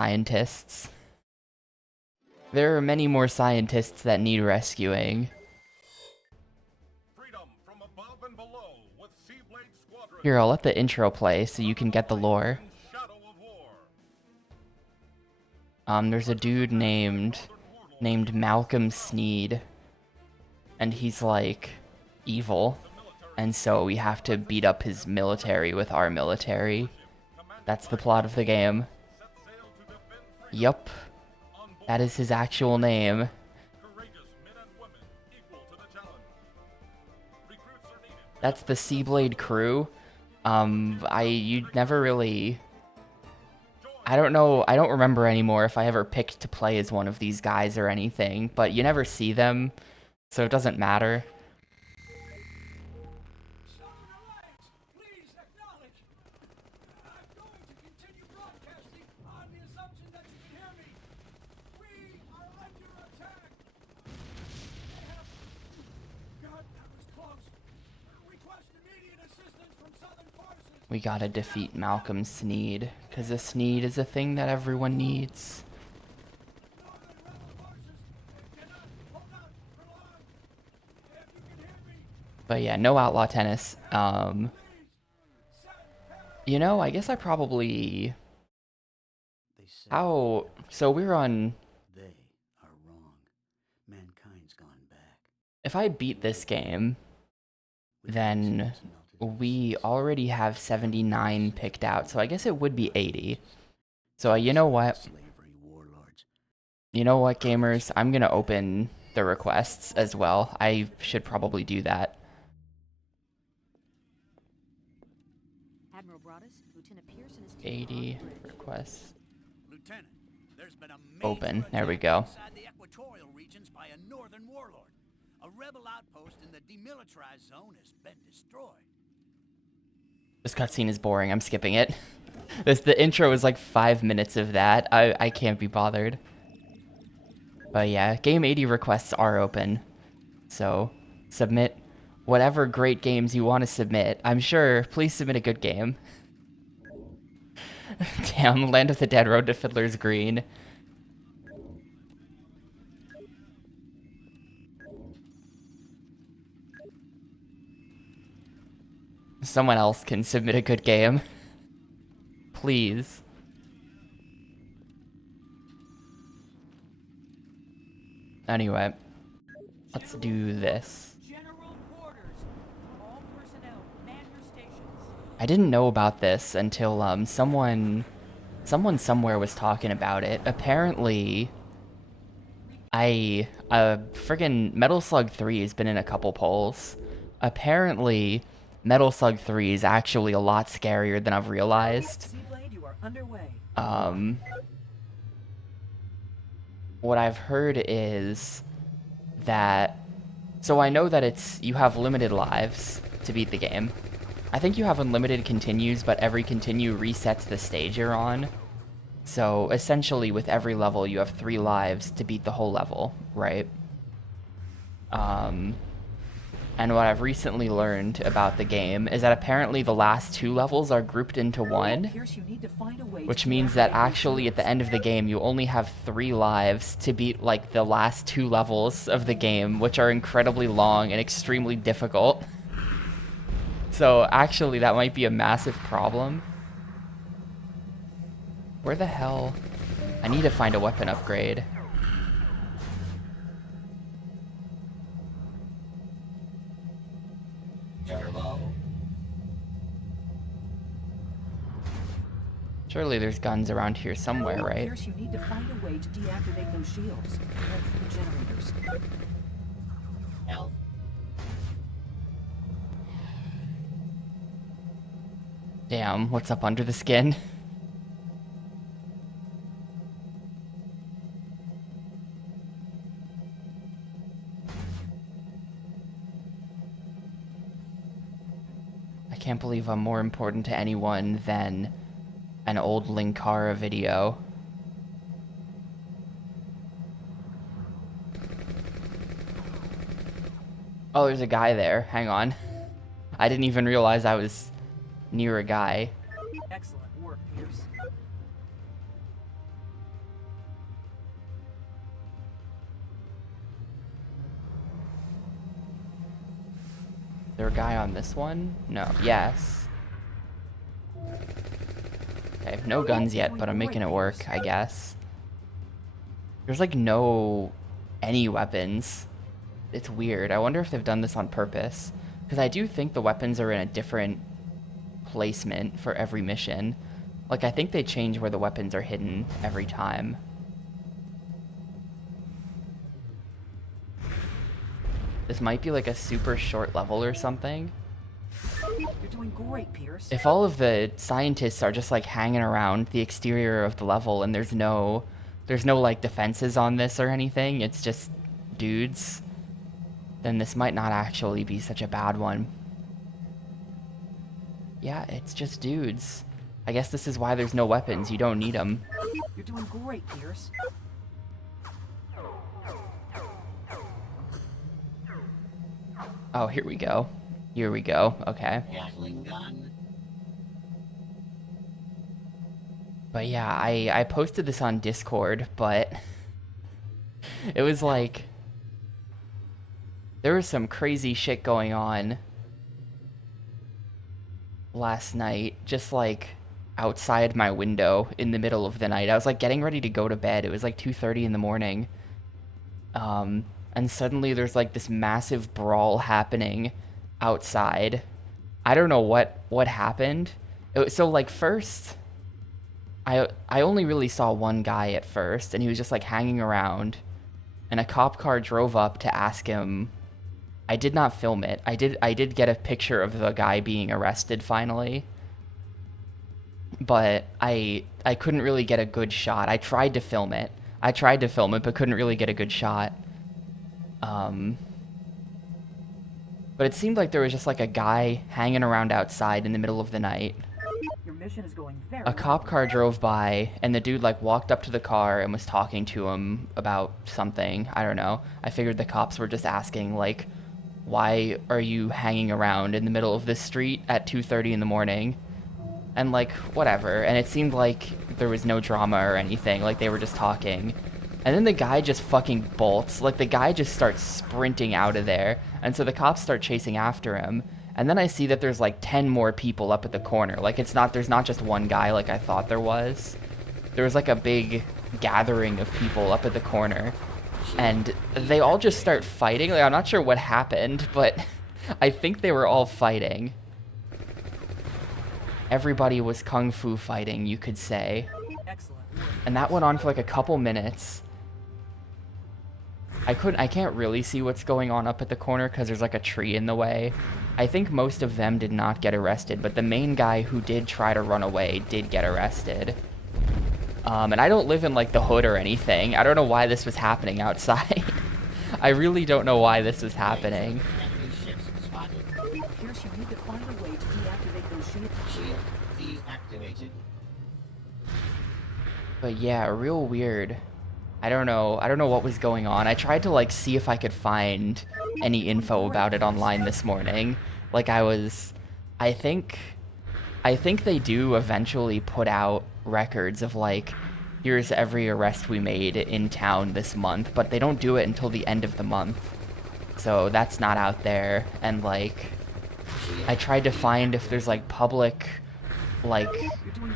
Scientists. There are many more scientists that need rescuing. Freedom from above and below with SeaBlade Squadron. Here, I'll let the intro play so you can get the lore. Shadow of War. There's a dude named Malcolm Sneed, and he's like evil, and so we have to beat up his military with our military. That's the plot of the game. Yup, that is his actual name. That's the SeaBlade crew. You never really... I don't know, I don't remember anymore if I ever picked to play as one of these guys or anything, but you never see them, so it doesn't matter. We gotta defeat Malcolm Sneed, because a Sneed is a thing that everyone needs. But yeah, no outlaw tennis. You know, I guess I probably... How... So we're on... They are wrong. Mankind's gone back. If I beat this game, then we already have 79 picked out, so I guess it would be 80. So you know what? You know what, gamers? I'm gonna open the requests as well. I should probably do that. Admiral Broaddus, Lieutenant Pearson is 80 requests. Lieutenant, there's been a Open. There we go. inside the equatorial regions by a northern warlord. A rebel outpost in the demilitarized zone has been destroyed. This cutscene is boring. I'm skipping it. The intro is like 5 minutes of that. I can't be bothered. But yeah, game 80 requests are open. So submit whatever great games you want to submit. I'm sure. Please submit a good game. Damn, Land of the Dead, Road to Fiddler's Green. Someone else can submit a good game. Please. Anyway, let's do this. I didn't know about this until someone somewhere was talking about it. Apparently, friggin' Metal Slug 3 has been in a couple polls. Apparently, Metal Slug 3 is actually a lot scarier than I've realized. What I've heard is that... So I know that you have limited lives to beat the game. I think you have unlimited continues, but every continue resets the stage you're on. So essentially with every level you have 3 lives to beat the whole level, right? And what I've recently learned about the game is that apparently the last 2 levels are grouped into one, which means that actually at the end of the game you only have 3 lives to beat like the last 2 levels of the game, which are incredibly long and extremely difficult. So actually that might be a massive problem. Where the hell? I need to find a weapon upgrade. Surely there's guns around here somewhere, right? You need to find a way to deactivate those shields. Head for the generators. Damn, what's up under the skin? I can't believe I'm more important to anyone than an old Linkara video. Oh, there's a guy there. Hang on. I didn't even realize I was near a guy. Excellent work, Pierce. there a guy on this one? No. Yes. Okay, no guns yet, but I'm making it work, I guess. There's like any weapons. It's weird. I wonder if they've done this on purpose. Because I do think the weapons are in a different placement for every mission. Like, I think they change where the weapons are hidden every time. This might be like a super short level or something. You're doing great, Pierce. If all of the scientists are just like hanging around the exterior of the level and there's no like defenses on this or anything, it's just dudes, then this might not actually be such a bad one. Yeah, it's just dudes. I guess this is why there's no weapons. You don't need them. You're doing great, Pierce. Oh, here we go. Here we go. Okay. But yeah, I posted this on Discord, but it was like there was some crazy shit going on last night, just like outside my window in the middle of the night. I was like getting ready to go to bed. It was like 2:30 in the morning. And suddenly there's like this massive brawl happening outside. I don't know what happened. So like first, I only really saw one guy at first, and he was just like hanging around, and a cop car drove up to ask him. I did not film it. I did get a picture of the guy being arrested finally, but I couldn't really get a good shot. I tried to film it, but couldn't really get a good shot. But it seemed like there was just like a guy hanging around outside in the middle of the night. Your mission is going very A cop car drove by, and the dude like walked up to the car and was talking to him about something. I don't know. I figured the cops were just asking like, why are you hanging around in the middle of this street at 2:30 in the morning? And like, whatever. And it seemed like there was no drama or anything. Like, they were just talking. And then the guy just fucking bolts. Like, the guy just starts sprinting out of there. And so the cops start chasing after him. And then I see that there's like 10 more people up at the corner. Like, there's not just one guy like I thought there was. There was like a big gathering of people up at the corner. And they all just start fighting. Like, I'm not sure what happened, but I think they were all fighting. Everybody was kung fu fighting, you could say. excellent. And that went on for like a couple minutes. I can't really see what's going on up at the corner because there's like a tree in the way. I think most of them did not get arrested, but the main guy who did try to run away did get arrested. And I don't live in like the hood or anything. I don't know why this was happening outside. I really don't know why this was happening. Pierce, you need to find a way to deactivate those shields. Deactivated. But yeah, real weird. I don't know what was going on. I tried to like see if I could find any info about it online this morning. Like I think they do eventually put out records of like, here's every arrest we made in town this month, but they don't do it until the end of the month. So that's not out there. And like, I tried to find if there's like public like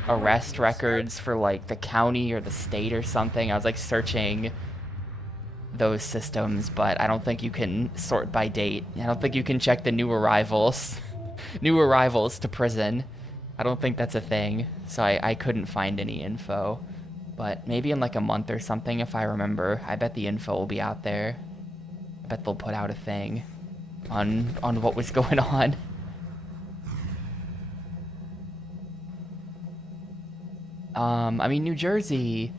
arrest records for like the county or the state or something. I was like searching those systems, but I don't think you can sort by date. I don't think you can check the new arrivals to prison. I don't think that's a thing, so I couldn't find any info. But maybe in like a month or something, if I remember, I bet the info will be out there. I bet they'll put out a thing on what was going on. I mean, New Jersey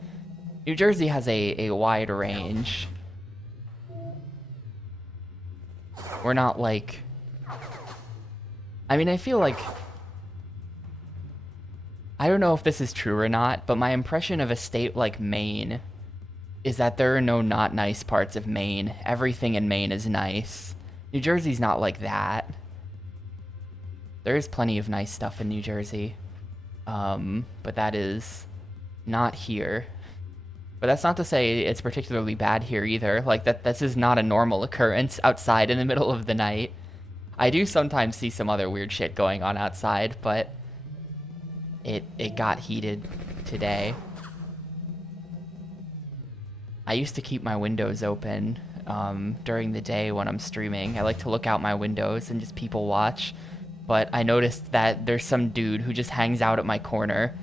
has a wide range. We're not like... I mean, I feel like... I don't know if this is true or not, but my impression of a state like Maine is that there are no not nice parts of Maine. Everything in Maine is nice. New Jersey's not like that. There is plenty of nice stuff in New Jersey. But that is not here. But that's not to say it's particularly bad here either. Like, this is not a normal occurrence outside in the middle of the night. I do sometimes see some other weird shit going on outside, but it got heated today. I used to keep my windows open during the day when I'm streaming. I like to look out my windows and just people watch. But I noticed that there's some dude who just hangs out at my corner.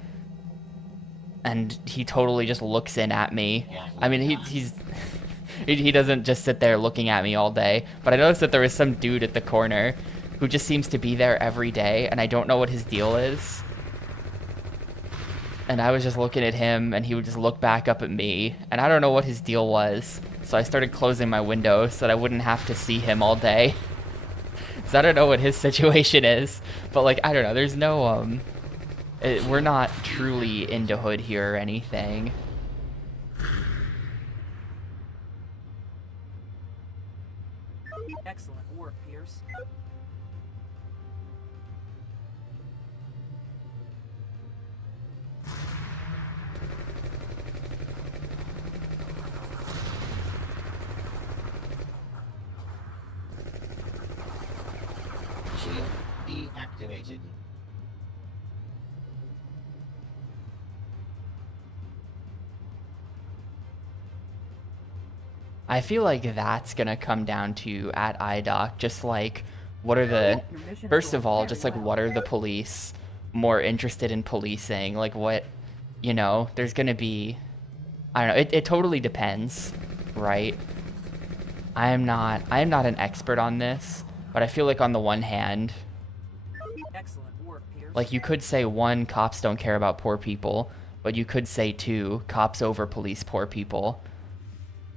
And he totally just looks in at me. I mean, he doesn't just sit there looking at me all day. But I noticed that there was some dude at the corner who just seems to be there every day. And I don't know what his deal is. And I was just looking at him, and he would just look back up at me, and I don't know what his deal was. So I started closing my window so that I wouldn't have to see him all day. So I don't know what his situation is, but like, I don't know, there's no, we're not truly into hood here or anything. Excellent work, Pierce. Shield deactivated. I feel like that's gonna come down to at IDOC, just like, what are the, first of all, just like, what are the police more interested in policing? Like, what, you know, there's gonna be, I don't know, it totally depends, right? I am not an expert on this, but I feel like on the one hand, Excellent work, Pierce. like, you could say, one, cops don't care about poor people, but you could say, two, cops over police poor people.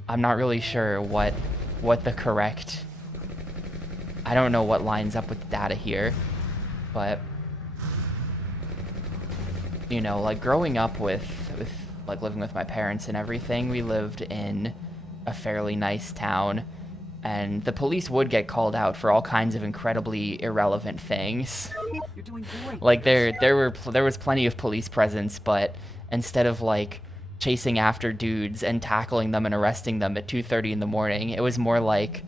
I'm not really sure what the correct, I don't know what lines up with the data here, but, you know, like, growing up with like, living with my parents and everything, we lived in a fairly nice town, and the police would get called out for all kinds of incredibly irrelevant things. You're doing great. Like, there was plenty of police presence, but instead of, like, chasing after dudes and tackling them and arresting them at 2:30 in the morning, it was more like,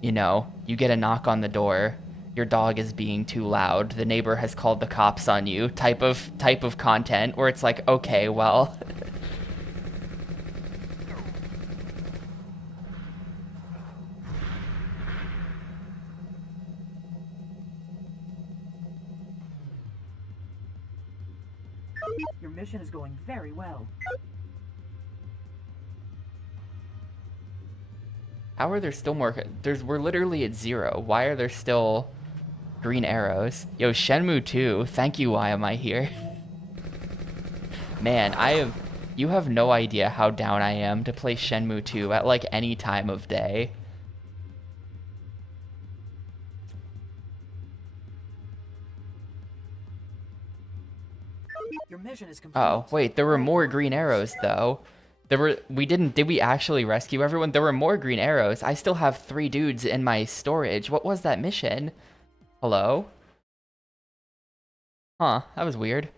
you know, you get a knock on the door, your dog is being too loud, the neighbor has called the cops on you, type of content, where it's like, okay, well... Your mission is going very well. How are there still more? We're literally at 0. Why are there still green arrows? Yo, Shenmue 2. Thank you. Why am I here? Man, you have no idea how down I am to play Shenmue 2 at like any time of day. Your mission is complete. Oh, wait, there were more green arrows though. Did we actually rescue everyone? There were more green arrows. I still have 3 dudes in my storage. What was that mission? Hello? Huh, that was weird.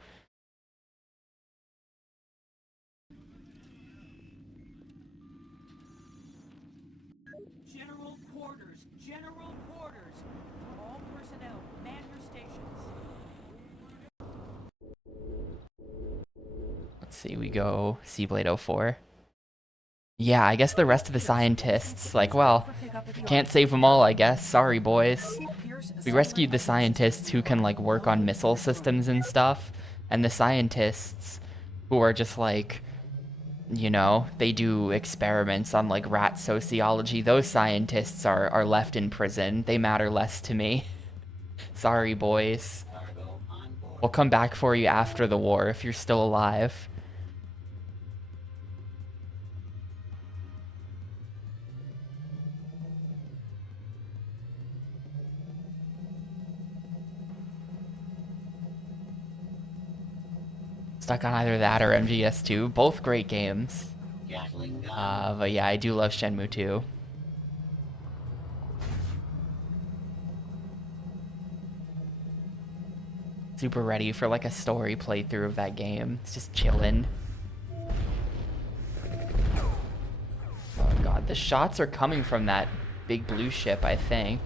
General quarters. General quarters. All personnel, man your stations. Let's see, we go SeaBlade 04. Yeah, I guess the rest of the scientists, like, well, can't save them all, I guess. Sorry, boys. We rescued the scientists who can, like, work on missile systems and stuff, and the scientists who are just, like, you know, they do experiments on, like, rat sociology. Those scientists are left in prison. They matter less to me. Sorry, boys. We'll come back for you after the war if you're still alive. Stuck on either that or MGS2. Both great games. But yeah, I do love Shenmue 2. Super ready for like a story playthrough of that game. It's just chillin'. Oh god, the shots are coming from that big blue ship, I think.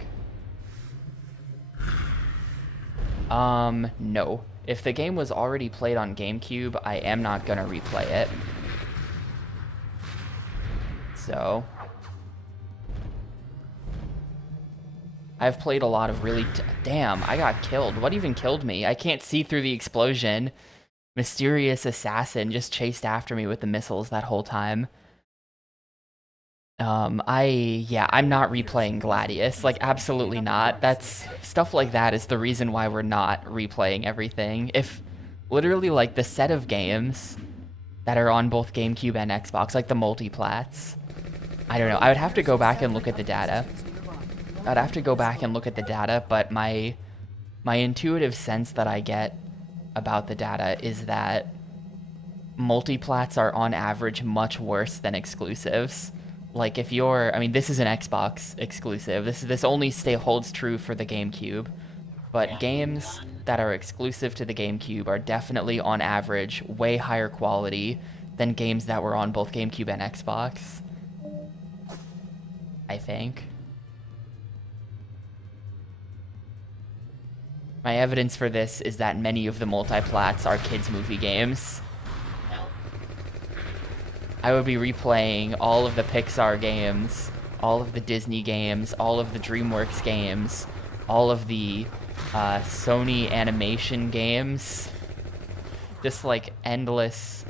No. If the game was already played on GameCube, I am not gonna replay it. So I've played a lot of really... Damn, I got killed. What even killed me? I can't see through the explosion. Mysterious assassin just chased after me with the missiles that whole time. I'm not replaying Gladius. Like, absolutely not. That's... Stuff like that is the reason why we're not replaying everything. If literally, like, the set of games that are on both GameCube and Xbox, like the multiplats, I don't know. I would have to go back and look at the data. I'd have to go back and look at the data, but my intuitive sense that I get about the data is that multiplats are on average much worse than exclusives. Like if you're, I mean, this is an Xbox exclusive. This only holds true for the GameCube, but games that are exclusive to the GameCube are definitely on average way higher quality than games that were on both GameCube and Xbox, I think. My evidence for this is that many of the multiplats are kids' movie games. I would be replaying all of the Pixar games, all of the Disney games, all of the DreamWorks games, all of the Sony animation games. Just like endless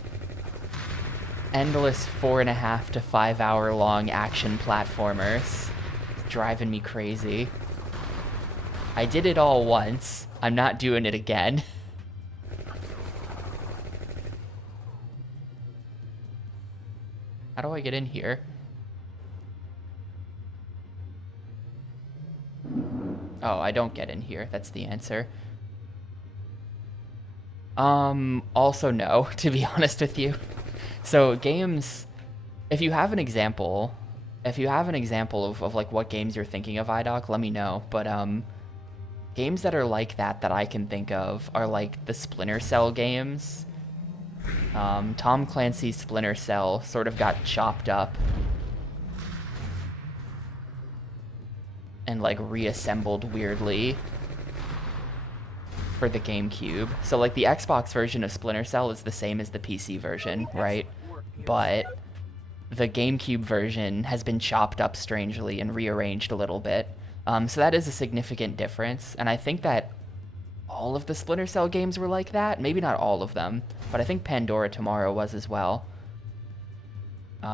4.5 to 5 hour long action platformers. Driving me crazy. I did it all once. I'm not doing it again. How do I get in here? Oh, I don't get in here. That's the answer. Also no, to be honest with you. So games, if you have an example of like what games you're thinking of, iDoc, let me know. But games that are like that I can think of are like the Splinter Cell games. Tom Clancy's Splinter Cell sort of got chopped up and like reassembled weirdly for the GameCube. So like the Xbox version of Splinter Cell is the same as the PC version, right? But the GameCube version has been chopped up strangely and rearranged a little bit. So that is a significant difference, and I think that all of the Splinter Cell games were like that. Maybe not all of them, but I think Pandora Tomorrow was as well. But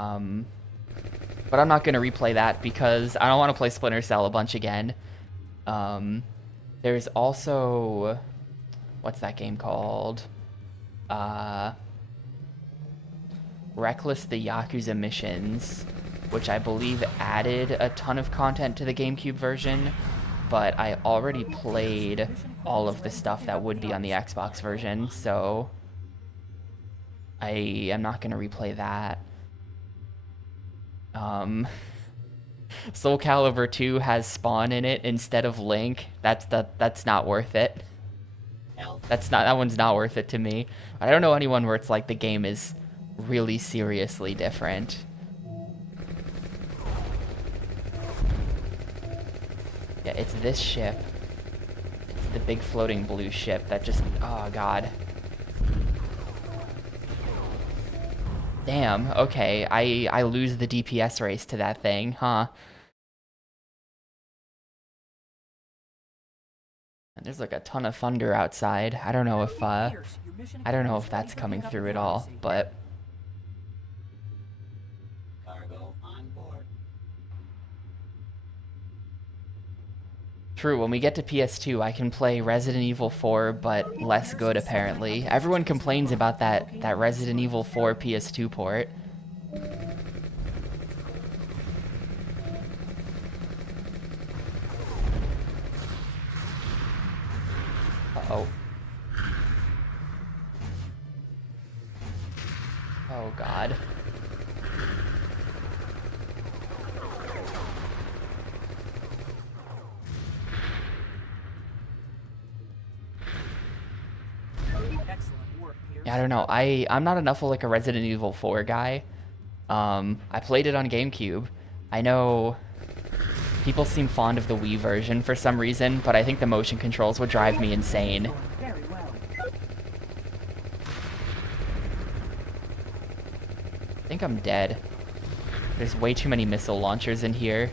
I'm not going to replay that because I don't want to play Splinter Cell a bunch again. There's also... What's that game called? Reckless the Yakuza Missions, which I believe added a ton of content to the GameCube version, but I already played all of the stuff that would be on the Xbox version, so I am not going to replay that. Soul Calibur 2 has Spawn in it instead of Link. That's not worth it. That one's not worth it to me. I don't know anyone where it's like the game is really seriously different. Yeah, it's this ship. It's the big floating blue ship that just... Oh, God. Damn, okay. I lose the DPS race to that thing, huh? And there's like a ton of thunder outside. I don't know if that's coming through at all, but... True, when we get to PS2, I can play Resident Evil 4, but less good, apparently. Everyone complains about that Resident Evil 4 PS2 port. Uh-oh. Oh, God. Yeah, I don't know. I'm not enough of like a Resident Evil 4 guy. I played it on GameCube. I know People seem fond of the Wii version for some reason, but I think the motion controls would drive me insane. Going very well. I think I'm dead. There's way too many missile launchers in here.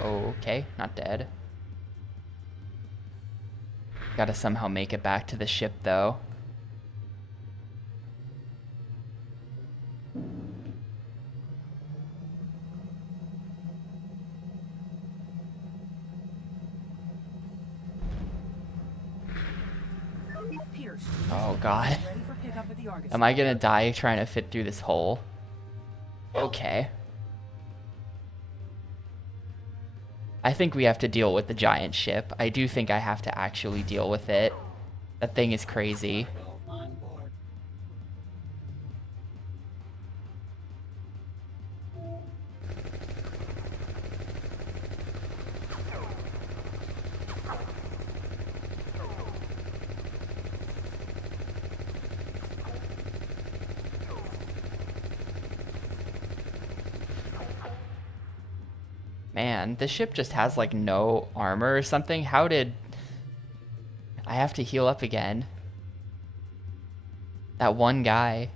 Okay, not dead. Gotta somehow make it back to the ship, though. Pierce. Oh, God. Ready for pickup at the Argus. Am I gonna die trying to fit through this hole? Okay. I think we have to deal with the giant ship. I do think I have to actually deal with it. That thing is crazy. Man, this ship just has like no armor or something. How did I have to heal up again? That one guy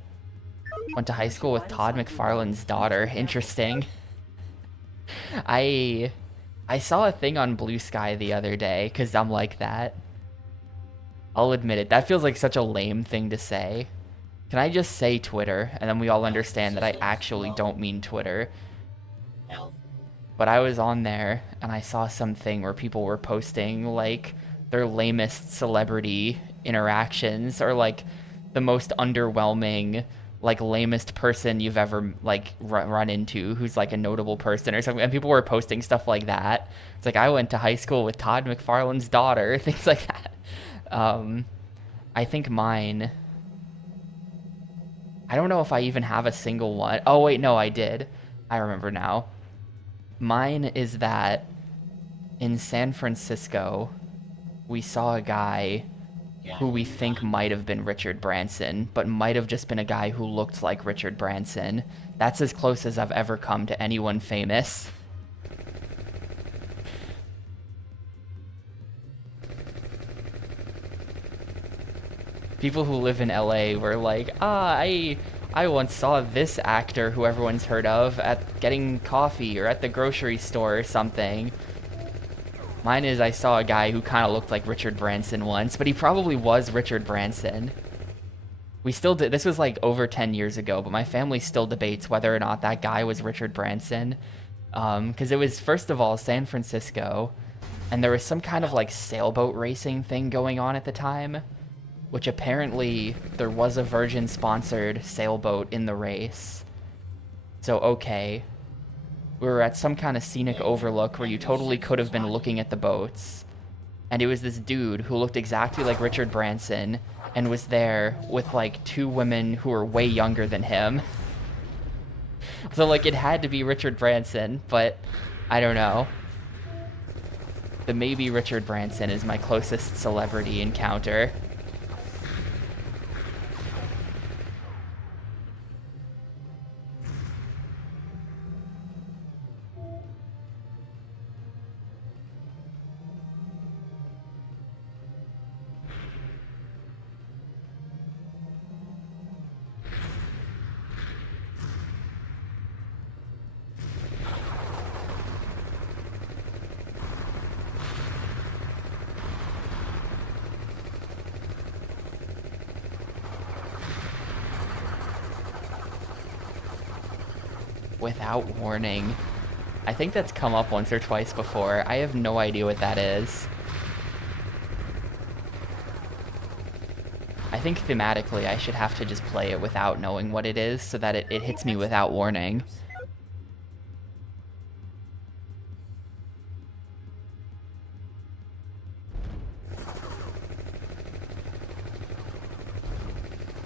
went to high school with Todd McFarlane's daughter. Interesting. I saw a thing on Blue Sky the other day because I'm like that. I'll admit it. That feels like such a lame thing to say. Can I just say Twitter and then we all understand that I actually don't mean Twitter? But I was on there and I saw something where people were posting like their lamest celebrity interactions or like the most underwhelming, like lamest person you've ever like run into who's like a notable person or something. And people were posting stuff like that. It's like I went to high school with Todd McFarlane's daughter, things like that. I think mine, I don't know if I even have a single one. Oh wait, no, I did. I remember now. Mine is that in San Francisco, we saw a guy who we think might have been Richard Branson, but might have just been a guy who looked like Richard Branson. That's as close as I've ever come to anyone famous. People who live in LA were like, I once saw this actor who everyone's heard of at getting coffee or at the grocery store or something. Mine is I saw a guy who kind of looked like Richard Branson once, but he probably was Richard Branson. We still did. This was like over 10 years ago, but my family still debates whether or not that guy was Richard Branson. Because it was, first of all, San Francisco, and there was some kind of like sailboat racing thing going on at the time. Which apparently there was a Virgin-sponsored sailboat in the race. So, okay. We were at some kind of scenic overlook where you totally could have been looking at the boats. And it was this dude who looked exactly like Richard Branson and was there with, like, two women who were way younger than him. So, like, it had to be Richard Branson, but I don't know. The maybe Richard Branson is my closest celebrity encounter. Without warning. I think that's come up once or twice before. I have no idea what that is. I think thematically I should have to just play it without knowing what it is so that it hits me without warning.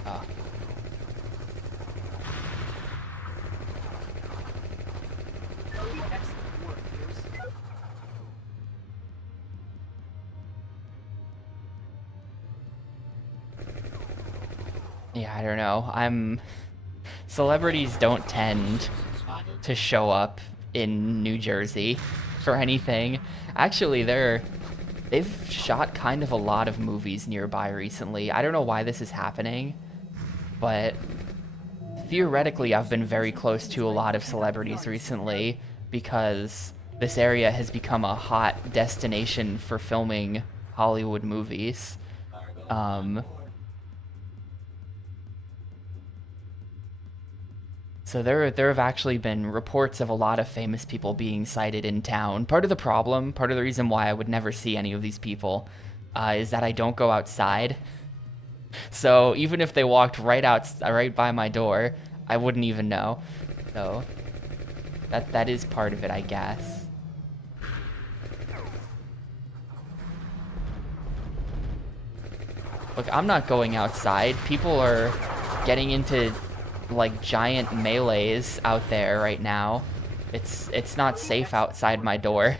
Oh. Excellent work, Pierce. Yeah, I don't know. Celebrities don't tend to show up in New Jersey for anything. Actually, they've shot kind of a lot of movies nearby recently. I don't know why this is happening, but theoretically I've been very close to a lot of celebrities recently because this area has become a hot destination for filming Hollywood movies. So there have actually been reports of a lot of famous people being sighted in town. Part of the problem, part of the reason why I would never see any of these people, is that I don't go outside. So even if they walked right by my door, I wouldn't even know. So that is part of it, I guess. Look, I'm not going outside. People are getting into like giant melees out there right now. It's not safe outside my door.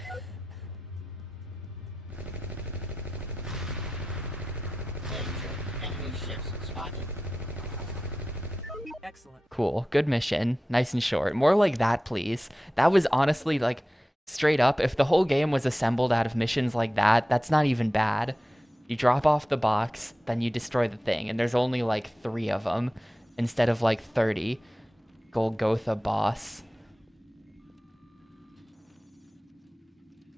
Excellent. Cool. Good mission. Nice and short. More like that, please. That was honestly, like, straight up, if the whole game was assembled out of missions like that, that's not even bad. You drop off the box, then you destroy the thing, and there's only, like, 3 of them, instead of, like, 30. Golgotha boss.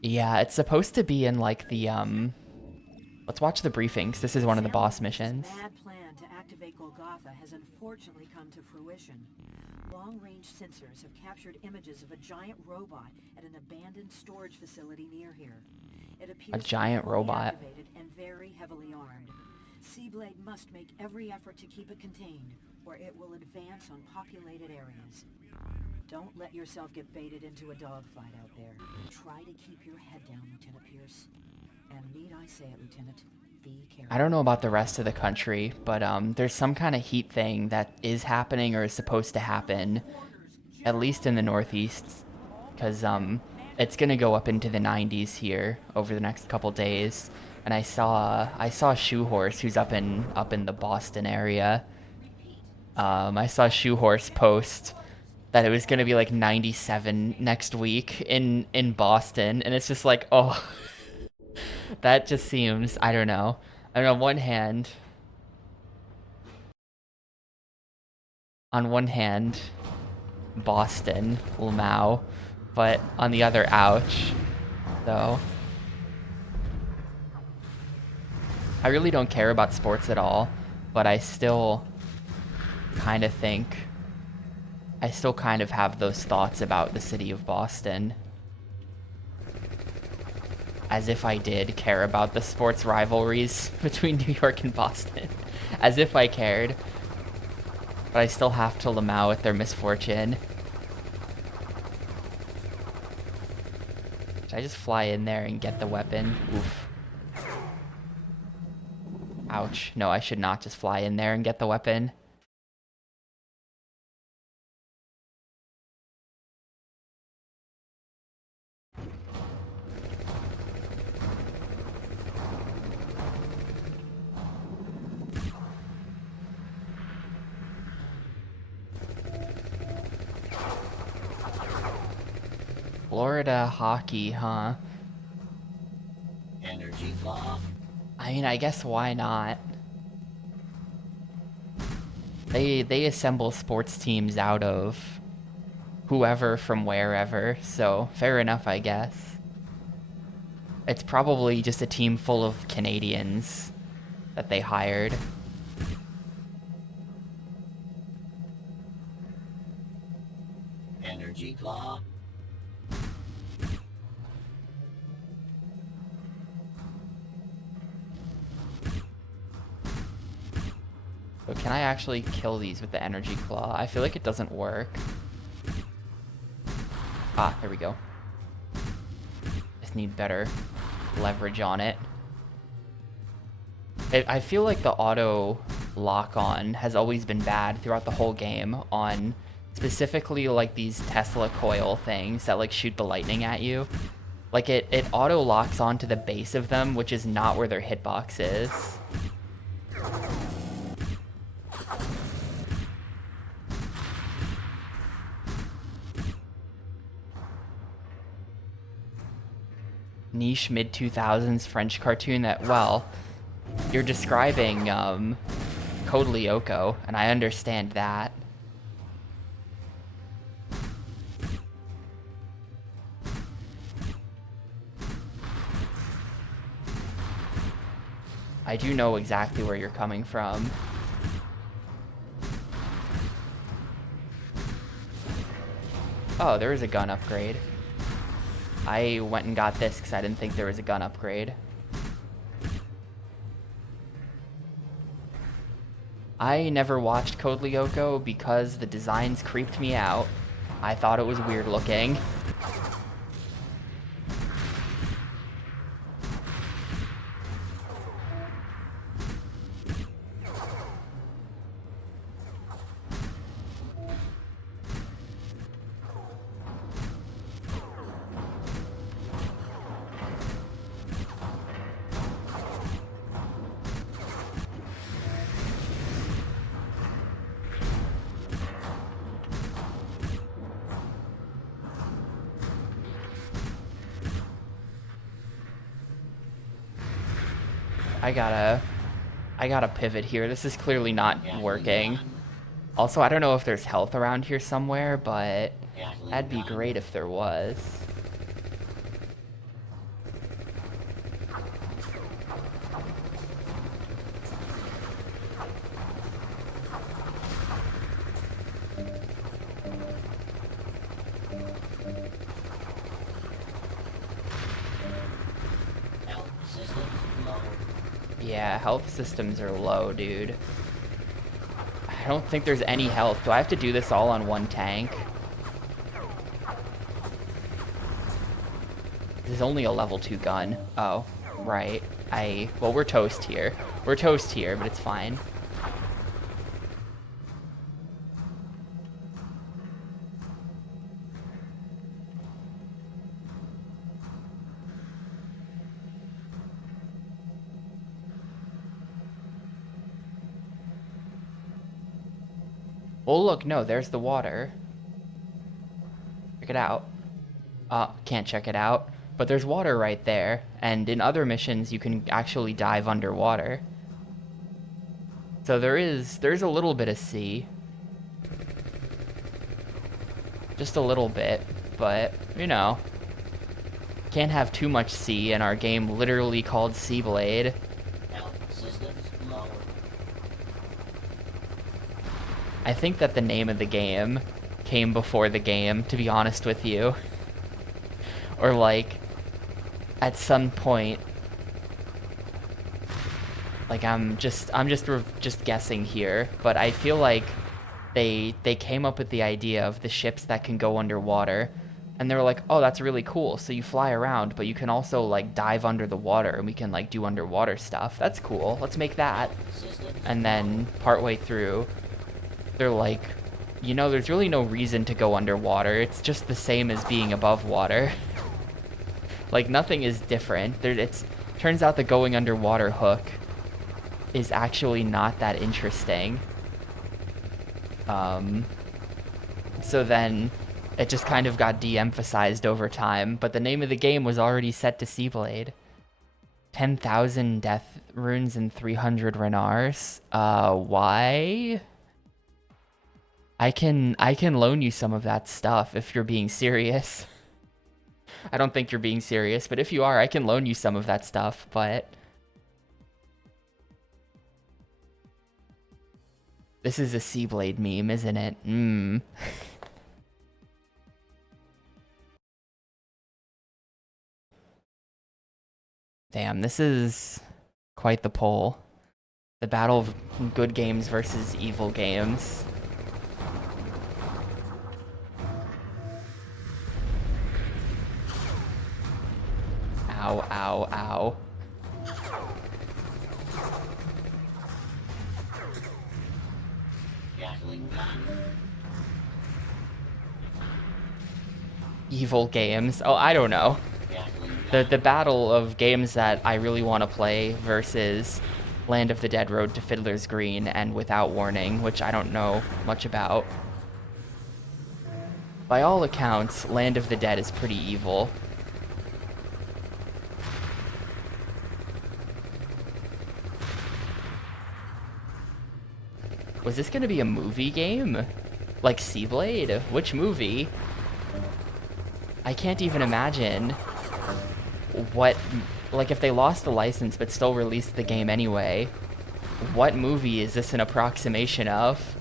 Yeah, it's supposed to be in, like, the, Let's watch the briefings. This is one of the boss missions. Mad plan to activate Golgotha has unfortunately come to fruition. Long-range sensors have captured images of a giant robot at an abandoned storage facility near here. It appears A giant robot. activated and very heavily armed. SeaBlade must make every effort to keep it contained, or it will advance on populated areas. Don't let yourself get baited into a dogfight out there. Try to keep your head down, Lieutenant Pierce. And need I say it, Lieutenant, be careful. I don't know about the rest of the country, but there's some kind of heat thing that is happening or is supposed to happen, at least in the Northeast, because it's gonna go up into the 90s here over the next couple days. And I saw Shoehorse, who's up in the Boston area. I saw Shoehorse post that it was gonna be like 97 next week in Boston, and it's just like, oh. That just seems, I don't know. On one hand, Boston, Lamau, but on the other, ouch. So, I really don't care about sports at all, but I still kind of have those thoughts about the city of Boston. As if I did care about the sports rivalries between New York and Boston. As if I cared. But I still have to Lamau at their misfortune. Should I just fly in there and get the weapon? Oof. Ouch. No, I should not just fly in there and get the weapon. Florida hockey, huh? Energy claw. I mean, I guess why not? They assemble sports teams out of whoever from wherever, so fair enough, I guess. It's probably just a team full of Canadians that they hired. Energy claw. So can I actually kill these with the energy claw? I feel like it doesn't work. Ah, there we go. Just need better leverage on it. I feel like the auto lock-on has always been bad throughout the whole game on specifically like these Tesla coil things that like shoot the lightning at you. Like it auto locks onto the base of them, which is not where their hitbox is. niche mid-2000s French cartoon that, well, you're describing Code Lyoko, and I understand that. I do know exactly where you're coming from. Oh, there is a gun upgrade. I went and got this because I didn't think there was a gun upgrade. I never watched Code Lyoko because the designs creeped me out. I thought it was weird looking. I gotta pivot here. This is clearly not working. Also, I don't know if there's health around here somewhere, but that'd be great if there was. Yeah, health systems are low, dude. I don't think there's any health. Do I have to do this all on one tank? This is only a level 2 gun. Oh, right. Well, we're toast here. We're toast here, but it's fine. Oh, look, no, there's the water. Check it out. Can't check it out. But there's water right there, and in other missions you can actually dive underwater. So there's a little bit of sea. Just a little bit, but, you know. Can't have too much sea in our game literally called SeaBlade. I think that the name of the game came before the game, to be honest with you. Or like, at some point, like I'm just guessing here, but I feel like they came up with the idea of the ships that can go underwater, and they were like, oh, that's really cool. So you fly around, but you can also like dive under the water, and we can like do underwater stuff. That's cool. Let's make that. And then partway through, they're like, you know, there's really no reason to go underwater. It's just the same as being above water. Like, nothing is different. Turns out the going underwater hook is actually not that interesting. So then it just kind of got de-emphasized over time, but the name of the game was already set to SeaBlade. 10,000 death runes and 300 renars. Why? I can loan you some of that stuff if you're being serious. I don't think you're being serious, but if you are, I can loan you some of that stuff, but... This is a SeaBlade meme, isn't it? Damn, this is quite the poll. The battle of good games versus evil games. Ow, ow, ow. Evil games. Oh, I don't know. The battle of games that I really want to play versus Land of the Dead, Road to Fiddler's Green, and Without Warning, which I don't know much about. By all accounts, Land of the Dead is pretty evil. Was this gonna be a movie game? Like SeaBlade? Which movie? I can't even imagine what, like if they lost the license but still released the game anyway, what movie is this an approximation of?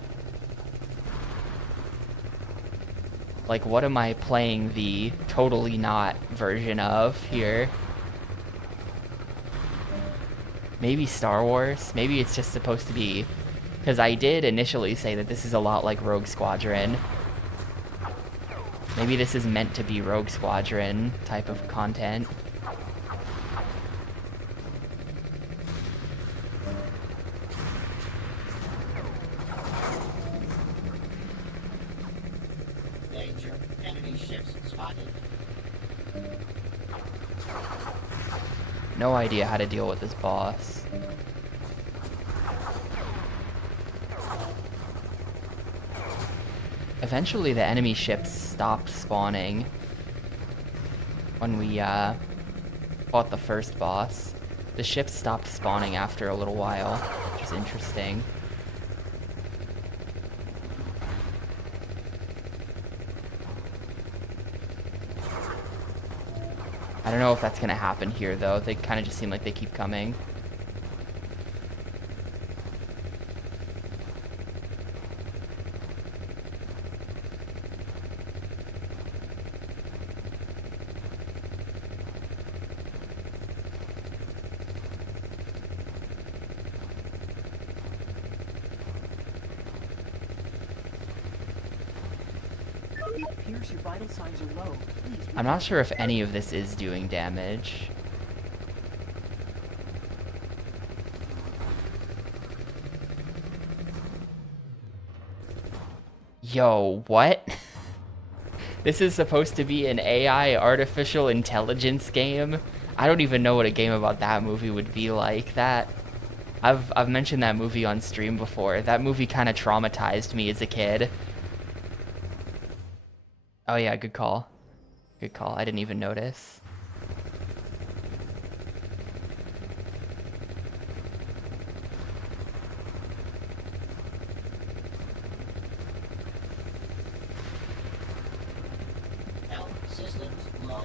Like, what am I playing the totally not version of here? Maybe Star Wars? Maybe it's just supposed to be... Because I did initially say that this is a lot like Rogue Squadron. Maybe this is meant to be Rogue Squadron type of content. Danger. Enemy ships spotted. No idea how to deal with this boss. Eventually the enemy ships stopped spawning when we fought the first boss. The ships stopped spawning after a little while, which is interesting. I don't know if that's gonna happen here though. They kind of just seem like they keep coming. Appears your vital signs are low. Please. I'm not sure if any of this is doing damage. Yo, what? This is supposed to be an AI artificial intelligence game? I don't even know what a game about that movie would be like. I've mentioned that movie on stream before. That movie kind of traumatized me as a kid. Oh yeah, good call. Good call. I didn't even notice. Health systems low.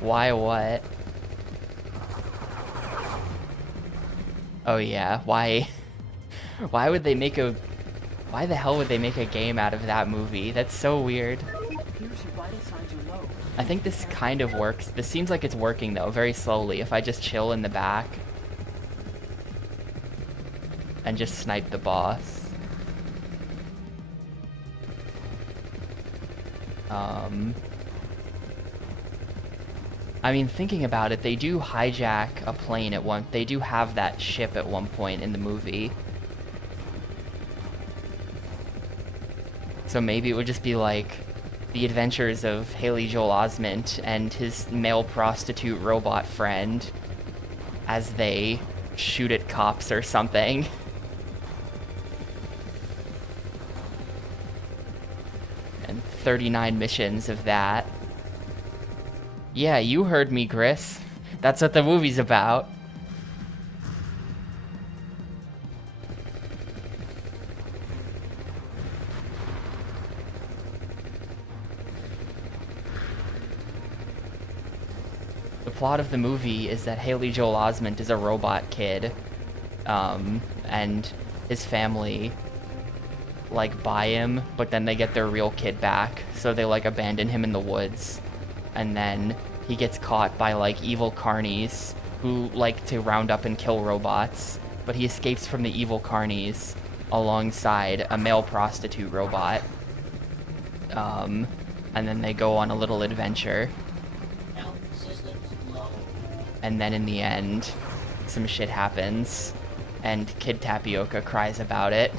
Why what? Oh yeah, why? Why would they make a... Why the hell would they make a game out of that movie? That's so weird. I think this kind of works. This seems like it's working though, very slowly. If I just chill in the back and just snipe the boss. I mean, thinking about it, they do hijack a plane at one... They do have that ship at one point in the movie. So maybe it would just be like the adventures of Haley Joel Osment and his male prostitute robot friend as they shoot at cops or something. And 39 missions of that. Yeah, you heard me, Gris. That's what the movie's about. The plot of the movie is that Haley Joel Osment is a robot kid, and his family like buy him, but then they get their real kid back, so they like abandon him in the woods, and then he gets caught by like evil carnies who like to round up and kill robots, but he escapes from the evil carnies alongside a male prostitute robot, and then they go on a little adventure. And then in the end, some shit happens, and Kid Tapioca cries about it.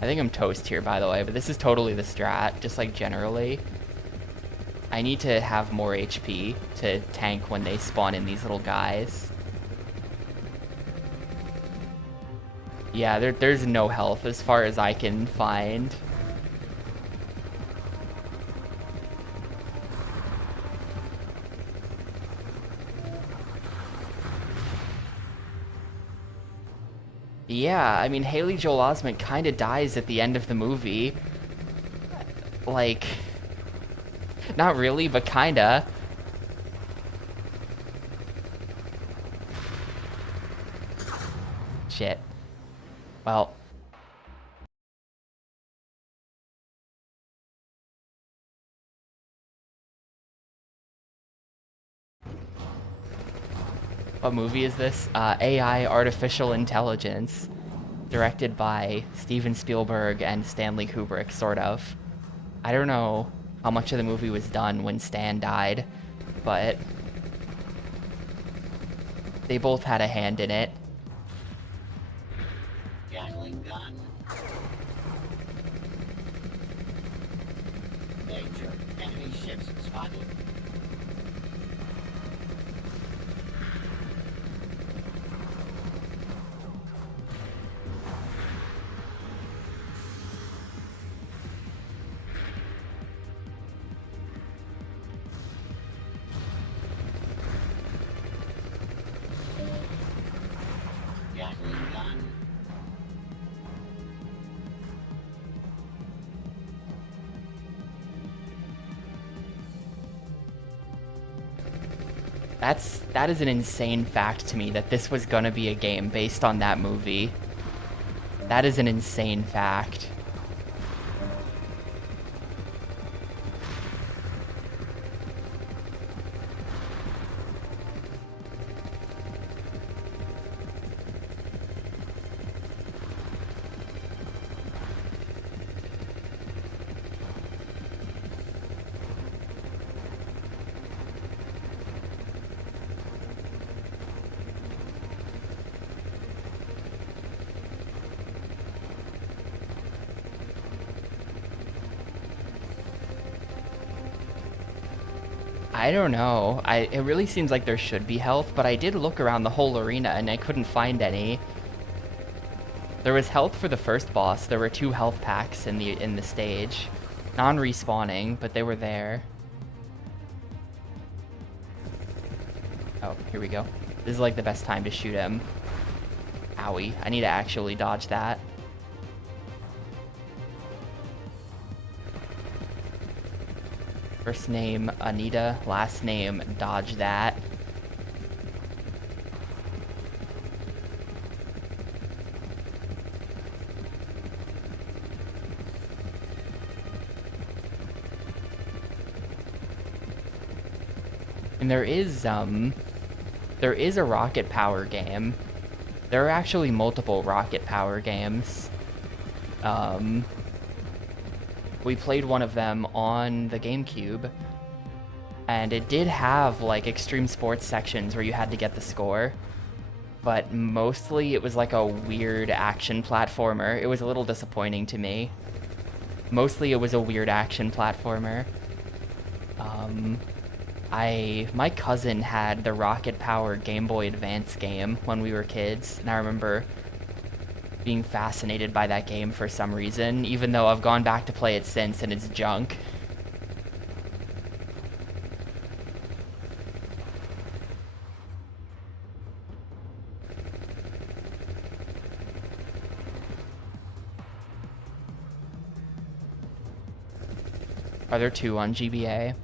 I think I'm toast here, by the way, but this is totally the strat, just like generally. I need to have more HP to tank when they spawn in these little guys. Yeah, there's no health as far as I can find. Yeah, I mean, Haley Joel Osment kind of dies at the end of the movie. Like, not really, but kinda. Shit. Well. What movie is this? AI Artificial Intelligence. Directed by Steven Spielberg and Stanley Kubrick, sort of. I don't know how much of the movie was done when Stan died, but they both had a hand in it. Gatling gun. Danger. Enemy ships spotted. Gatling gun. That is an insane fact to me that this was gonna be a game based on that movie. That is an insane fact. I don't know. It really seems like there should be health, but I did look around the whole arena and I couldn't find any. There was health for the first boss. There were 2 health packs in the stage. Non-respawning, but they were there. Oh, here we go. This is like the best time to shoot him. Owie. I need to actually dodge that. First name Anita, last name dodge that. And there is a rocket power game. There are actually multiple rocket power games. We played one of them on the GameCube, and it did have like extreme sports sections where you had to get the score, but mostly it was like a weird action platformer. It was a little disappointing to me. Mostly it was a weird action platformer. My cousin had the rocket power Game Boy Advance game when we were kids, and I remember being fascinated by that game for some reason, even though I've gone back to play it since and it's junk. Are there 2 on GBA?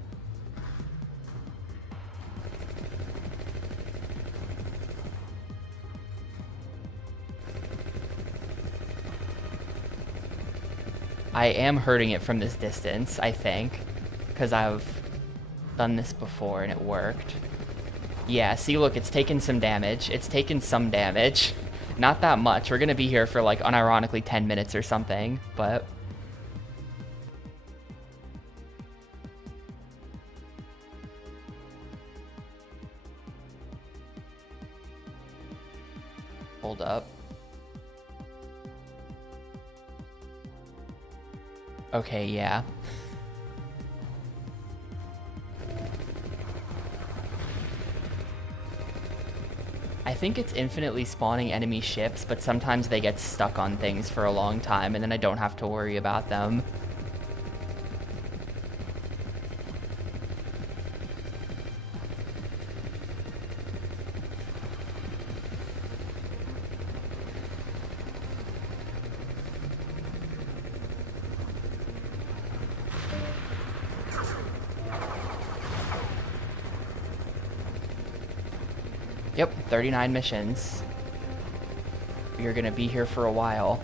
I am hurting it from this distance, I think, because I've done this before and it worked. Yeah, see, look, it's taken some damage. It's taken some damage. Not that much. We're gonna be here for, like, unironically 10 minutes or something, but... Hold up. Okay, yeah. I think it's infinitely spawning enemy ships, but sometimes they get stuck on things for a long time, and then I don't have to worry about them. Yep, 39 missions. You're gonna be here for a while.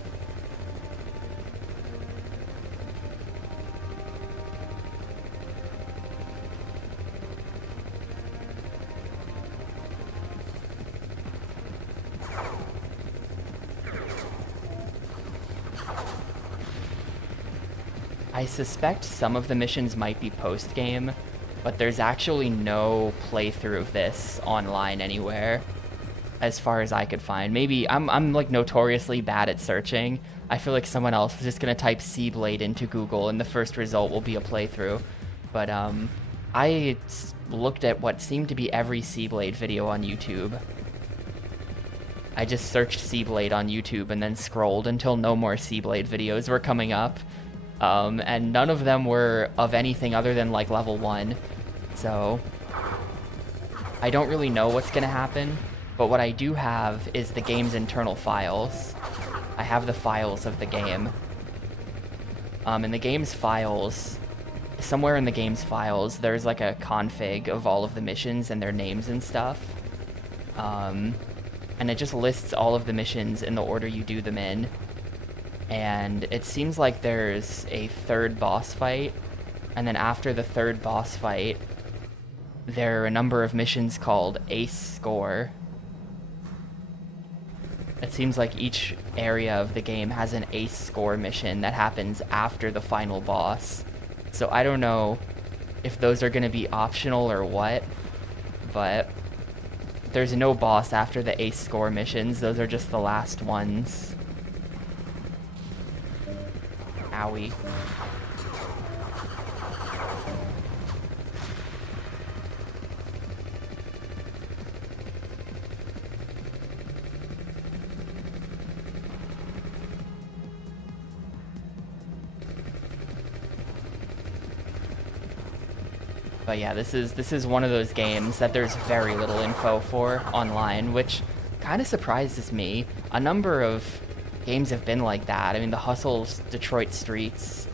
I suspect some of the missions might be post-game, but there's actually no playthrough of this online anywhere, as far as I could find. Maybe I'm like notoriously bad at searching. I feel like someone else is just gonna type SeaBlade into Google and the first result will be a playthrough. But I looked at what seemed to be every SeaBlade video on YouTube. I just searched SeaBlade on YouTube and then scrolled until no more SeaBlade videos were coming up. And none of them were of anything other than like level 1. So I don't really know what's gonna happen, but what I do have is the game's internal files. I have the files of the game. In the game's files, somewhere in the game's files, there's like a config of all of the missions and their names and stuff. And it just lists all of the missions in the order you do them in. And it seems like there's a third boss fight, and then after the third boss fight, there are a number of missions called Ace Score. It seems like each area of the game has an Ace Score mission that happens after the final boss. So I don't know if those are going to be optional or what, but there's no boss after the Ace Score missions. Those are just the last ones. Owie. But yeah, this is one of those games that there's very little info for online, which kind of surprises me. A number of games have been like that. I mean, the Hustle's Detroit Streets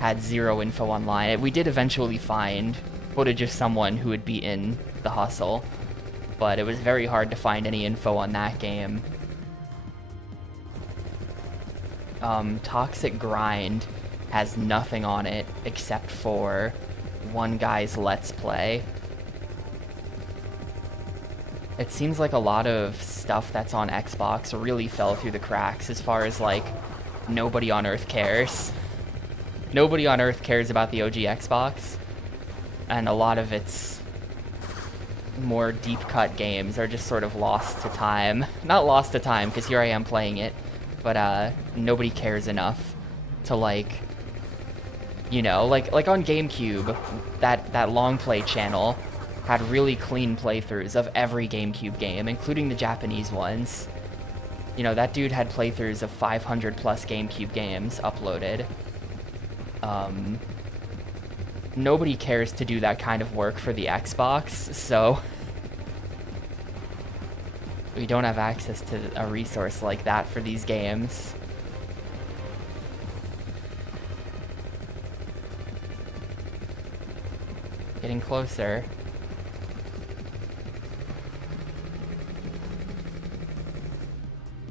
had zero info online. We did eventually find footage of someone who had beaten the Hustle, but it was very hard to find any info on that game. Toxic Grind has nothing on it except for one guy's Let's Play. It seems like a lot of stuff that's on Xbox really fell through the cracks as far as, like, nobody on Earth cares. Nobody on Earth cares about the OG Xbox, and a lot of its more deep-cut games are just sort of lost to time. Not lost to time, because here I am playing it, but nobody cares enough to, like, you know, like on GameCube, that long play channel had really clean playthroughs of every GameCube game, including the Japanese ones. You know, that dude had playthroughs of 500 plus GameCube games uploaded. Nobody cares to do that kind of work for the Xbox, so we don't have access to a resource like that for these games. Getting closer.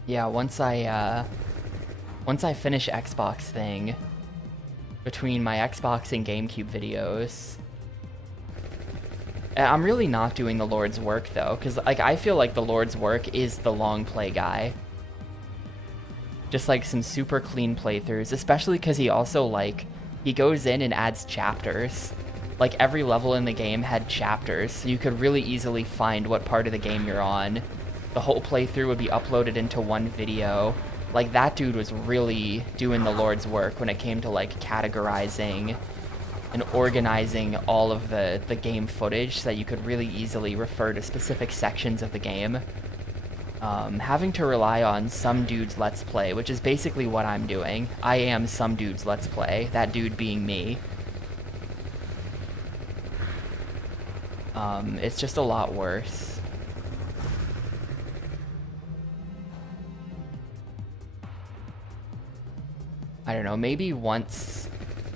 Yeah, once I finish Xbox thing, between my Xbox and GameCube videos, I'm really not doing the Lord's work though, because like I feel like the Lord's work is the long play guy. Just like some super clean playthroughs, especially because he also like he goes in and adds chapters. Like every level in the game had chapters, so you could really easily find what part of the game you're on. The whole playthrough would be uploaded into one video. Like that dude was really doing the Lord's work when it came to like categorizing and organizing all of the game footage so that you could really easily refer to specific sections of the game. having to rely on some dude's Let's Play, which is basically what I'm doing. I am some dude's Let's Play, that dude being me. It's just a lot worse. I don't know, maybe once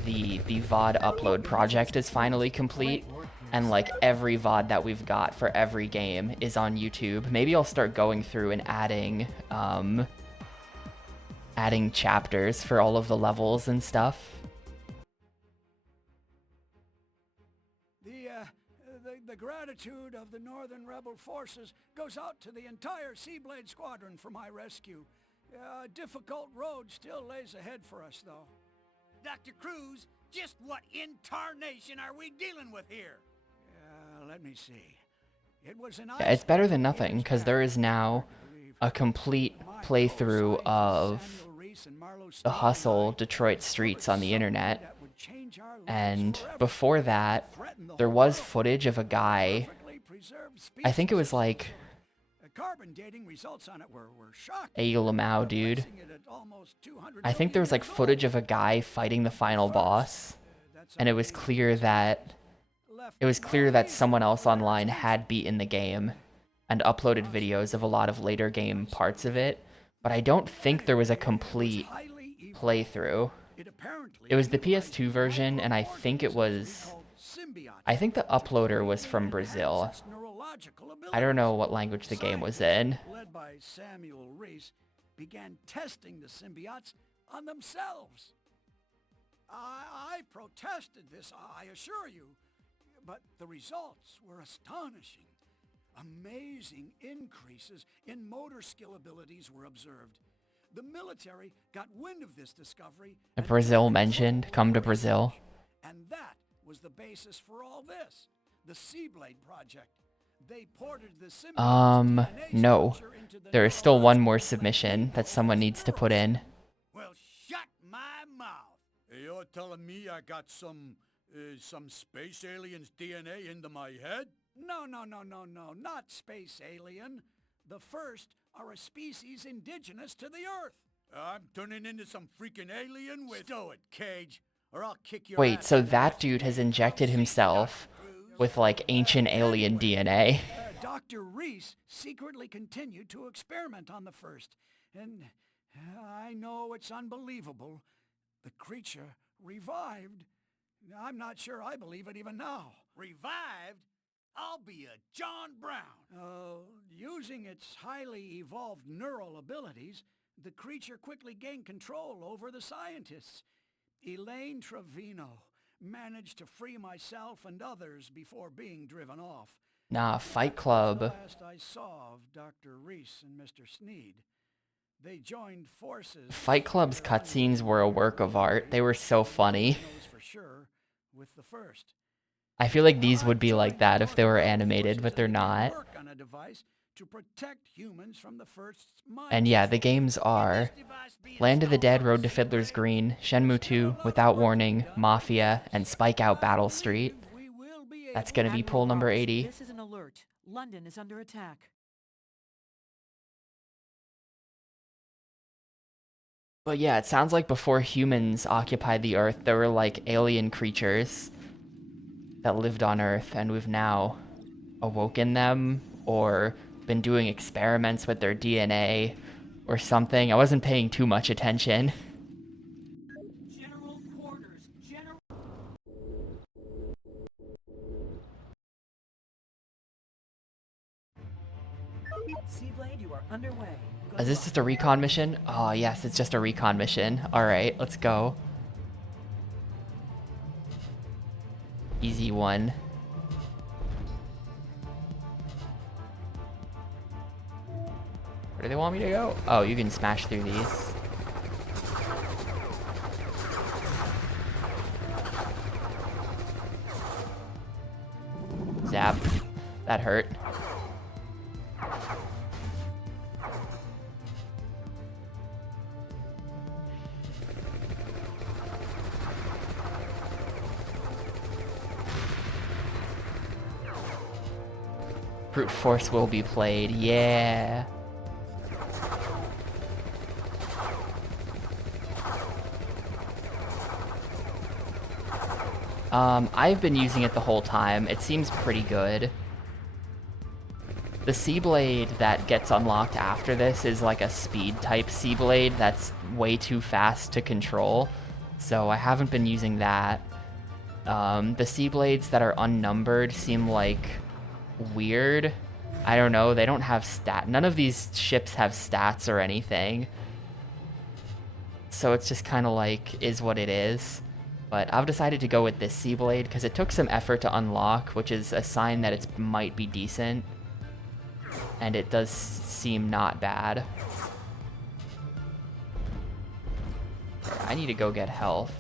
the VOD upload project is finally complete, and like every VOD that we've got for every game is on YouTube, maybe I'll start going through and adding chapters for all of the levels and stuff. The gratitude of the Northern Rebel forces goes out to the entire SeaBlade squadron for my rescue. A difficult road still lays ahead for us, though. Dr. Cruz, just what incarnation are we dealing with here? Let me see. It was an Yeah, it's better than nothing, because there is now a complete playthrough of the Hustle Detroit streets on the internet. And before that, there was footage of a guy, I think it was like a Lamau dude. I think there was like footage of a guy fighting the final boss, and it was clear that someone else online had beaten the game and uploaded videos of a lot of later game parts of it, but I don't think there was a complete playthrough. It was the PS2 version, and I think the uploader was from Brazil. I don't know what language the game was in. Led by Samuel Reese, began testing the symbiotes on themselves. I protested this, I assure you, but the results were astonishing. Amazing increases in motor skill abilities were observed. The military got wind of this discovery. Brazil mentioned, come to Brazil. And that was the basis for all this, the SeaBlade project. They ported the no. There is still one more submission that someone needs to put in. Well, shut my mouth. You're telling me I got some space alien's DNA into my head? No, not space alien. The first are a species indigenous to the Earth. I'm turning into some freaking alien with... Stow it, Cage, or I'll kick your Wait, ass so in the that head. dude has injected himself with like ancient alien DNA. Dr. Reese secretly continued to experiment on the first, and I know it's unbelievable. The creature revived. I'm not sure I believe it even now. Revived? I'll be a John Brown. Using its highly evolved neural abilities, the creature quickly gained control over the scientists. Elaine Trevino managed to free myself and others before being driven off. Nah, Fight Club. The last I saw of Dr. Reese and Mr. Sneed. They joined forces. Fight Club's cutscenes were a work of art. They were so funny. For sure, with the first. I feel like these would be like that if they were animated, but they're not. And yeah, the games are Land of the Dead, Road to Fiddler's Green, Shenmue 2, Without Warning, Mafia, and Spike Out Battle Street. That's gonna be poll number 80. This is an alert. London is under attack. But yeah, it sounds like before humans occupied the Earth, there were like alien creatures that lived on Earth, and we've now awoken them, or been doing experiments with their DNA, or something. I wasn't paying too much attention. General quarters. SeaBlade, you are underway. Is this just a recon mission? Oh yes, it's just a recon mission. Alright, let's go. Easy one. Where do they want me to go? Oh, you can smash through these. Zap. That hurt. Brute force will be played, yeah. I've been using it the whole time. It seems pretty good. The SeaBlade that gets unlocked after this is like a speed type SeaBlade that's way too fast to control, so I haven't been using that. The SeaBlades that are unnumbered seem like weird. I don't know, they don't have none of these ships have stats or anything. So it's just kind of like, is what it is. But I've decided to go with this SeaBlade because it took some effort to unlock, which is a sign that it might be decent. And it does seem not bad. I need to go get health.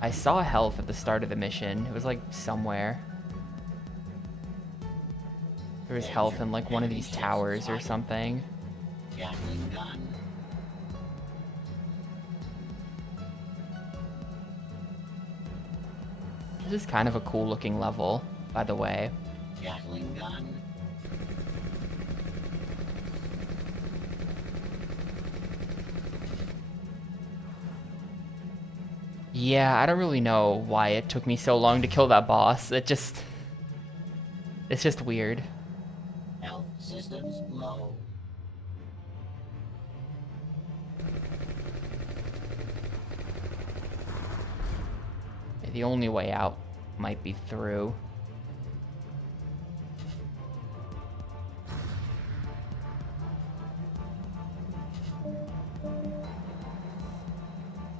I saw health at the start of the mission. It was like somewhere. There was health in like one of these towers or something. This is kind of a cool looking level, by the way. Gatling gun. Yeah, I don't really know why it took me so long to kill that boss. It's just weird. Health systems low. The only way out might be through.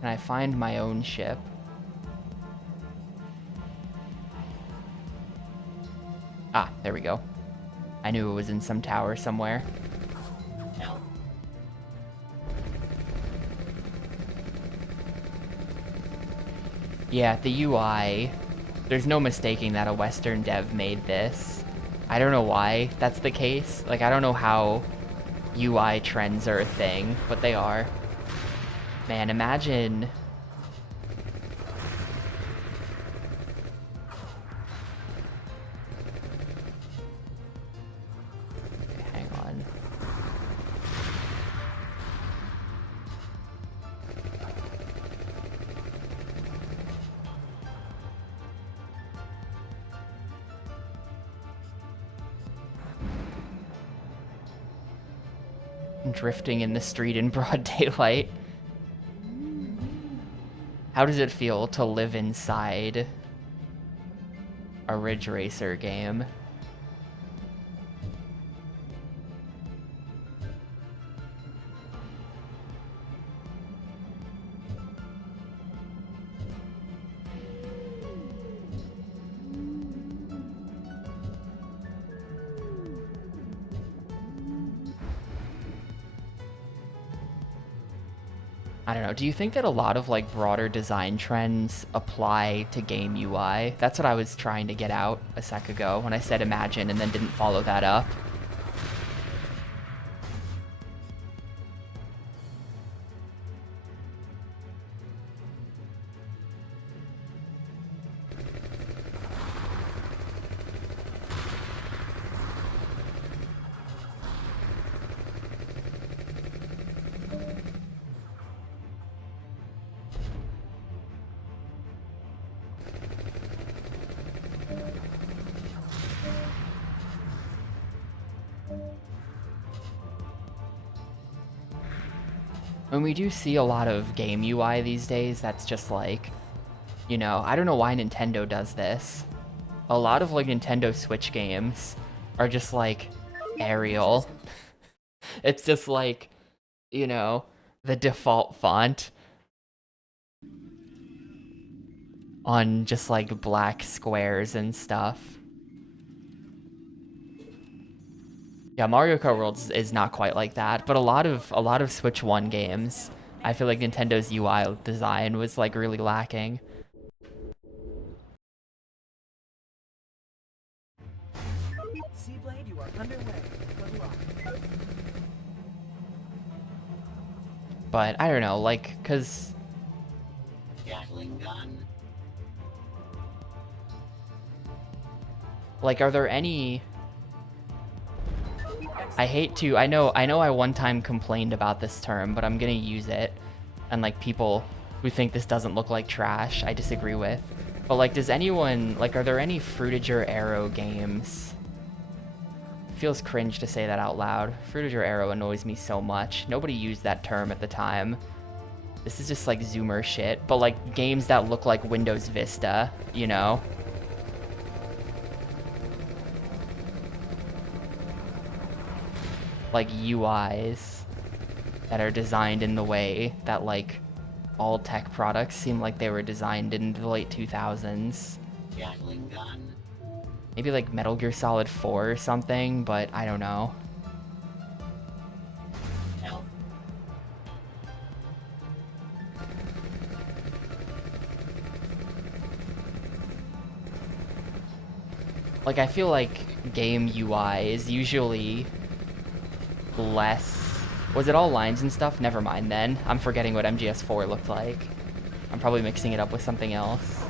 Can I find my own ship? Ah, there we go. I knew it was in some tower somewhere. Health. Yeah, the UI, there's no mistaking that a Western dev made this. I don't know why that's the case. Like, I don't know how UI trends are a thing, but they are. Man, imagine... Okay, hang on. Drifting in the street in broad daylight. How does it feel to live inside a Ridge Racer game? I don't know, do you think that a lot of like broader design trends apply to game UI? That's what I was trying to get out a sec ago when I said imagine and then didn't follow that up. When we do see a lot of game UI these days, that's just like, you know, I don't know why Nintendo does this. A lot of like Nintendo Switch games are just like Arial. It's just like, you know, the default font on just like black squares and stuff. Yeah, Mario Kart World is not quite like that, but a lot of Switch 1 games, I feel like Nintendo's UI design was like really lacking. SeaBlade, you are underway. Good luck. But I don't know, like, cause Gatling gun. like, are there any? I hate to, I know I one time complained about this term, but I'm gonna use it. And like people who think this doesn't look like trash, I disagree with. But like, does anyone, like, are there any Fruitager Arrow games? Feels cringe to say that out loud. Fruitager Arrow annoys me so much. Nobody used that term at the time. This is just like Zoomer shit, but like games that look like Windows Vista, you know? Like UIs that are designed in the way that like all tech products seem like they were designed in the late 2000s. Gatling gun. Maybe like Metal Gear Solid 4 or something, but I don't know. Health. Like, I feel like game UI is usually less... Was it all lines and stuff? Never mind then. I'm forgetting what MGS4 looked like. I'm probably mixing it up with something else.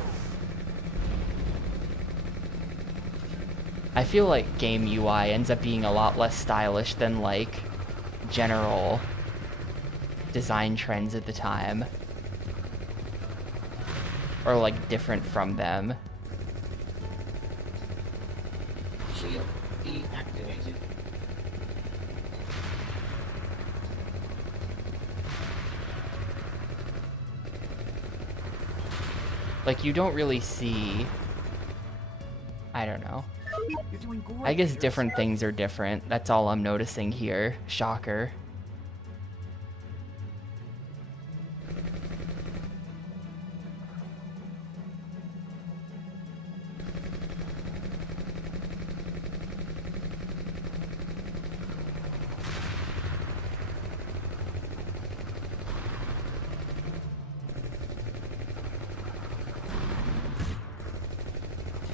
I feel like game UI ends up being a lot less stylish than, like, general design trends at the time. Or, like, different from them. Shield deactivated. Like, you don't really see... I don't know. You're doing great. I guess Pierce. different things are different. That's all I'm noticing here. Shocker.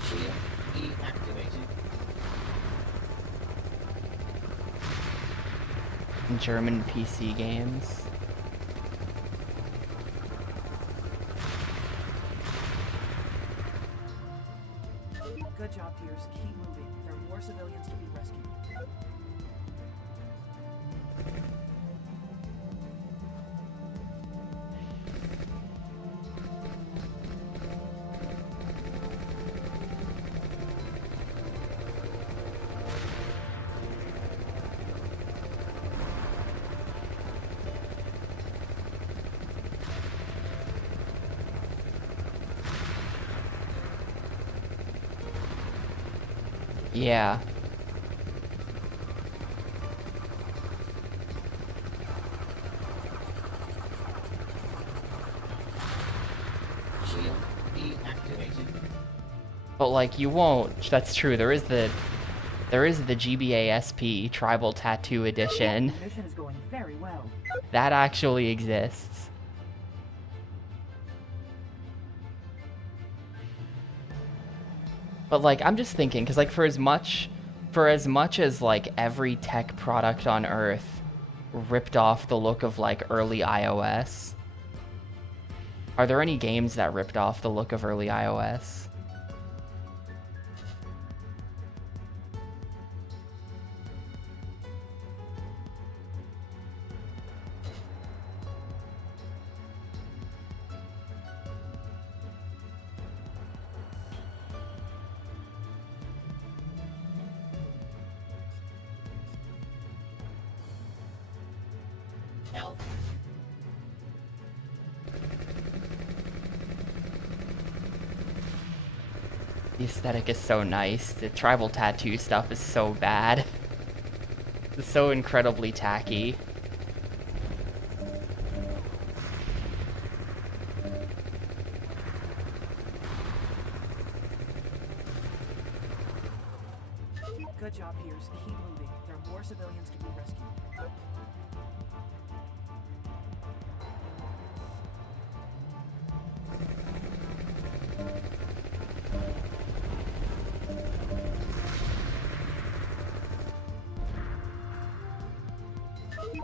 Shield deactivated. German PC games. Good job, Pierce. Keep moving. There are more civilians to be rescued. Yeah. Shield deactivated. But like you won't. That's true. There is the GBASP Tribal Tattoo Edition. The mission is going very well. That actually exists. But like I'm just thinking, because like for as much as like every tech product on Earth ripped off the look of like early iOS, are there any games that ripped off the look of early iOS? Health. The aesthetic is so nice. The tribal tattoo stuff is so bad. It's so incredibly tacky. Good job, Pierce. Keep moving. There are more civilians to be rescued.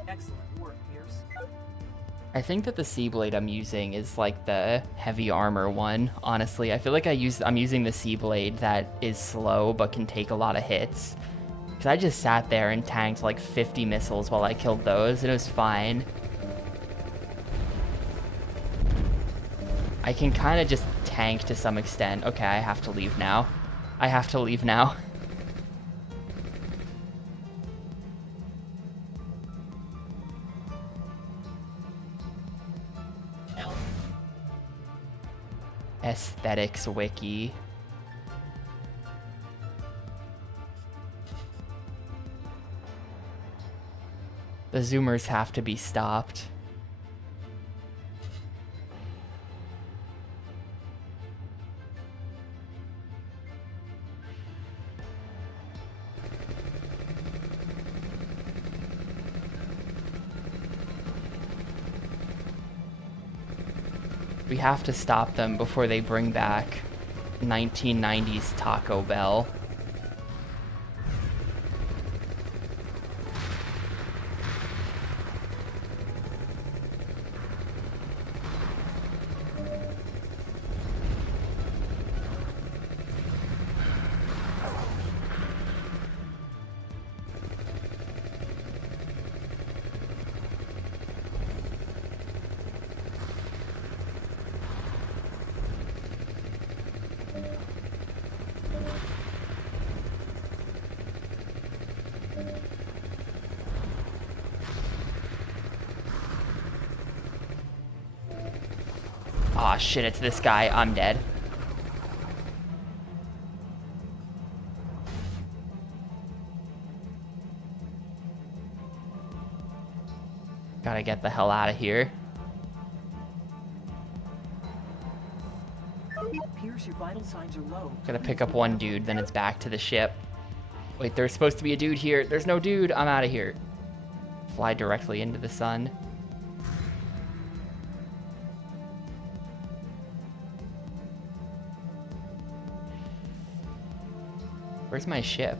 Excellent work, Pierce. I think that the SeaBlade I'm using is like the heavy armor one. Honestly, I feel like I'm using the SeaBlade that is slow but can take a lot of hits. Because I just sat there and tanked like 50 missiles while I killed those, and it was fine. I can kind of just tank to some extent. Okay, I have to leave now. I have to leave now. Aesthetics wiki. The zoomers have to be stopped. We have to stop them before they bring back 1990s Taco Bell. Aw, shit, it's this guy. I'm dead. Gotta get the hell out of here. Pierce, your vital signs are low. Gotta pick up one dude, then it's back to the ship. Wait, there's supposed to be a dude here. There's no dude. I'm out of here. Fly directly into the sun. Where's my ship?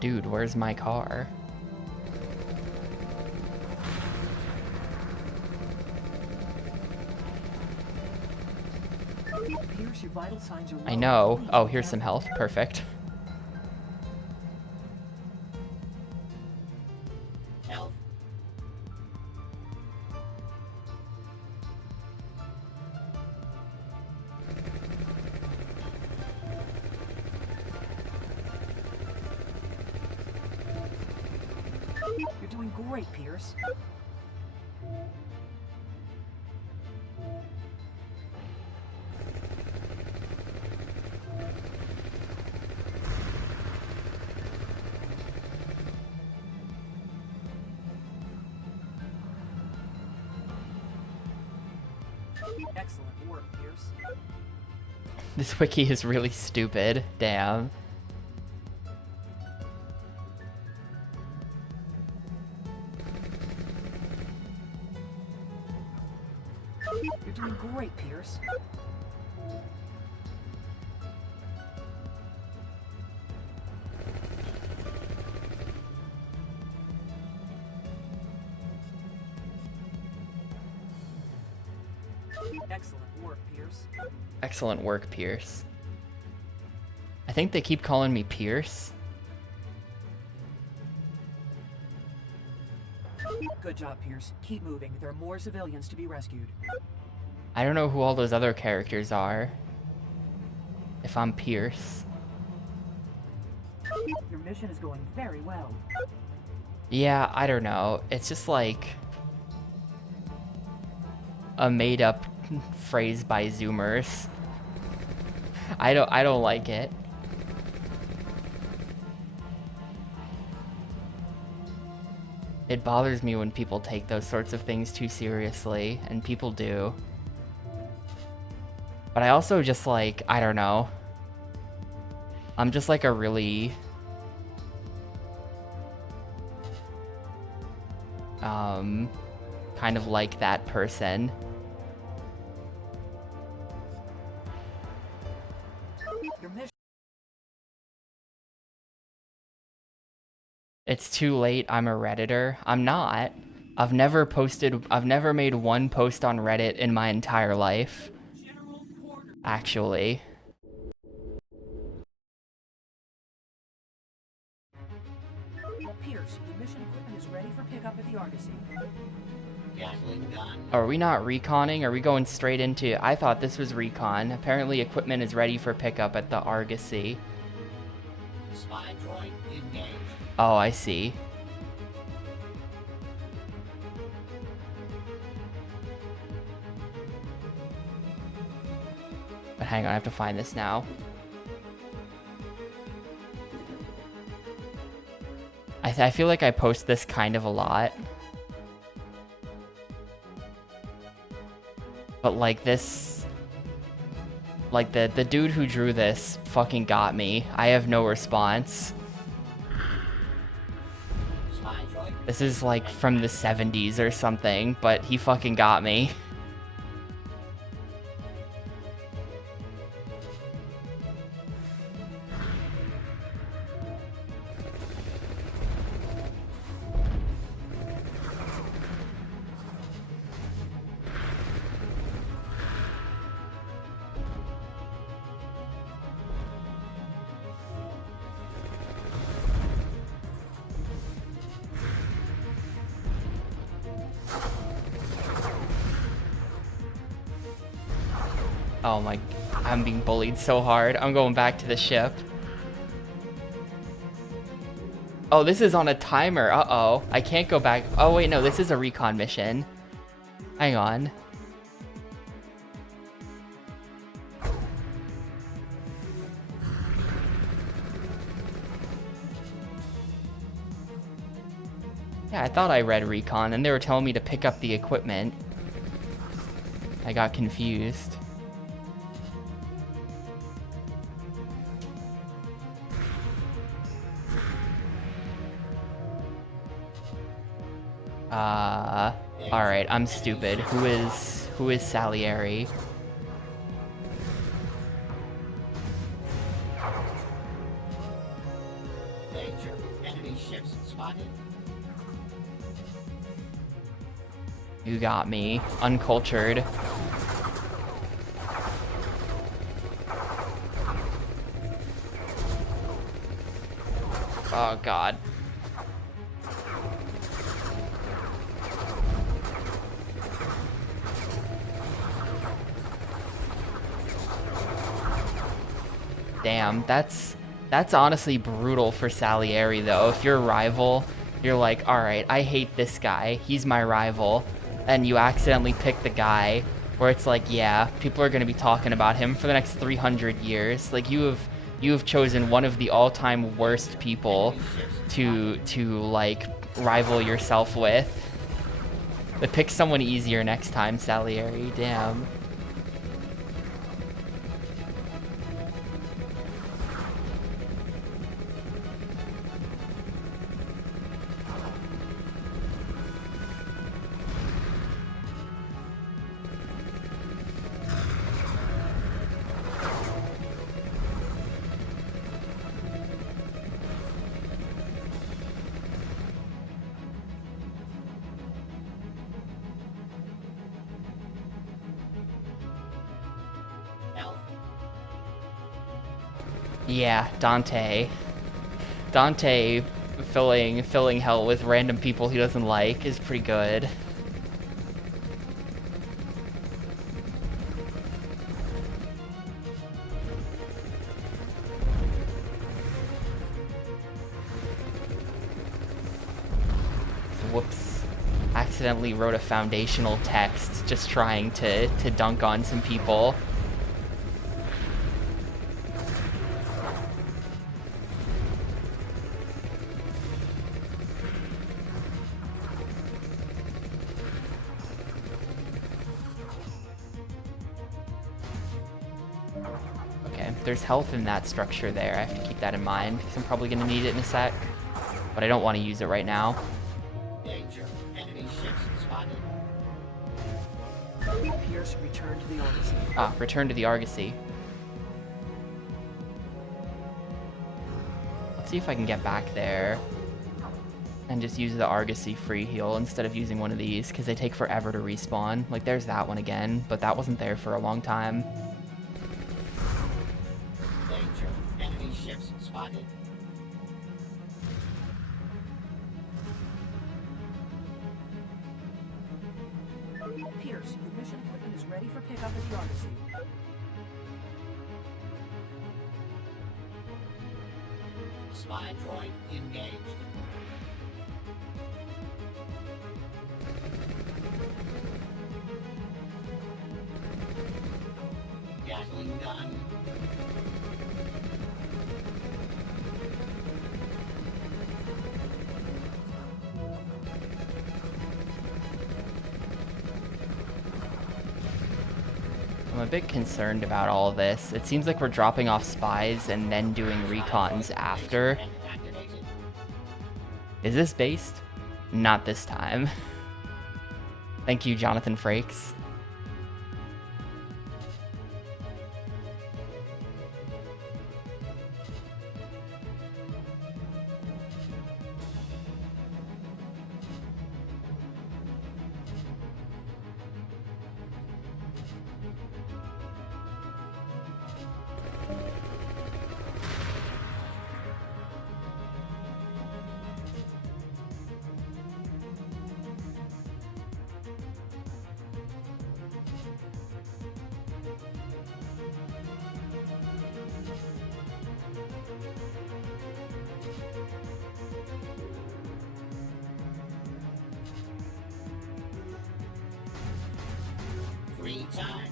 Dude, where's my car? Pierce, your vital signs are low. I know. Oh, here's some health. Perfect. Health. You're doing great, Pierce. Excellent work, Pierce. This wiki is really stupid. Damn. You're doing great, Pierce. Excellent work, Pierce. Excellent work, Pierce. I think they keep calling me Pierce. Good job, Pierce. Keep moving. There are more civilians to be rescued. I don't know who all those other characters are. If I'm Pierce. Your mission is going very well. Yeah, I don't know. It's just like a made-up phrase by Zoomers. I don't like it. It bothers me when people take those sorts of things too seriously, and people do. But I also just like, I don't know. I'm just like a really kind of like that person. Your mission. It's too late, I'm a Redditor. I'm not. I've never made one post on Reddit in my entire life. Actually. Pierce, the mission equipment is ready for pickup at the Argosy. Are we not reconning? Are we going straight into... I thought this was recon. Apparently equipment is ready for pickup at the Argosy. Spy droid engaged. Oh, I see. But hang on, I have to find this now. I feel like I post this kind of a lot. But like this... Like the dude who drew this fucking got me. I have no response. This is like from the 70s or something, but he fucking got me. Oh my, I'm being bullied so hard. I'm going back to the ship. Oh, this is on a timer. Uh-oh. I can't go back. Oh, wait, no, this is a recon mission. Hang on. Yeah, I thought I read recon, and they were telling me to pick up the equipment. I got confused. Alright, I'm stupid. Who is Salieri? Danger. Enemy ships spotted. You got me. Uncultured. Oh god. Damn, that's honestly brutal for Salieri though. If you're a rival, you're like, alright, I hate this guy, he's my rival, and you accidentally pick the guy where it's like, yeah, people are gonna be talking about him for the next 300 years. Like you have chosen one of the all-time worst people to like rival yourself with. But pick someone easier next time, Salieri, damn. Yeah, Dante. Dante filling hell with random people he doesn't like is pretty good. Whoops. Accidentally wrote a foundational text just trying to dunk on some people. There's health in that structure there. I have to keep that in mind because I'm probably going to need it in a sec. But I don't want to use it right now. Danger. Enemy ships spotted. Pierce, return to the Argosy. Ah, return to the Argosy. Let's see if I can get back there and just use the Argosy free heal instead of using one of these because they take forever to respawn. Like there's that one again, but that wasn't there for a long time. Spotted. up at the Argosy. Spy droid engaged. Gatling gun. I'm a bit concerned about all of this. It seems like we're dropping off spies and then doing recons after. Is this based? Not this time. Thank you, Jonathan Frakes. Three times.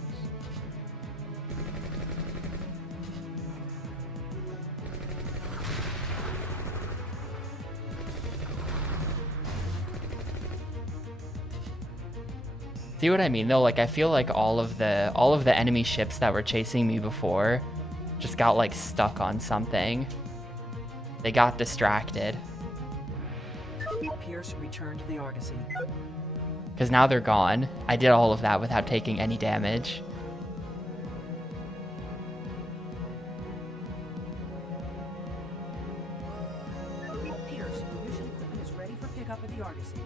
See what I mean though? Like I feel like all of the enemy ships that were chasing me before just got like stuck on something. They got distracted. Pierce returned to the Argosy. Because now they're gone. I did all of that without taking any damage. Pierce, your mission equipment is ready for pickup at the Argosy.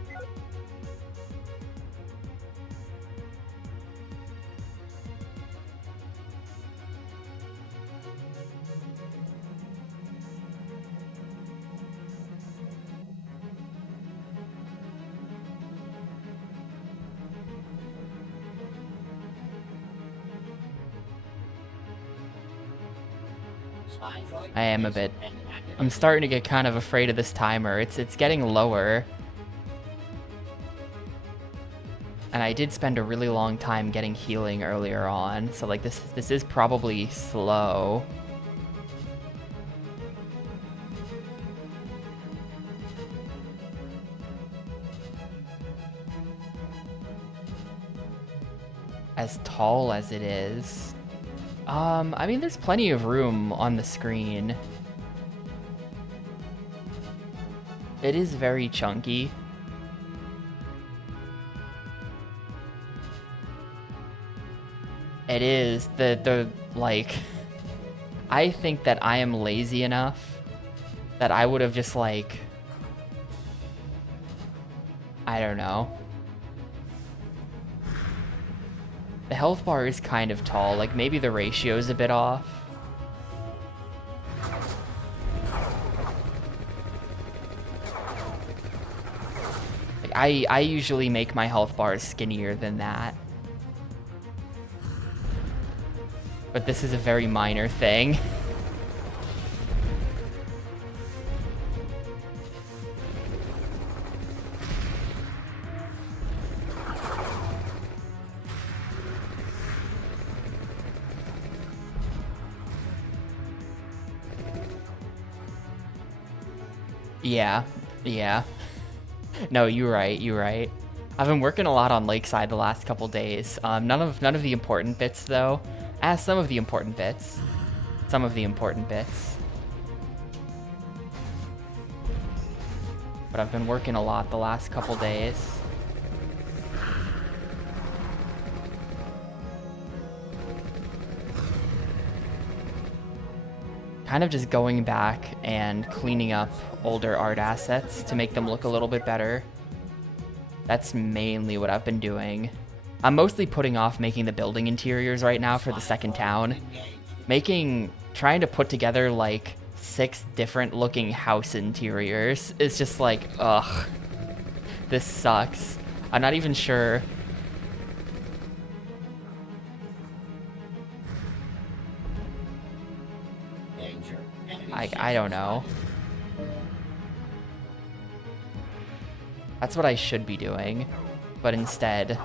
Spy droid. I am a bit. and activated. I'm starting to get kind of afraid of this timer. It's getting lower. And I did spend a really long time getting healing earlier on, so like this is probably slow. As tall as it is. I mean, there's plenty of room on the screen. It is very chunky. It is. Like, I think that I am lazy enough that I would have just, like, I don't know. The health bar is kind of tall, like maybe the ratio is a bit off. Like I usually make my health bars skinnier than that. But this is a very minor thing. Yeah. No, you're right. I've been working a lot on Lakeside the last couple days. None of the important bits though. Some of the important bits. But I've been working a lot the last couple days. Kind of just going back and cleaning up older art assets to make them look a little bit better. That's mainly what I've been doing. I'm mostly putting off making the building interiors right now for the second town. Trying to put together like 6 different looking house interiors is just like, ugh. This sucks. I'm not even sure. I don't know. That's what I should be doing, but instead,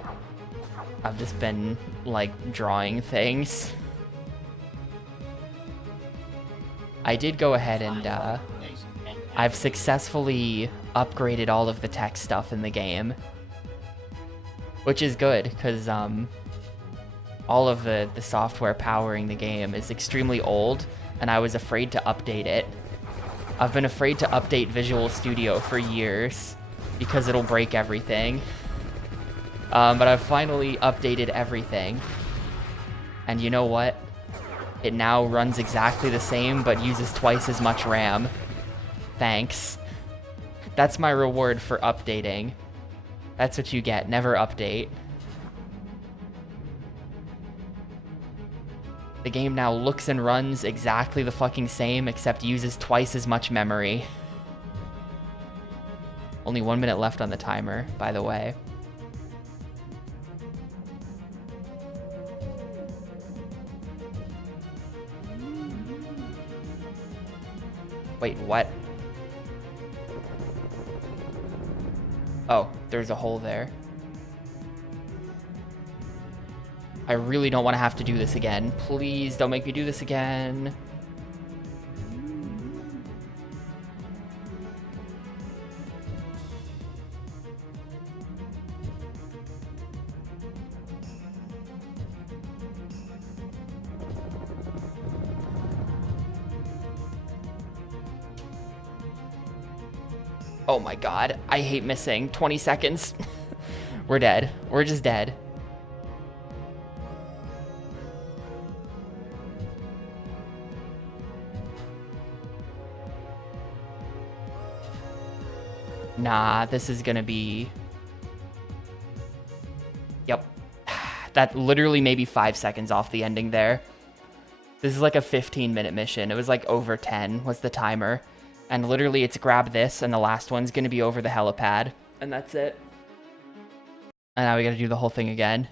I've just been, like, drawing things. I did go ahead and, I've successfully upgraded all of the tech stuff in the game, which is good, because, all of the software powering the game is extremely old, and I was afraid to update it. I've been afraid to update Visual Studio for years, because it'll break everything. But I've finally updated everything. And you know what? It now runs exactly the same, but uses twice as much RAM. Thanks. That's my reward for updating. That's what you get, never update. The game now looks and runs exactly the fucking same, except uses twice as much memory. Only 1 minute left on the timer, by the way. Wait, what? Oh, there's a hole there. I really don't want to have to do this again. Please don't make me do this again. Oh my god, I hate missing. 20 seconds. We're dead. We're just dead. Nah, this is gonna be... Yep. That literally maybe 5 seconds off the ending there. This is like a 15-minute mission. It was like over 10 was the timer. And literally it's grab this, and the last one's gonna be over the helipad. And that's it. And now we gotta do the whole thing again.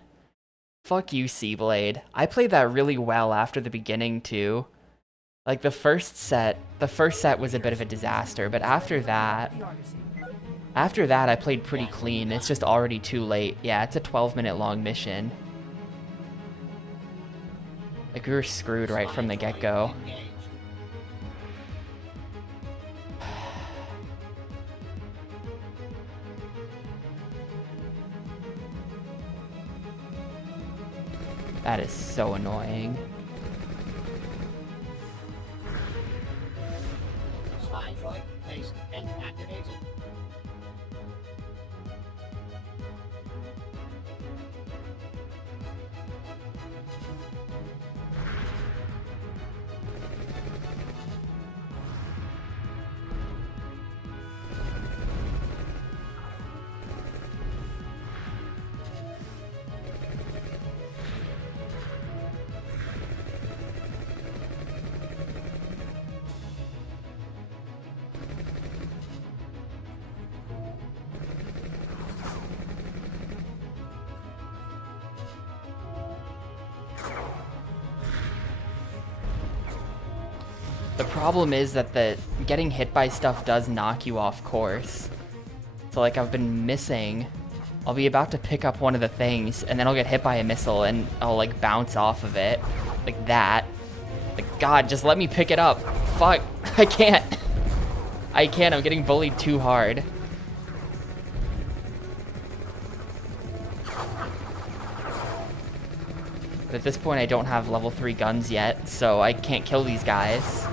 Fuck you, SeaBlade. I played that really well after the beginning, too. Like, the first set was a bit of a disaster, but after that, I played pretty clean. It's just already too late. Yeah, it's a 12-minute long mission. Like, we were screwed right from the get-go. That is so annoying. Spy droid placed and activated. The problem is that the getting hit by stuff does knock you off course. So like I've been missing. I'll be about to pick up one of the things and then I'll get hit by a missile and I'll like bounce off of it. Like that. Like God, just let me pick it up. Fuck. I can't. I can't. I'm getting bullied too hard. But at this point I don't have level 3 guns yet, so I can't kill these guys.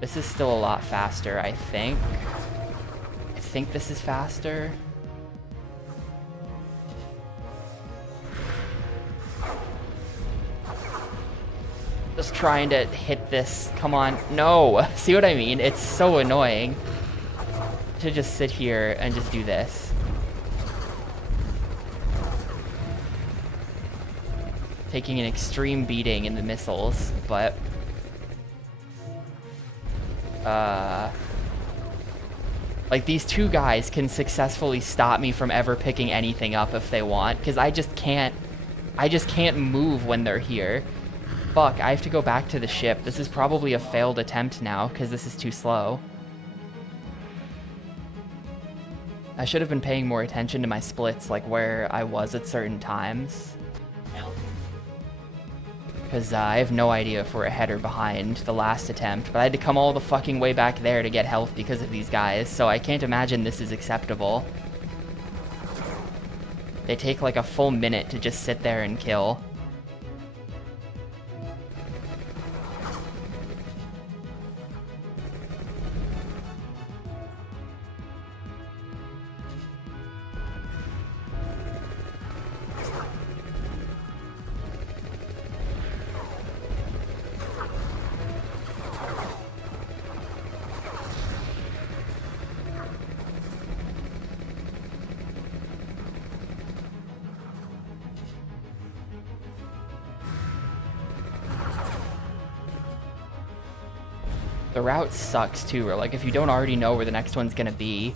This is still a lot faster, I think. I think this is faster. Just trying to hit this. Come on. No. See what I mean? It's so annoying. I should just sit here and just do this. Taking an extreme beating in the missiles, but... Like, these two guys can successfully stop me from ever picking anything up if they want, because I just can't move when they're here. Fuck, I have to go back to the ship. This is probably a failed attempt now, because this is too slow. I should have been paying more attention to my splits, like where I was at certain times. Because I have no idea if we're ahead or behind the last attempt, but I had to come all the fucking way back there to get health because of these guys, so I can't imagine this is acceptable. They take like a full minute to just sit there and kill. The route sucks too, or like if you don't already know where the next one's gonna be,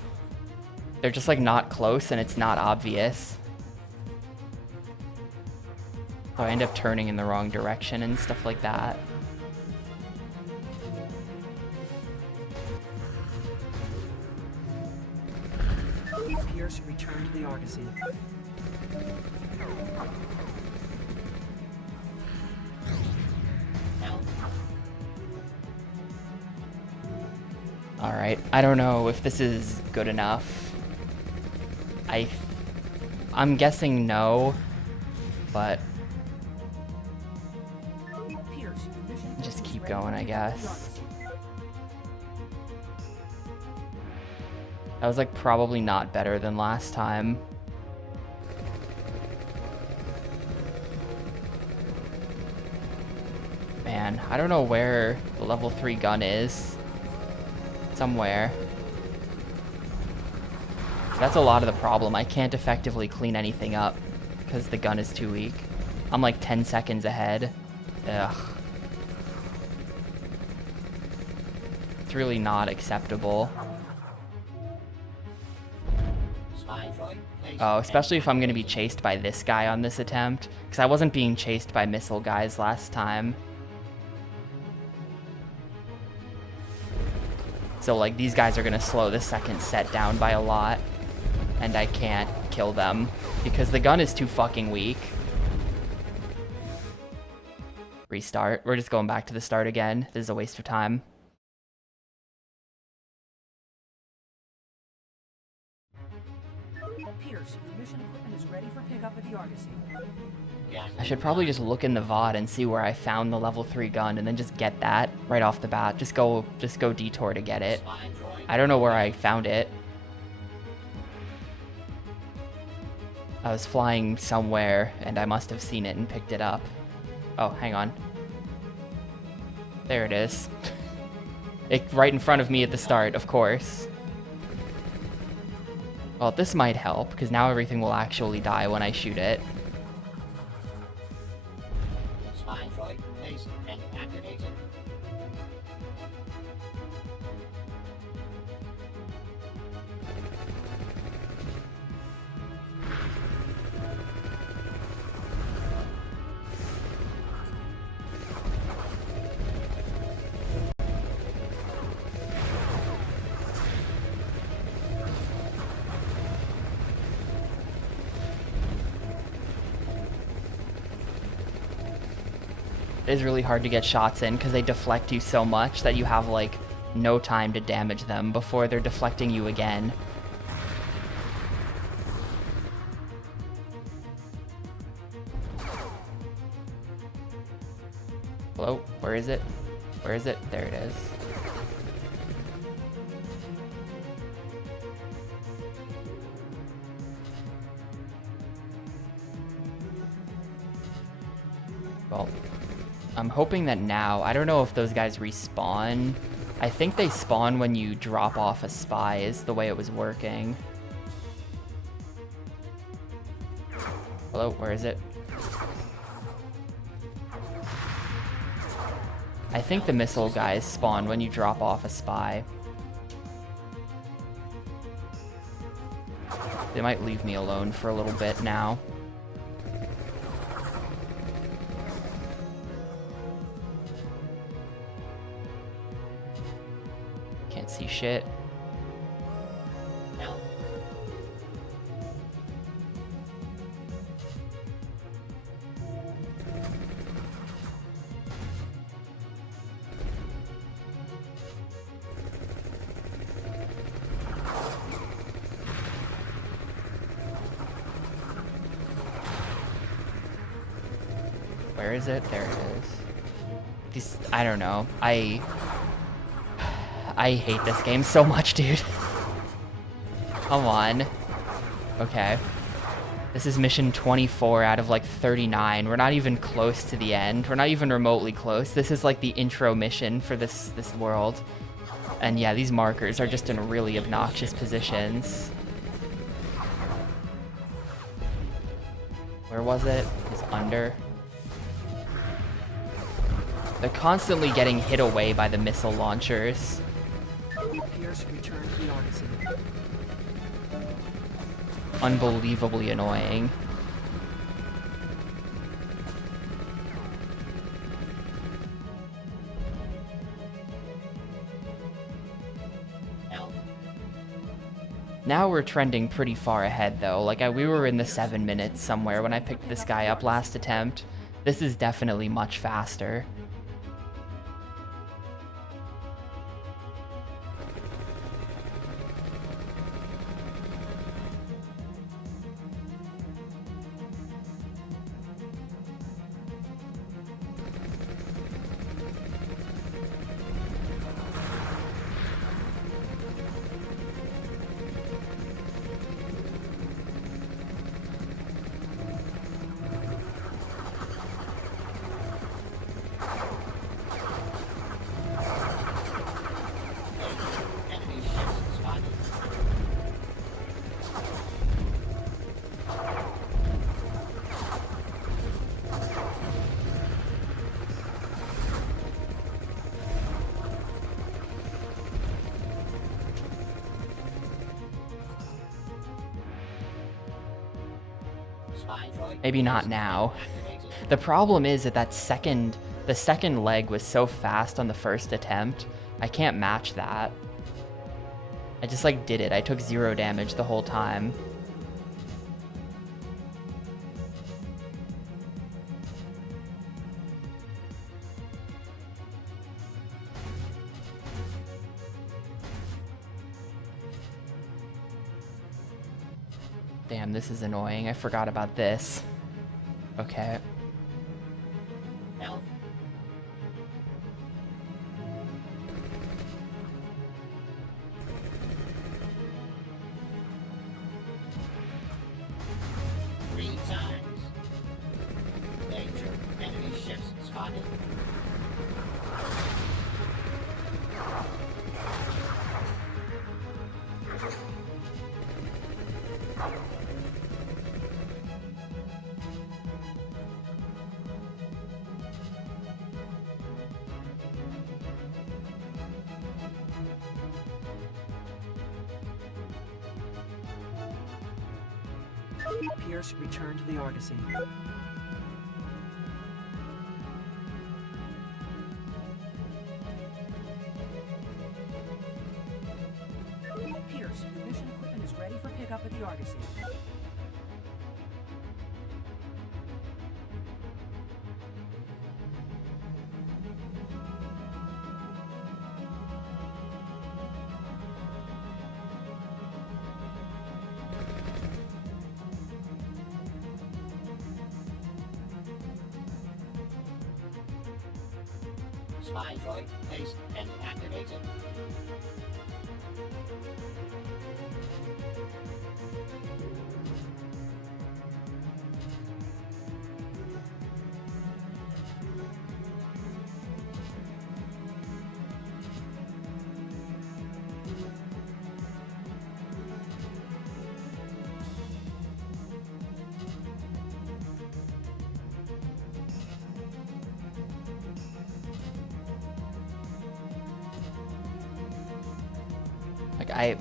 they're just like not close and it's not obvious. So I end up turning in the wrong direction and stuff like that. Pierce, return to the Argosy. Alright, I don't know if this is good enough. I'm guessing no, but just keep going, I guess. That was like probably not better than last time. Man, I don't know where the level 3 gun is. Somewhere. That's a lot of the problem. I can't effectively clean anything up because the gun is too weak. I'm like 10 seconds ahead. Ugh. It's really not acceptable. Oh, especially if I'm going to be chased by this guy on this attempt, because I wasn't being chased by missile guys last time. So, like, these guys are going to slow the second set down by a lot, and I can't kill them because the gun is too fucking weak. Restart. We're just going back to the start again. This is a waste of time. Pierce, your mission equipment is ready for pickup at the Argosy. I should probably just look in the VOD and see where I found the level 3 gun and then just get that right off the bat. Just go detour to get it. I don't know where I found it. I was flying somewhere and I must have seen it and picked it up. Oh, hang on. There it is. Right in front of me at the start, of course. Well, this might help, because now everything will actually die when I shoot it. Spy droid placed and activated. It is really hard to get shots in because they deflect you so much that you have like no time to damage them before they're deflecting you again. Hello? Where is it? Where is it? There it is. Well, I'm hoping that now, I don't know if those guys respawn. I think they spawn when you drop off a spy is the way it was working. Hello, where is it? I think the missile guys spawn when you drop off a spy. They might leave me alone for a little bit now. Can't see shit. Where is it? There it is. These, I don't know. I hate this game so much, dude. Come on. Okay. This is mission 24 out of like 39. We're not even close to the end. We're not even remotely close. This is like the intro mission for this world. And yeah, these markers are just in really obnoxious positions. Where was it? It's under. They're constantly getting hit away by the missile launchers. Pierce, return to the Odyssey. Unbelievably annoying. Now we're trending pretty far ahead though. Like we were in the 7 minutes somewhere when I picked this guy up last attempt. This is definitely much faster. Maybe not now. The problem is that the second leg was so fast on the first attempt. I can't match that. I just like did it. I took 0 damage the whole time. Damn, this is annoying. I forgot about this. Okay. Pierce, return to the Argosy. Pierce, your mission equipment is ready for pickup at the Argosy. Spy droid placed and activated.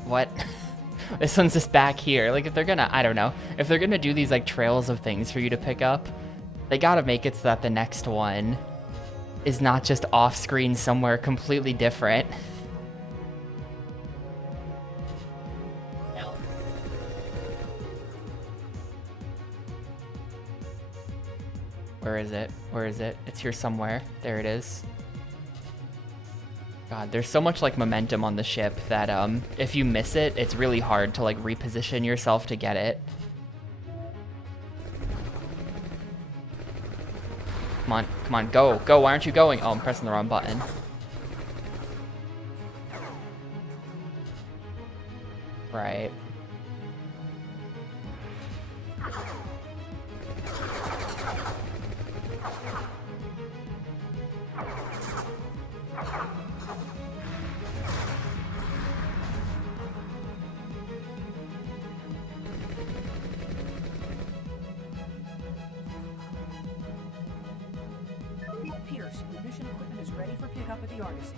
What? This one's just back here. Like, if they're gonna, I don't know, if they're gonna do these like trails of things for you to pick up, they gotta make it so that the next one is not just off screen somewhere completely different. Where is it? Where is it? It's here somewhere. There it is. God, there's so much like momentum on the ship that if you miss it, it's really hard to like reposition yourself to get it. Come on, go, go. Why aren't you going? Oh, I'm pressing the wrong button. Right. Pierce, your mission equipment is ready for pickup at the Argosy.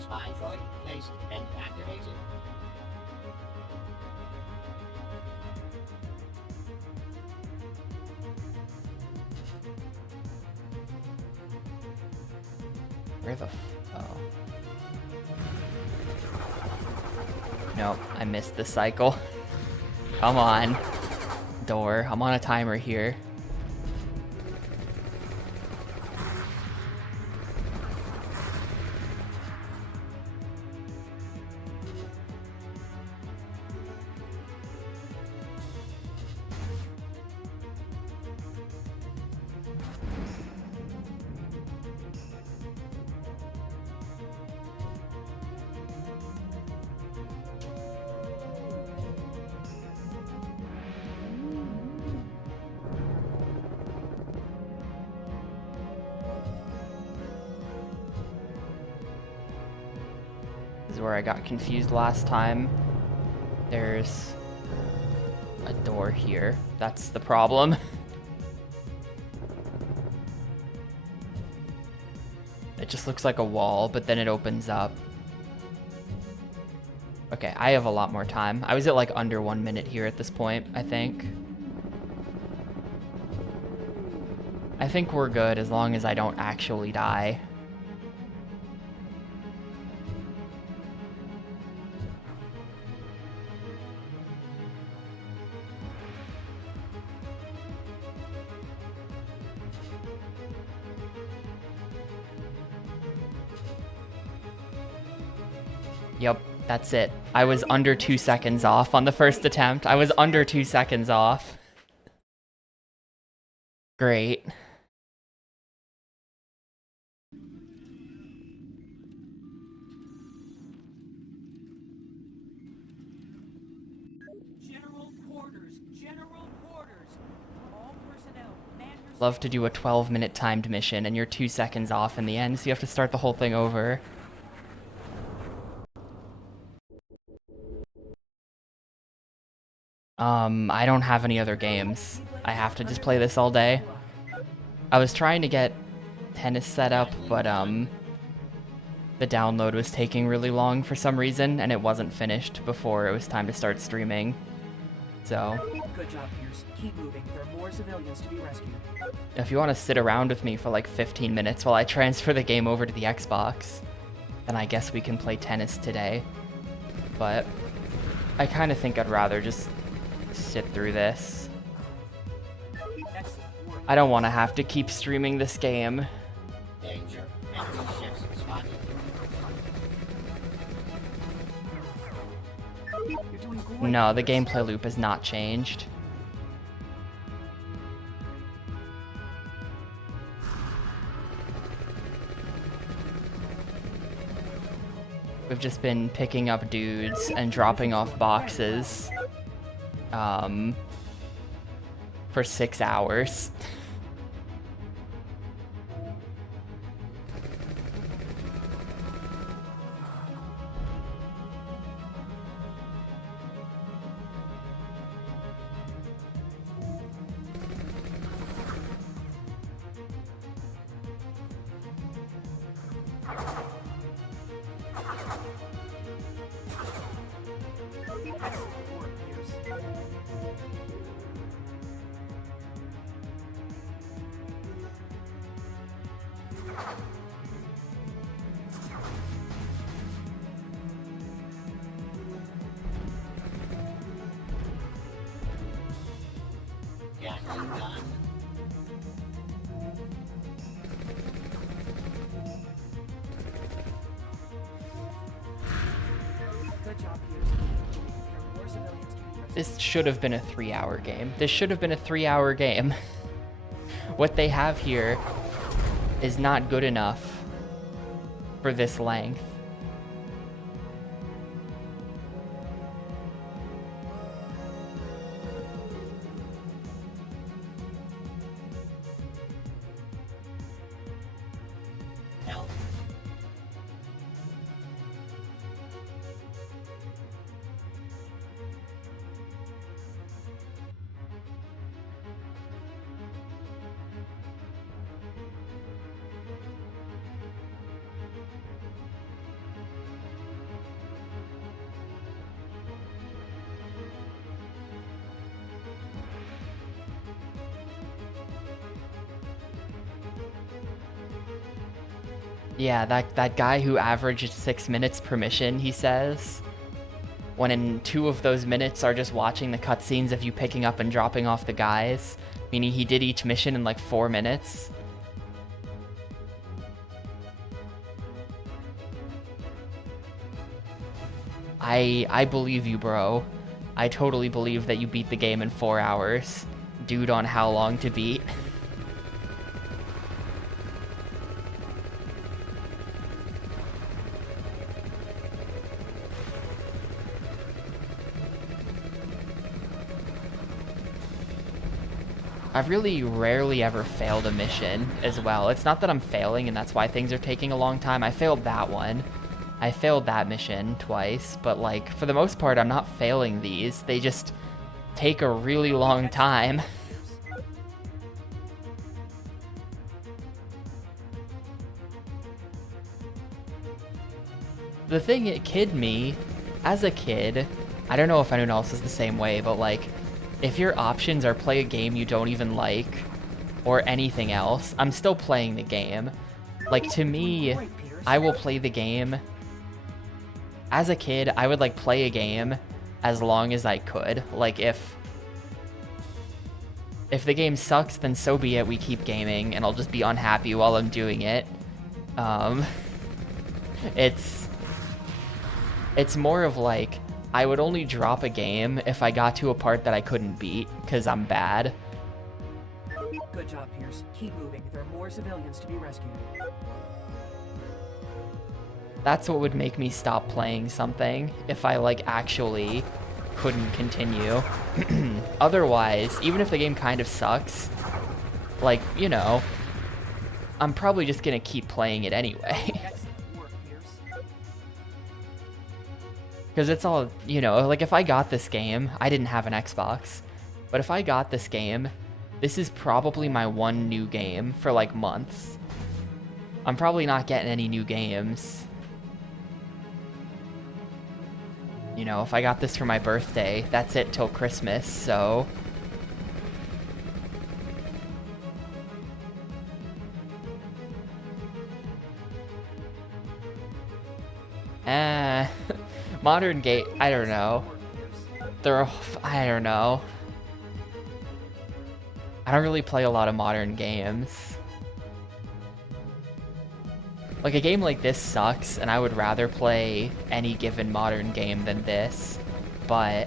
Spy droid placed and activated. Where the oh. Nope, I missed the cycle. Come on. Door. I'm on a timer here. This is where I got confused last time. There's a door here. That's the problem. It just looks like a wall, but then it opens up. Okay, I have a lot more time. I was at like under 1 minute here at this point, I think. I think we're good as long as I don't actually die. Yep, that's it. I was under 2 seconds off on the first attempt. I was under 2 seconds off. Great. General quarters, general quarters. All personnel, man your Love to do a 12-minute timed mission and you're 2 seconds off in the end, so you have to start the whole thing over. I don't have any other games. I have to just play this all day. I was trying to get tennis set up, but the download was taking really long for some reason, and it wasn't finished before it was time to start streaming. So, Good job, Pierce. Keep moving. There are more civilians to be rescued. if you want to sit around with me for like 15 minutes while I transfer the game over to the Xbox, then I guess we can play tennis today. But I kind of think I'd rather just sit through this. Excellent work. I don't want to have to keep streaming this game. Danger. Enemy ships spotted. You're doing great. No, the Pierce. gameplay loop has not changed. We've just been picking up dudes and dropping off boxes for 6 hours. This should have been a 3-hour game. This should have been a 3-hour game. What they have here is not good enough for this length. Yeah, that guy who averaged 6 minutes per mission, he says, when in 2 of those minutes are just watching the cutscenes of you picking up and dropping off the guys, meaning he did each mission in like 4 minutes. I believe you, bro. I totally believe that you beat the game in 4 hours. Dude on how long to beat. I've really rarely ever failed a mission as well. It's not that I'm failing and that's why things are taking a long time. I failed that one. I failed that mission twice, but like for the most part I'm not failing these. They just take a really long time. The thing, as a kid, I don't know if anyone else is the same way, but like, if your options are play a game you don't even like, or anything else, I'm still playing the game. Like, to me, I will play the game. As a kid, I would, like, play a game as long as I could. Like, if the game sucks, then so be it, we keep gaming, and I'll just be unhappy while I'm doing it. It's more of, like, I would only drop a game if I got to a part that I couldn't beat, because I'm bad. Good job, Pierce. Keep moving. There are more civilians to be rescued. That's what would make me stop playing something, if I, like, actually couldn't continue. Otherwise, even if the game kind of sucks, like, you know, I'm probably just gonna keep playing it anyway. Because it's all, you know, like if I got this game, I didn't have an Xbox, but if I got this game, this is probably my one new game for like months. I'm probably not getting any new games. You know, if I got this for my birthday, that's it till Christmas, so... Modern game, I don't know. I don't know. I don't really play a lot of modern games. Like, a game like this sucks, and I would rather play any given modern game than this, but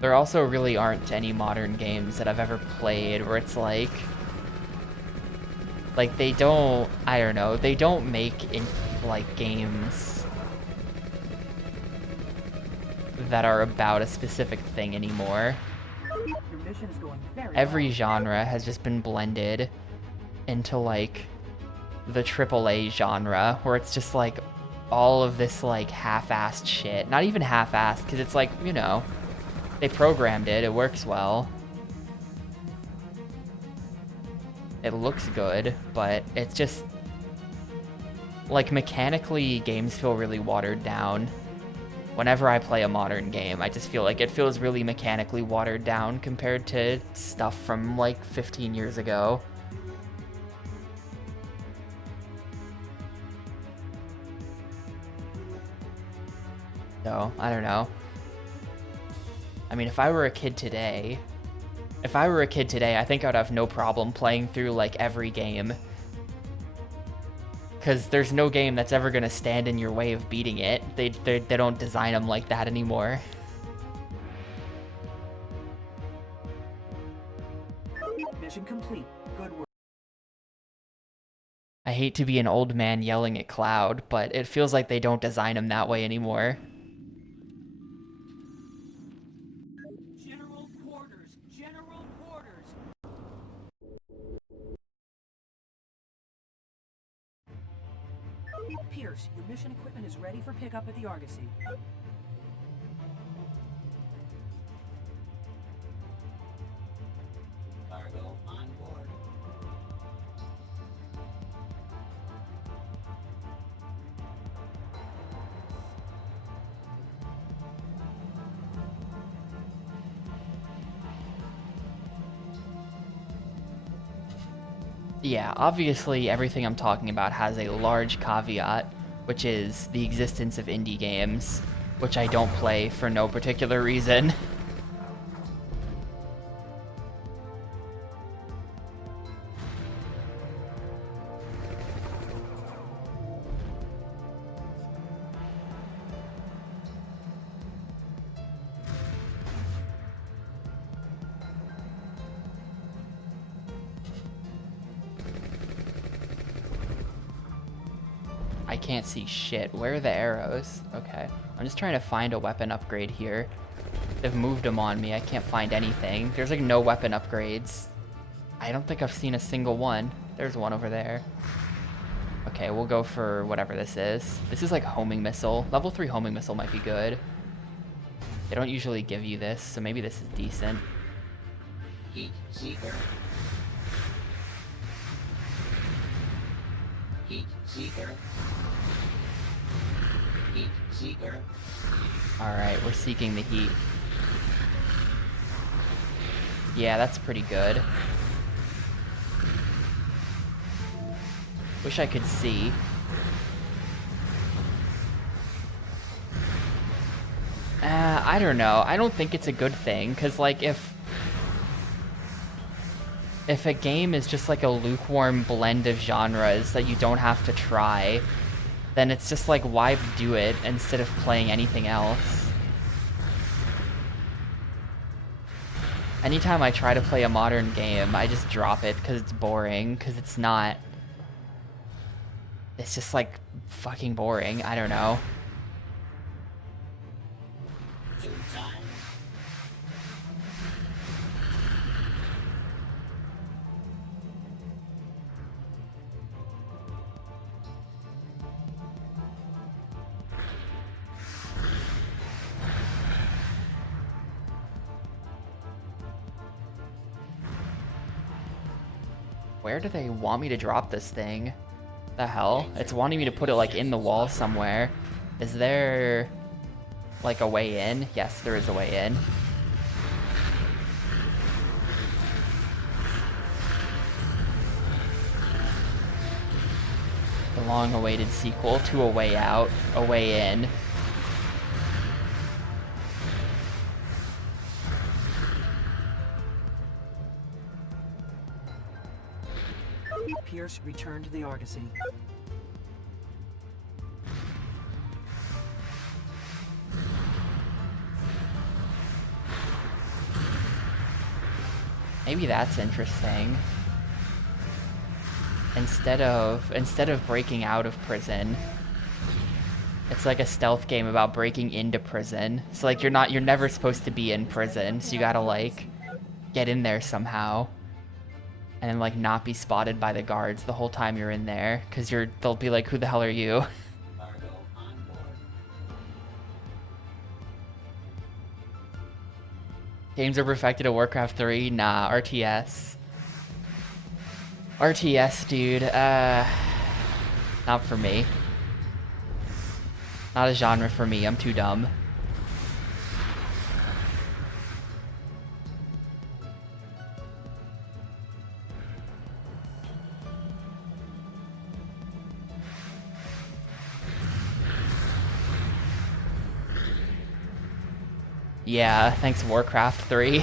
there also really aren't any modern games that I've ever played where it's like, Like, they don't, I don't know, they don't make, like, games that are about a specific thing anymore. Your mission is going very Every well. genre has just been blended into, like, the AAA genre, where it's just, like, all of this, like, half-assed shit. Not even half-assed, because it's like, you know, they programmed it, it works well. It looks good, but it's just, like, mechanically, games feel really watered down. Whenever I play a modern game, I just feel like it feels really mechanically watered down compared to stuff from, like, 15 years ago. So, I don't know. I mean, if I were a kid today, I think I'd have no problem playing through, like, every game. Because there's no game that's ever going to stand in your way of beating it. They don't design them like that anymore. Mission complete. Good work. I hate to be an old man yelling at Cloud, but it feels like they don't design them that way anymore. General quarters. General quarters. Pierce, your mission equipment is ready for pickup at the Argosy. Cargo on board. Yeah, obviously everything I'm talking about has a large caveat, which is the existence of indie games, which I don't play for no particular reason. I can't see shit. Where are the arrows? Okay. I'm just trying to find a weapon upgrade here. They've moved them on me. I can't find anything. There's like no weapon upgrades. I don't think I've seen a single one. There's one over there. Okay, we'll go for whatever this is. This is like homing missile. Level 3 homing missile might be good. They don't usually give you this, so maybe this is decent. Heat seeker. Heat seeker. Heat seeker. Alright, we're seeking the heat. Yeah, that's pretty good. Wish I could see. I don't know. I don't think it's a good thing, because, like, if a game is just like a lukewarm blend of genres that you don't have to try, then it's just like, why do it instead of playing anything else? Anytime I try to play a modern game, I just drop it because it's boring, because it's not... It's just, like, fucking boring. I don't know. Where do they want me to drop this thing? The hell? It's wanting me to put it, like, in the wall somewhere. Is there, like, a way in? Yes, there is a way in. The long-awaited sequel to A Way Out, A Way In. Pierce, return to the Argosy. Maybe that's interesting. instead of breaking out of prison, it's like a stealth game about breaking into prison. So like you're never supposed to be in prison, so you gotta like get in there somehow and then like not be spotted by the guards the whole time you're in there, because they'll be like, who the hell are you? Games are perfected at Warcraft 3? Nah, RTS. RTS, dude. Not for me. Not a genre for me. I'm too dumb. Yeah, thanks Warcraft 3.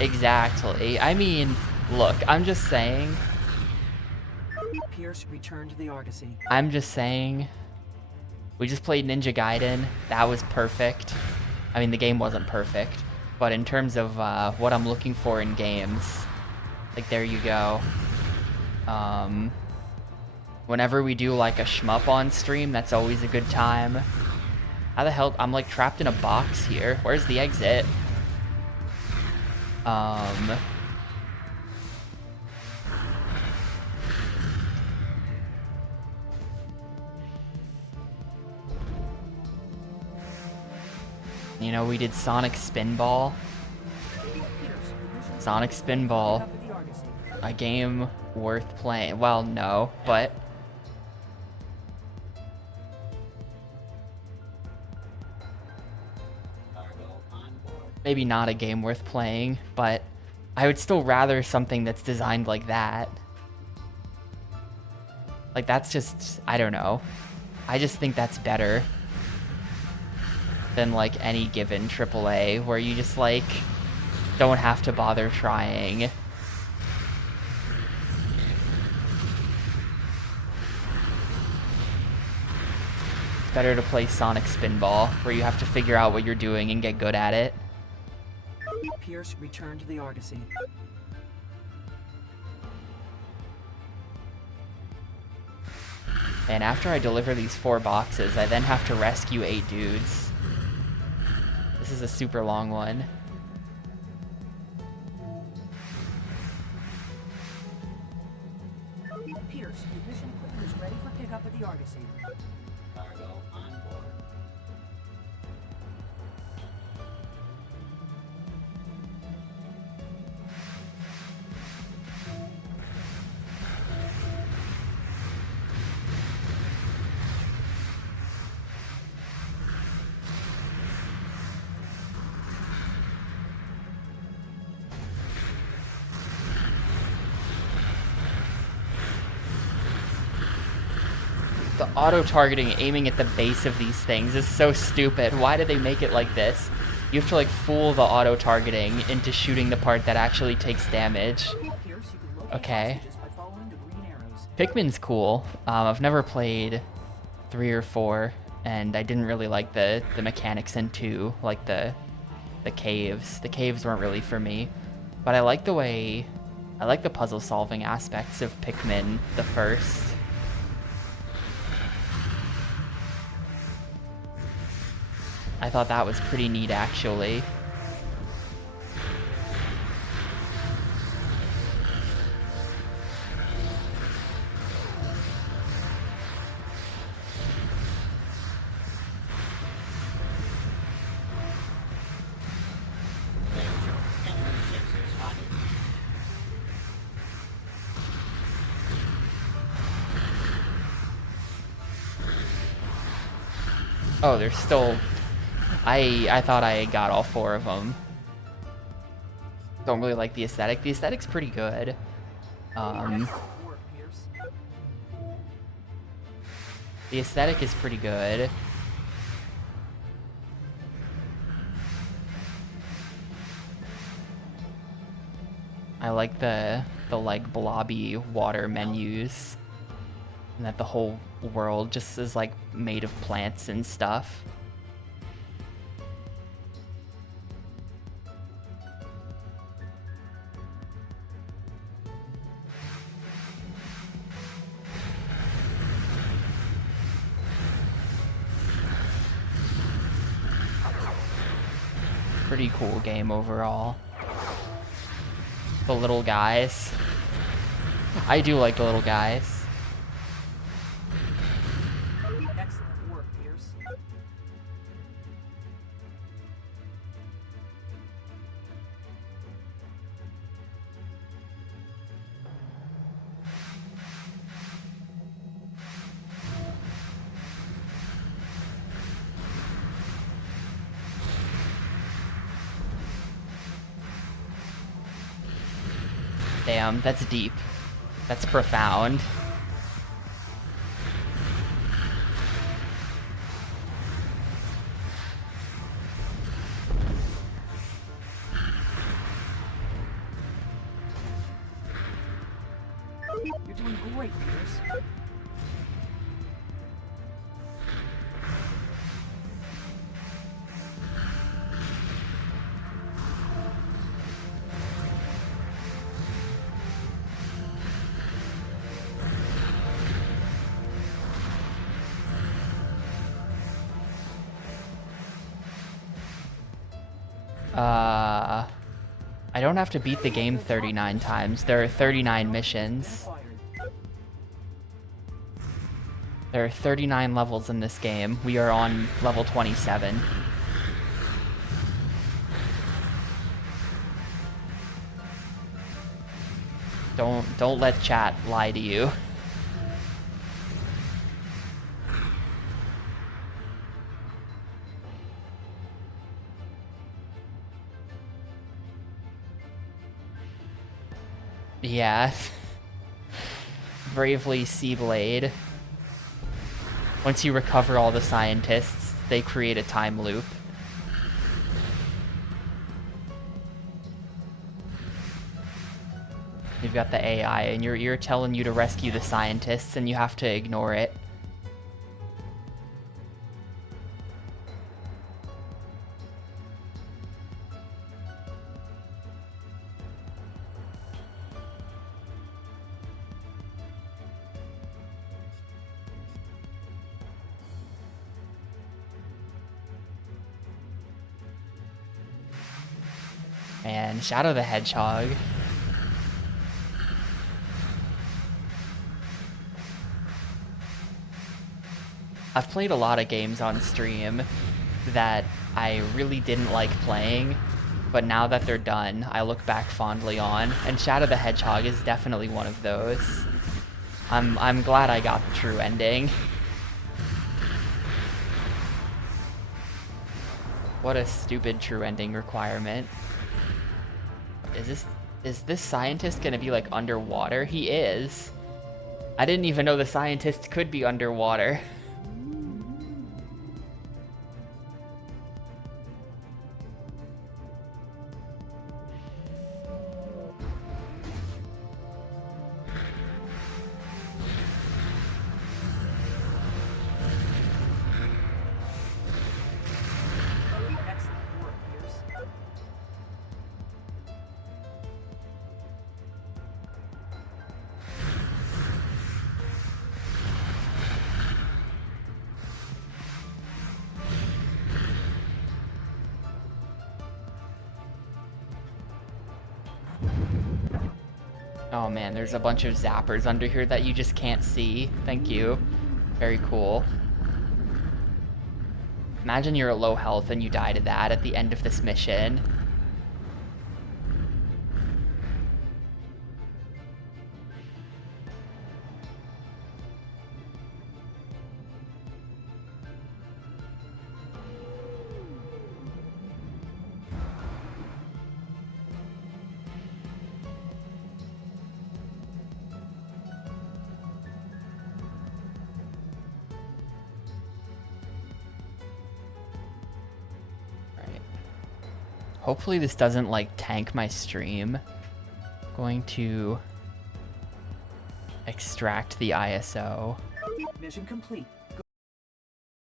Exactly. I mean, look, I'm just saying. Pierce returned to the Argosy. I'm just saying. We just played Ninja Gaiden. That was perfect. I mean, the game wasn't perfect, but in terms of what I'm looking for in games, like, there you go. Whenever we do like a shmup on stream, that's always a good time. How the hell? I'm like trapped in a box here. Where's the exit? You know, we did Sonic Spinball. Sonic Spinball. A game worth playing. Well, no, but... maybe not a game worth playing, but I would still rather something that's designed like that. Like, that's just... I don't know. I just think that's better than, like, any given AAA, where you just, like, don't have to bother trying. It's better to play Sonic Spinball, where you have to figure out what you're doing and get good at it. Pierce returned to the Argosy. And after I deliver these 4 boxes, I then have to rescue 8 dudes. This is a super long one. Pierce, your mission equipment is ready for pickup at the Argosy. Cargo on board. The auto-targeting aiming at the base of these things is so stupid. Why did they make it like this? You have to like fool the auto-targeting into shooting the part that actually takes damage. Okay. Pikmin's cool. I've never played 3 or 4, and I didn't really like the mechanics in 2, like the caves. The caves weren't really for me. But I like the puzzle-solving aspects of Pikmin the first. I thought that was pretty neat, actually. Oh, there's still... I thought I got all 4 of them. Don't really like the aesthetic. The aesthetic's pretty good. The aesthetic is pretty good. I like the like blobby water menus, and that the whole world just is like made of plants and stuff. Pretty cool game overall. The little guys. I do like the little guys. Excellent work, Pierce. Damn, that's deep. That's profound. You're doing great, Pierce. I don't have to beat the game 39 times. There are 39 missions. There are 39 levels in this game. We are on level 27. Don't let chat lie to you. Yeah. Bravely SeaBlade. Once you recover all the scientists, they create a time loop. You've got the AI in your ear telling you to rescue the scientists, and you have to ignore it. And Shadow the Hedgehog. I've played a lot of games on stream that I really didn't like playing, but now that they're done, I look back fondly on, and Shadow the Hedgehog is definitely one of those. I'm glad I got the true ending. What a stupid true ending requirement. Is this scientist gonna be like underwater? He is. I didn't even know the scientist could be underwater. Excellent work, Pierce. Oh man, there's a bunch of zappers under here that you just can't see. Thank you. Very cool. Imagine you're at low health and you die to that at the end of this mission. Hopefully this doesn't like tank my stream. I'm going to extract the ISO. Mission complete.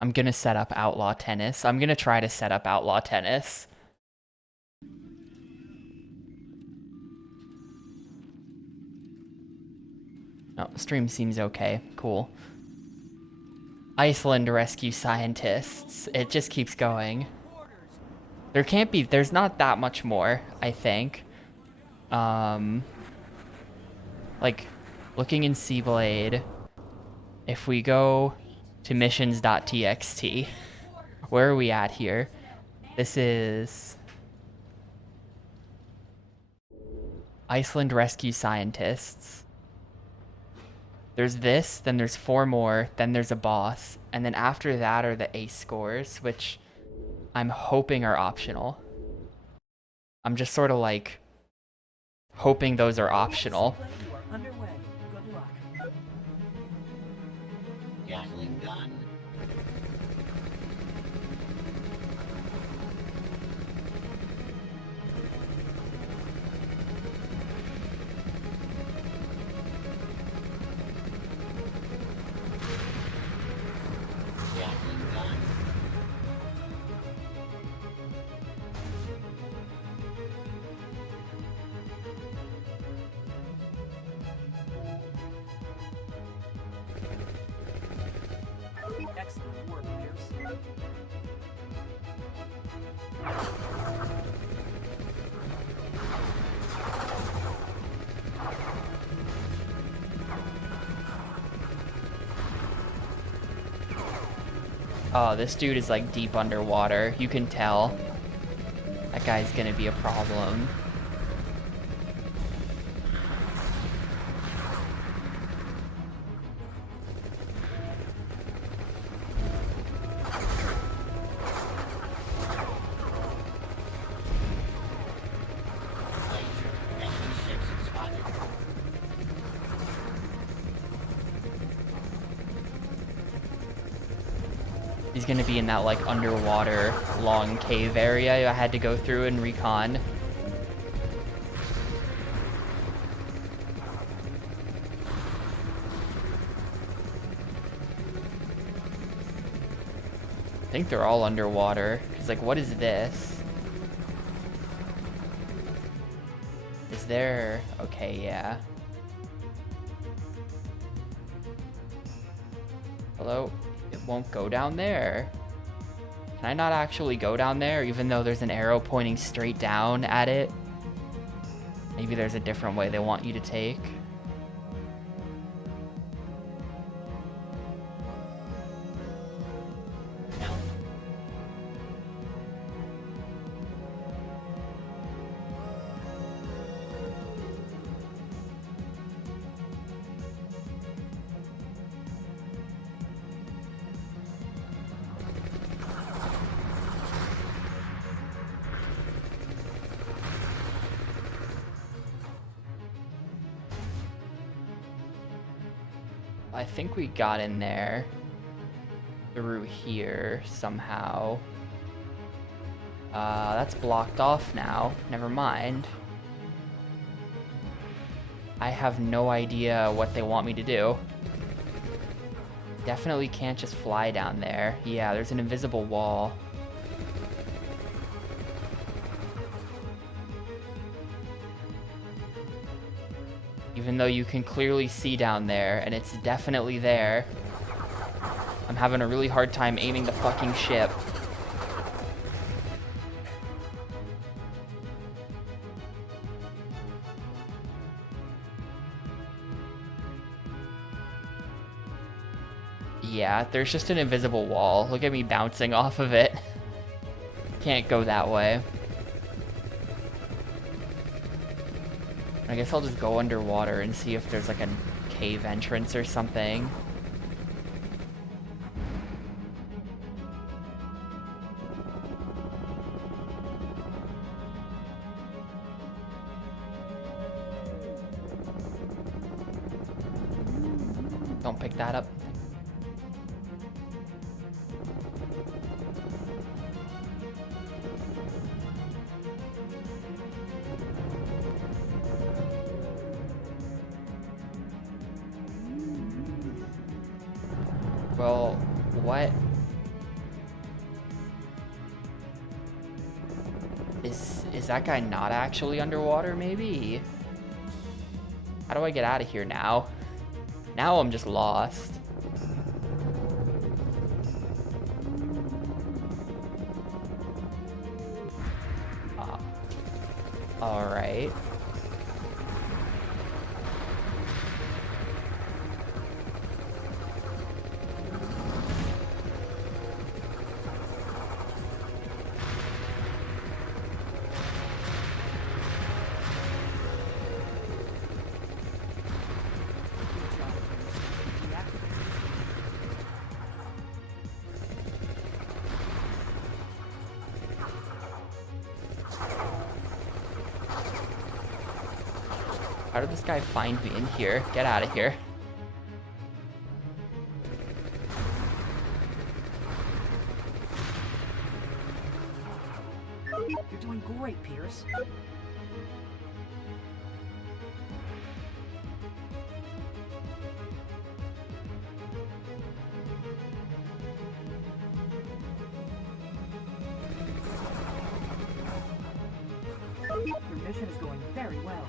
I'm gonna set up Outlaw Tennis. I'm gonna try to set up Outlaw Tennis. Oh, stream seems okay. Cool. Iceland rescue scientists. It just keeps going. There can't be, there's not that much more, I think. Like, looking in SeaBlade, if we go to missions.txt, where are we at here? This is Iceland Rescue Scientists. There's this, then there's 4 more, then there's a boss, and then after that are the ace scores, which I'm hoping are optional. I'm just sort of like hoping those are optional. SeaBlade, you are underway. Good luck. Gatling gun. Gatling gun. Excellent work, Pierce. Oh, this dude is like deep underwater. You can tell. That guy's gonna be a problem. Enemy ships spotted. He's gonna be in that like underwater long cave area I had to go through and recon. I think they're all underwater. Cause like, what is this? Is there, okay, yeah. Hello? It won't go down there. Can I not actually go down there even though there's an arrow pointing straight down at it? Maybe there's a different way they want you to take. I think we got in there through here somehow. That's blocked off now. Never mind. I have no idea what they want me to do. Definitely can't just fly down there. Yeah, there's an invisible wall. Even though you can clearly see down there, and it's definitely there. I'm having a really hard time aiming the fucking ship. Yeah, there's just an invisible wall. Look at me bouncing off of it. Can't go that way. I guess I'll just go underwater and see if there's like a cave entrance or something. Don't pick that up. Well, what? Is that guy not actually underwater, maybe? How do I get out of here now? Now I'm just lost. Alright. How did this guy find me in here? Get out of here. You're doing great, Pierce. Your mission is going very well.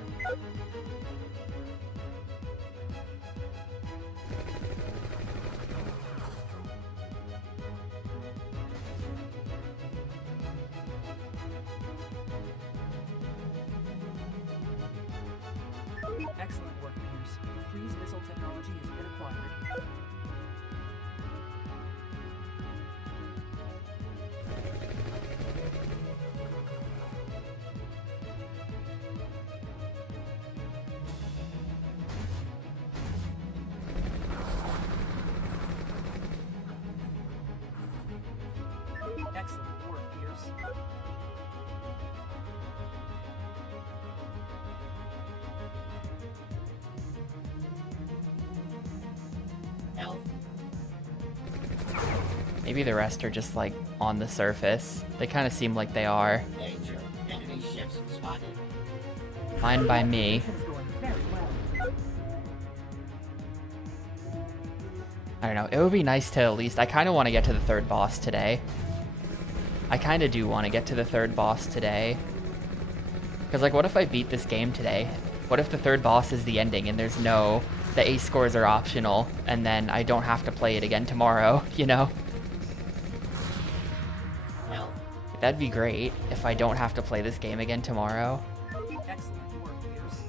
Excellent work, Pierce. The freeze missile technology has been acquired. Excellent work, Pierce. Maybe the rest are just like on the surface. They kind of seem like they are. Danger. Enemy ships spotted. Fine by me. Mission's going very well. I don't know. It would be nice to at least... I kind of want to get to the third boss today. I kind of do want to get to the third boss today. Because, like, what if I beat this game today? What if the third boss is the ending and there's no... The ace scores are optional, and then I don't have to play it again tomorrow, you know? That'd be great if I don't have to play this game again tomorrow. Excellent work, Pierce.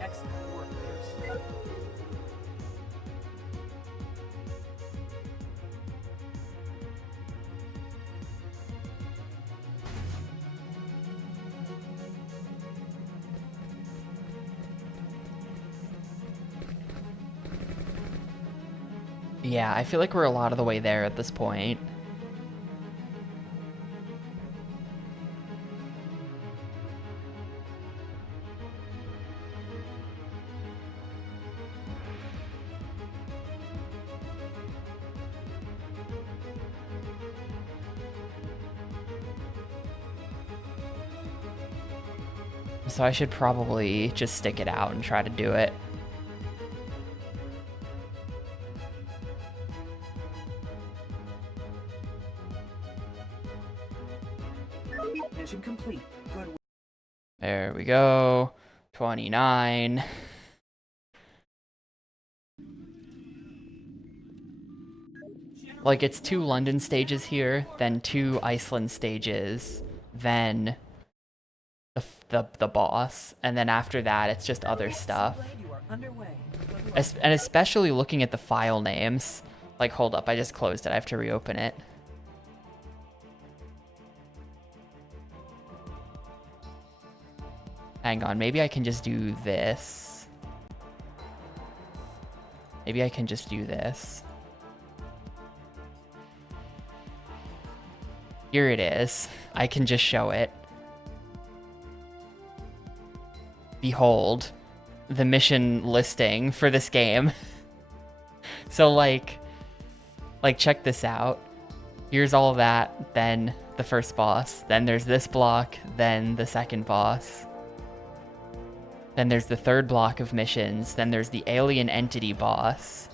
Excellent work, Pierce. Yeah, I feel like we're a lot of the way there at this point. So I should probably just stick it out and try to do it. Mission complete. Good work. There we go. 29. Like, it's 2 London stages here, then 2 Iceland stages, then the boss, and then after that it's just other stuff. SeaBlade, you are underway. Good luck. And especially looking at the file names. Like, hold up, I just closed it. I have to reopen it. Hang on, maybe I can just do this. Maybe I can just do this. Here it is. I can just show it. Behold, the mission listing for this game. So like check this out. Here's all of that, then the first boss, then there's this block, then the second boss. Then there's the third block of missions, then there's the alien entity boss,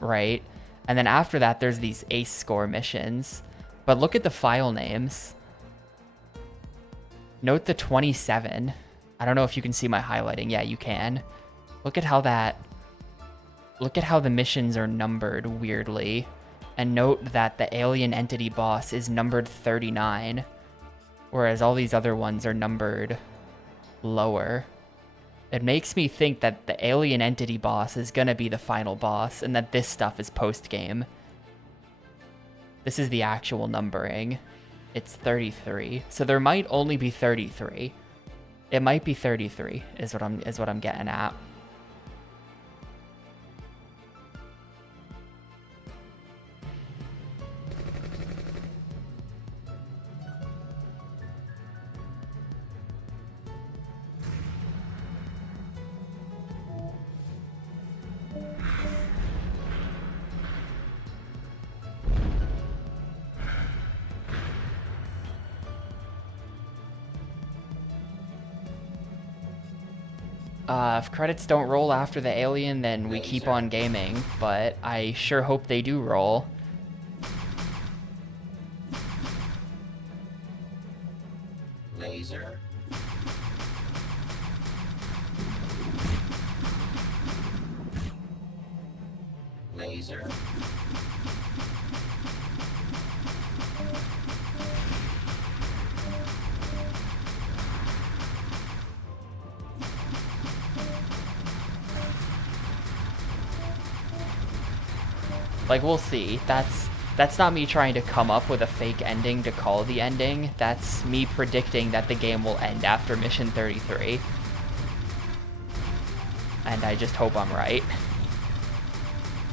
right? And then after that, there's these ace score missions. But look at the file names. Note the 27. I don't know if you can see my highlighting. Yeah, you can. Look at how the missions are numbered weirdly. And note that the alien entity boss is numbered 39, whereas all these other ones are numbered lower. It makes me think that the alien entity boss is gonna be the final boss, and that this stuff is post-game. This is the actual numbering. It's 33. So there might only be 33. It might be 33 is what I'm getting at. If credits don't roll after the alien, then we keep on gaming, but I sure hope they do roll. Laser. Laser. Like, we'll see. That's not me trying to come up with a fake ending to call the ending. That's me predicting that the game will end after mission 33. And I just hope I'm right.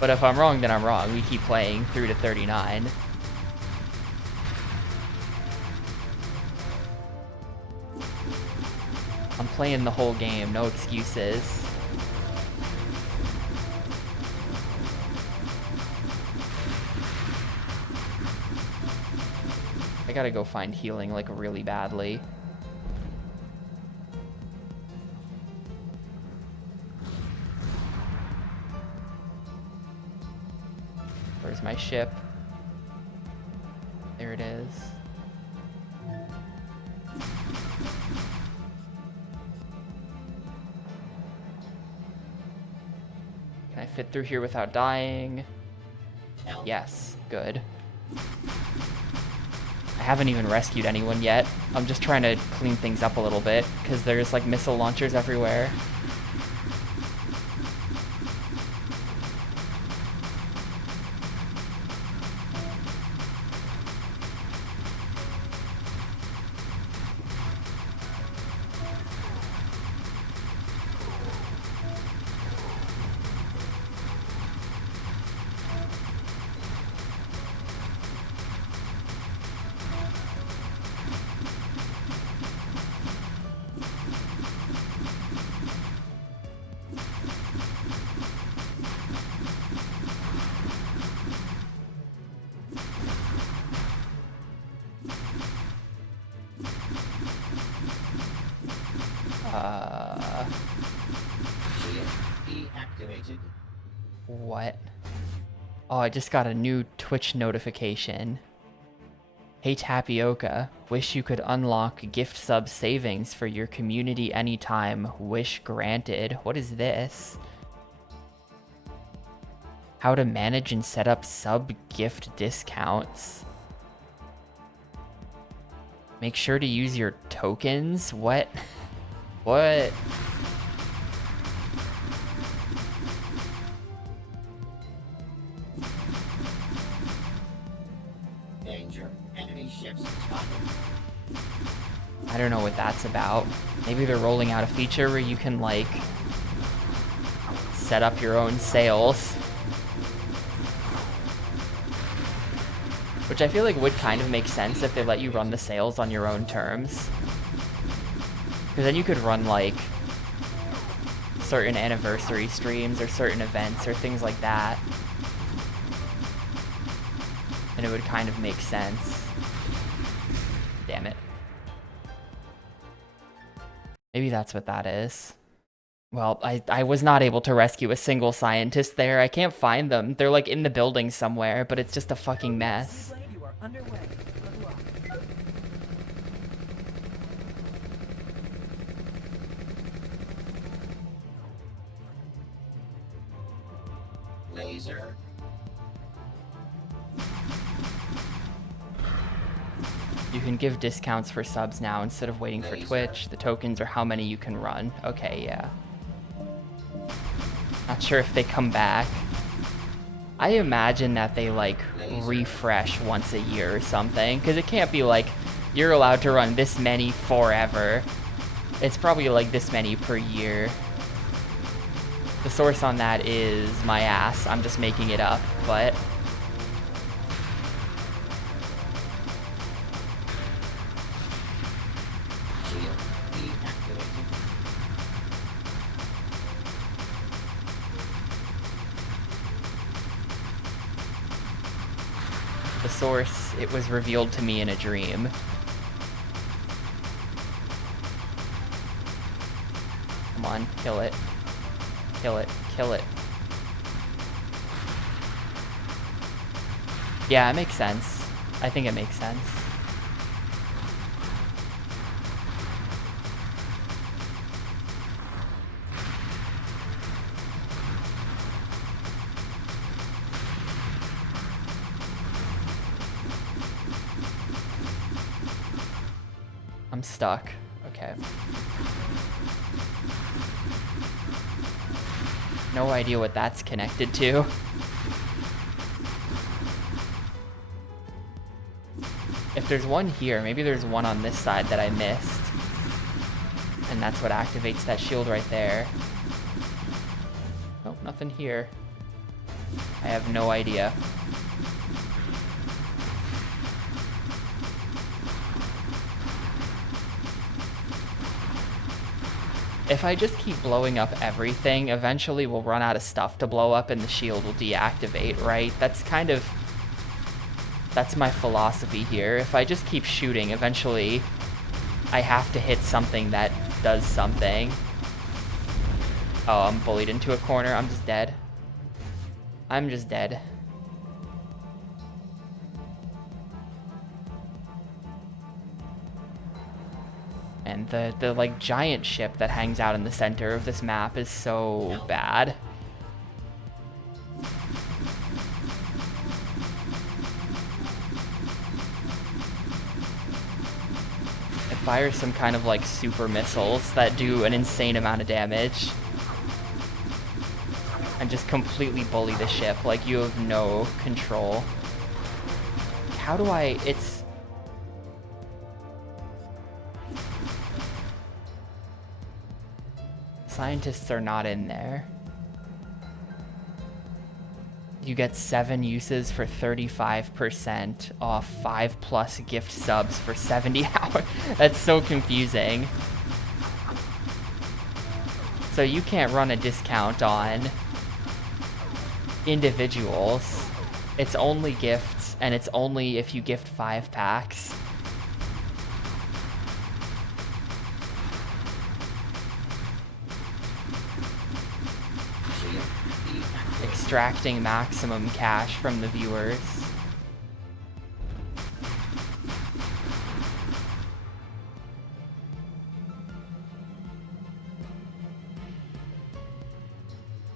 But if I'm wrong, then I'm wrong. We keep playing through to 39. I'm playing the whole game, no excuses. I gotta go find healing, like, really badly. Where's my ship? There it is. Can I fit through here without dying? Yes, good. I haven't even rescued anyone yet. I'm just trying to clean things up a little bit, because there's like missile launchers everywhere. Deactivated. What? Oh, I just got a new Twitch notification. Hey Tapioca, wish you could unlock gift sub savings for your community anytime. Wish granted. What is this? How to manage and set up sub gift discounts. Make sure to use your tokens? What? What? Danger. Enemy ships spotted. I don't know what that's about. Maybe they're rolling out a feature where you can, like, set up your own sails. Which I feel like would kind of make sense if they let you run the sails on your own terms. Because then you could run, like, certain anniversary streams or certain events or things like that. And it would kind of make sense. Damn it. Maybe that's what that is. Well, I was not able to rescue a single scientist there. I can't find them. They're, like, in the building somewhere, but it's just a fucking mess. SeaBlade, you are underway. Good luck. laser. You can give discounts for subs now instead of waiting for Twitch. The tokens are how many you can run. Okay, yeah. Not sure if they come back. I imagine that they like refresh once a year or something, because it can't be like you're allowed to run this many forever. It's probably like this many per year. The source on that is my ass. I'm just making it up, but Shield deactivated. the source, it was revealed to me in a dream. Come on, kill it. Kill it, kill it. Yeah, it makes sense. I think it makes sense. I'm stuck. Okay. No idea what that's connected to. If there's one here, maybe there's one on this side that I missed. And that's what activates that shield right there. Nope, nothing here. I have no idea. If I just keep blowing up everything, eventually we'll run out of stuff to blow up and the shield will deactivate, right? That's my philosophy here. If I just keep shooting, eventually I have to hit something that does something. Oh, I'm bullied into a corner. I'm just dead. I'm just dead. And the like giant ship that hangs out in the center of this map is so bad. It fires some kind of like super missiles that do an insane amount of damage. And just completely bully the ship, like you have no control. How do I, it's... Scientists are not in there. You get 7 uses for 35% off 5+ gift subs for 70 hours. That's so confusing. So you can't run a discount on individuals. It's only gifts, and it's only if you gift 5 packs. Extracting maximum cash from the viewers.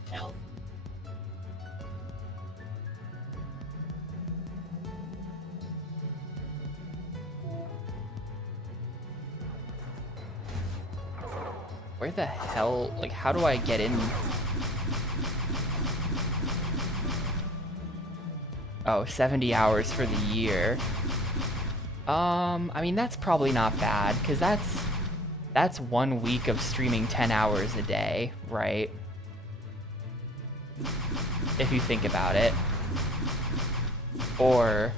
Health. Where the hell, like, how do I get in? Oh, 70 hours for the year. I mean, that's probably not bad, because that's 1 week of streaming 10 hours a day, right? If you think about it. Or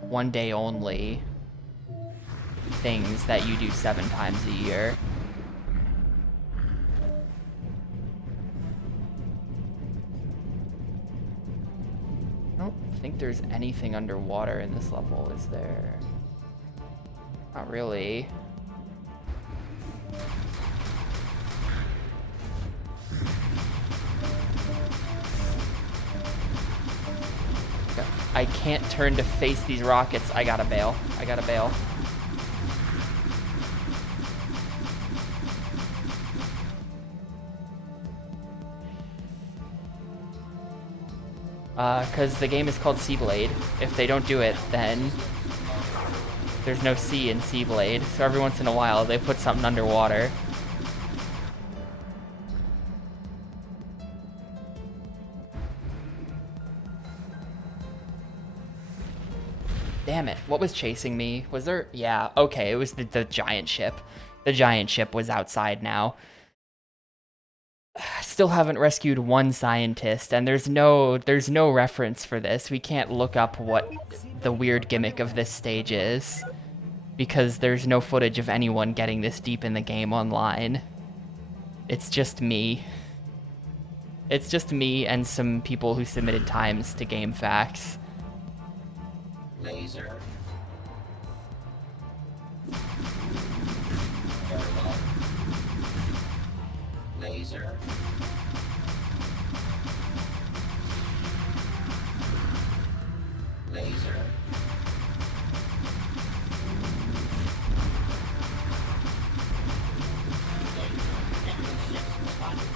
1 day only things that you do 7 times a year. I don't think there's anything underwater in this level, is there? Not really. I can't turn to face these rockets. I gotta bail. I gotta bail. Because the game is called SeaBlade. If they don't do it, then there's no sea in SeaBlade. So every once in a while, they put something underwater. Damn it. What was chasing me? Was there... Yeah, okay, it was the giant ship. The giant ship was outside now. Still haven't rescued one scientist, and there's no reference for this. We can't look up what the weird gimmick of this stage is, because there's no footage of anyone getting this deep in the game online. It's just me. It's just me and some people who submitted times to GameFAQs. Laser. Laser. Laser. Enemy ships spotted.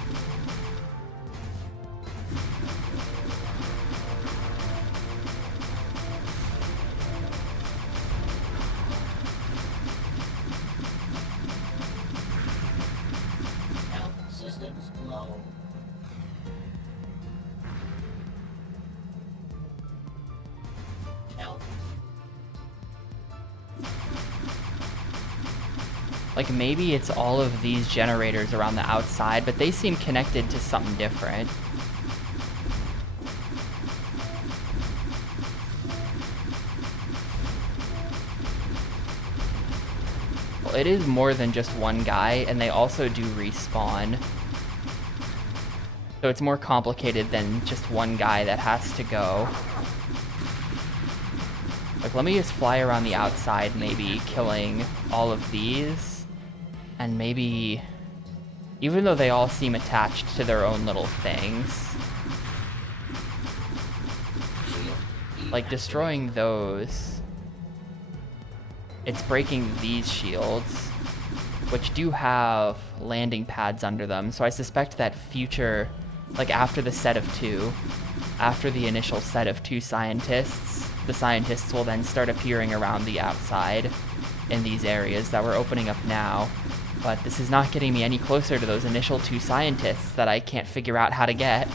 Health systems low. Health. Like, maybe it's all of these generators around the outside, but they seem connected to something different. Well, it is more than just one guy, and they also do respawn. So it's more complicated than just one guy that has to go. Like, let me just fly around the outside, maybe killing all of these. And maybe, even though they all seem attached to their own little things, like destroying those, it's breaking these shields, which do have landing pads under them. So I suspect that future, like after the set of two, after the initial set of two scientists, the scientists will then start appearing around the outside in these areas that we're opening up now. But this is not getting me any closer to those initial two scientists that I can't figure out how to get.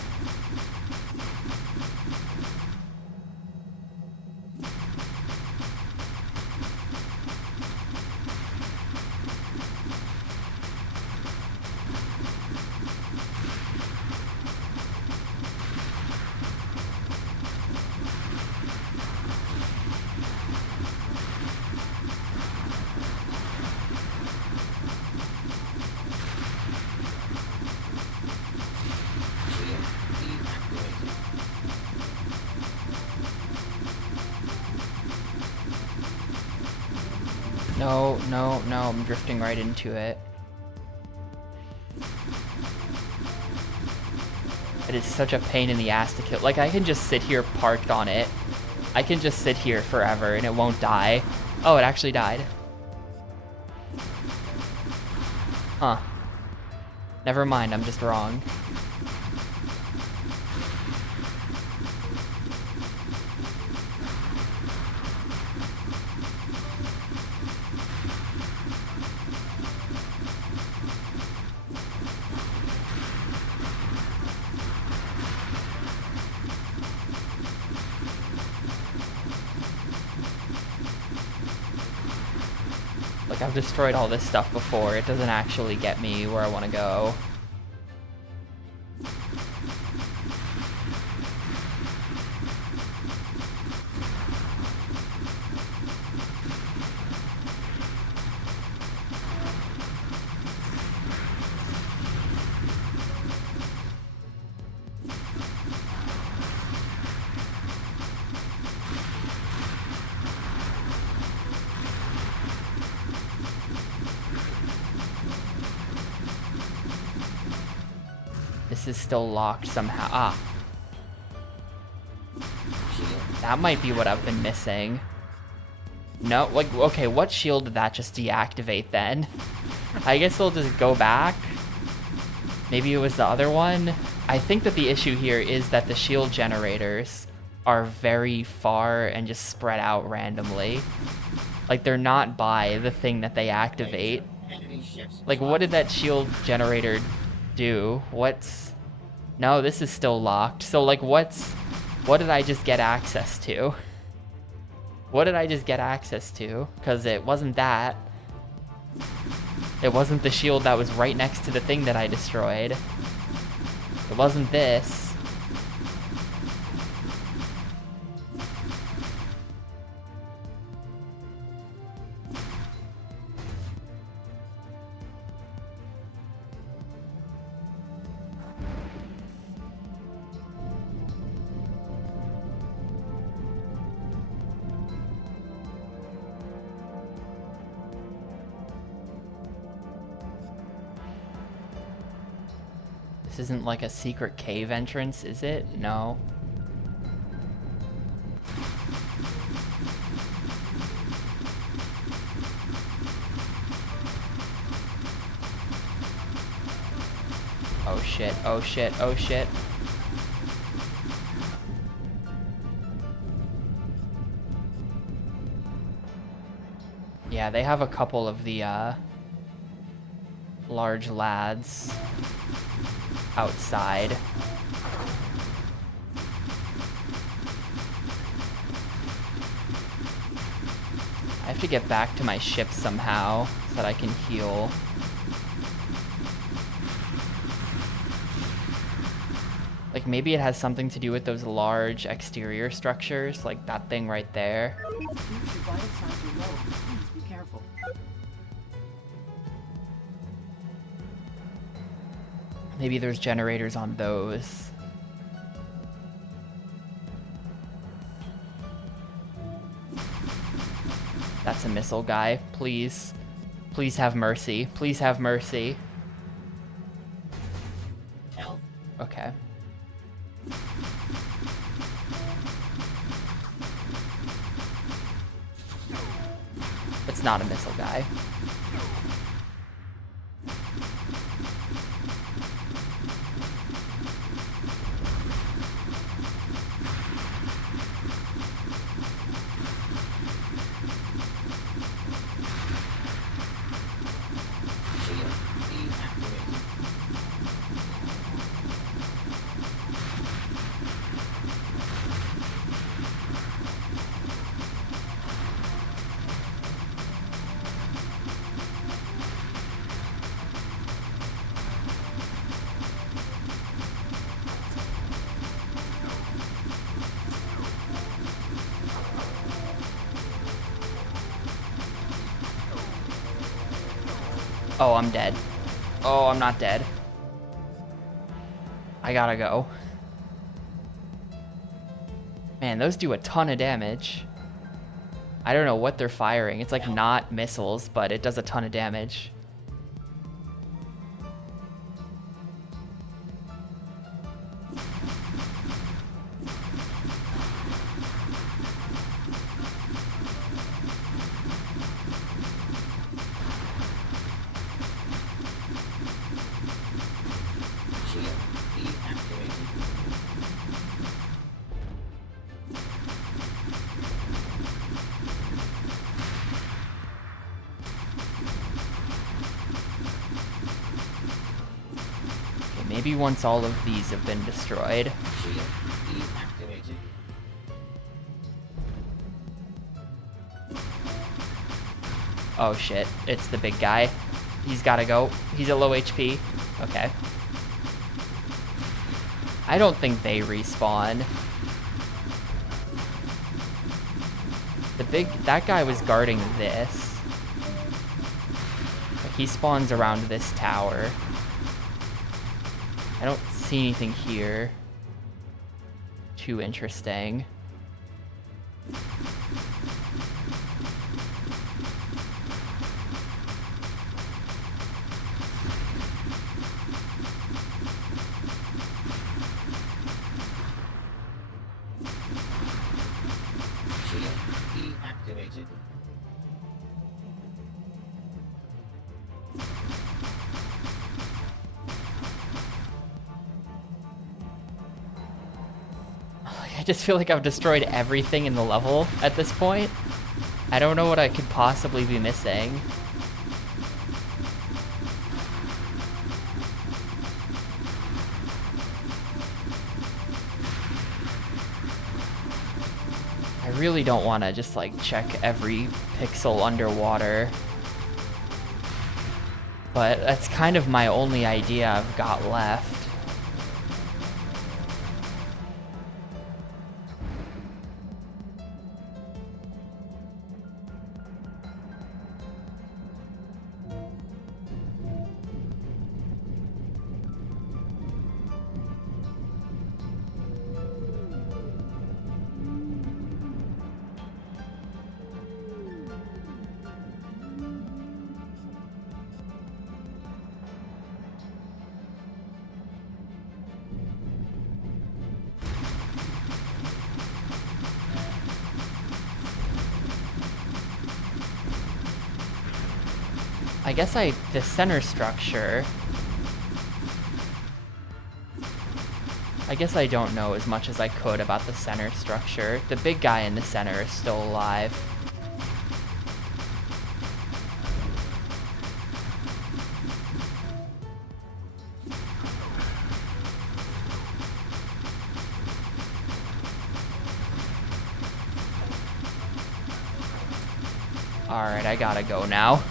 No, I'm drifting right into it. It is such a pain in the ass to kill. Like, I can just sit here parked on it. I can just sit here forever and it won't die. Oh, it actually died. Huh. Never mind, I'm just wrong. Like, I've destroyed all this stuff before. It doesn't actually get me where I want to go. This is still locked somehow. Ah. That might be what I've been missing. No, like, okay, what shield did that just deactivate then? I guess we'll just go back. Maybe it was the other one? I think that the issue here is that the shield generators are very far and just spread out randomly. Like, they're not by the thing that they activate. Like, what did that shield generator do? What's... No, this is still locked. So, like, what did I just get access to? What did I just get access to? Because it wasn't that. It wasn't the shield that was right next to the thing that I destroyed. It wasn't this. This isn't like a secret cave entrance, is it? No. Oh shit, oh shit, oh shit. Yeah, they have a couple of the large lads outside. I have to get back to my ship somehow so that I can heal. Like, maybe it has something to do with those large exterior structures, like that thing right there. Your vital signs are low. Please be careful. Maybe there's generators on those. That's a missile guy. Please. Please have mercy. Please have mercy. Okay. It's not a missile guy. Oh, I'm dead. Oh, I'm not dead. I gotta go. Man, those do a ton of damage. I don't know what they're firing. It's like not missiles, but it does a ton of damage. Maybe once all of these have been destroyed. Oh shit, it's the big guy. He's gotta go. He's at low HP. Okay. I don't think they respawn. That guy was guarding this. Like, he spawns around this tower. I don't see anything here too interesting. Deactivated. just feel like I've destroyed everything in the level at this point. I don't know what I could possibly be missing. I really don't want to just like check every pixel underwater. But that's kind of my only idea I've got left. I guess the center structure, I guess I don't know as much as I could about the center structure. The big guy in the center is still alive. Alright, I gotta go now.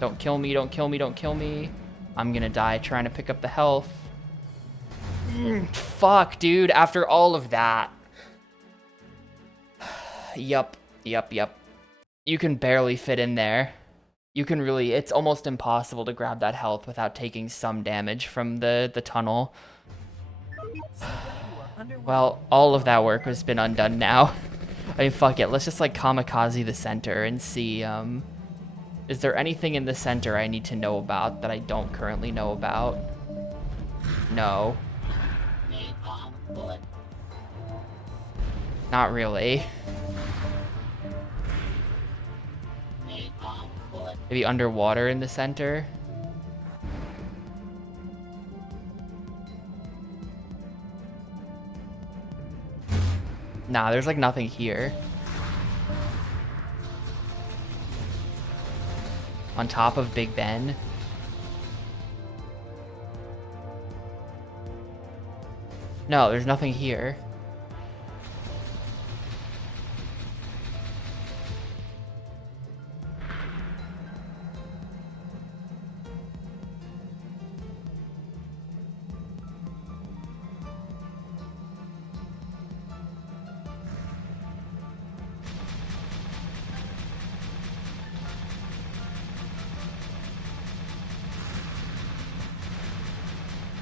Don't kill me, don't kill me, don't kill me. I'm gonna die trying to pick up the health. Fuck, dude, after all of that. Yup. You can barely fit in there. You can really, it's almost impossible to grab that health without taking some damage from the tunnel. Well, all of that work has been undone now. I mean, fuck it, let's just like kamikaze the center and see, is there anything in the center I need to know about that I don't currently know about? No. Not really. Maybe underwater in the center? Nah, there's like nothing here. On top of Big Ben. No, there's nothing here.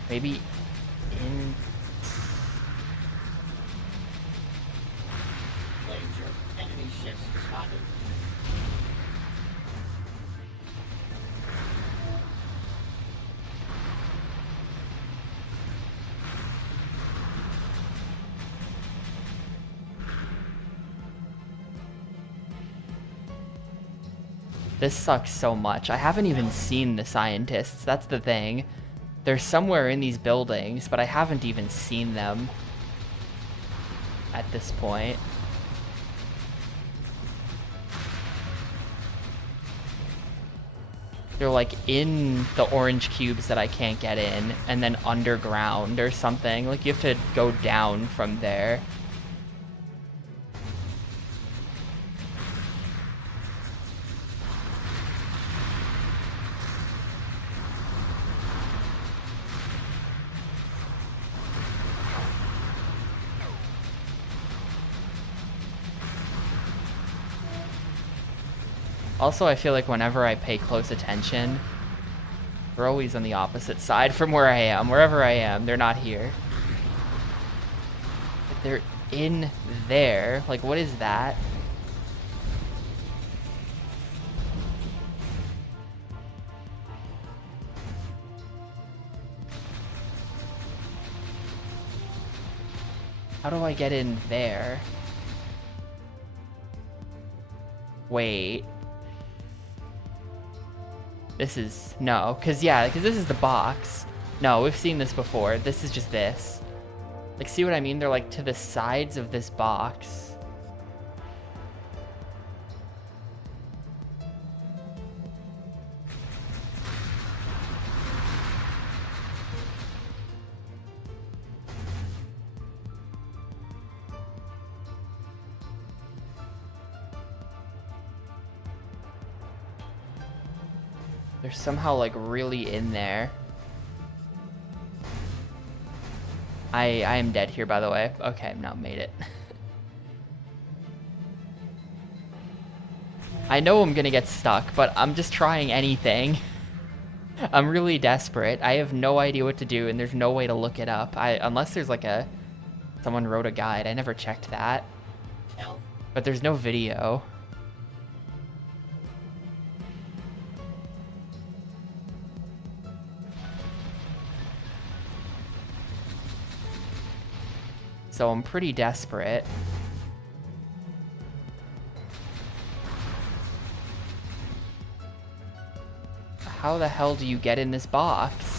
Maybe in... Enemy ships spotted. This sucks so much. I haven't even seen the scientists. That's the thing. They're somewhere in these buildings, but I haven't even seen them at this point. They're like in the orange cubes that I can't get in, and then underground or something. Like you have to go down from there. Also, I feel like whenever I pay close attention, they're always on the opposite side from where I am. Wherever I am, they're not here. But they're in there. Like, what is that? How do I get in there? Wait. This is, no, because this is the box. No, we've seen this before. This is just this. Like, see what I mean? They're like to the sides of this box. They're somehow like really in there. I am dead here, by the way. Okay, I've now made it. I know I'm gonna get stuck, but I'm just trying anything. I'm really desperate. I have no idea what to do, and there's no way to look it up. Unless there's like someone wrote a guide. I never checked that. But there's no video. So I'm pretty desperate. How the hell do you get in this box?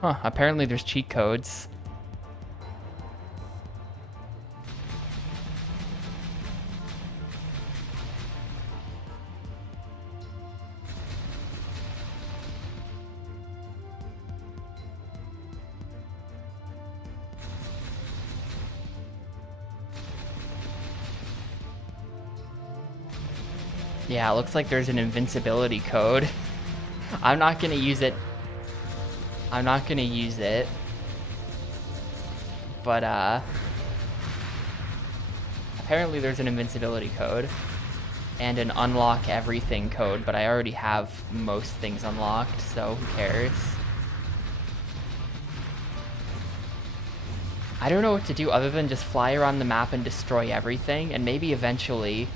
Huh, apparently there's cheat codes. Yeah, it looks like there's an invincibility code. I'm not gonna use it. I'm not gonna use it. But, apparently there's an invincibility code. And an unlock everything code, but I already have most things unlocked, so who cares? I don't know what to do other than just fly around the map and destroy everything, and maybe eventually,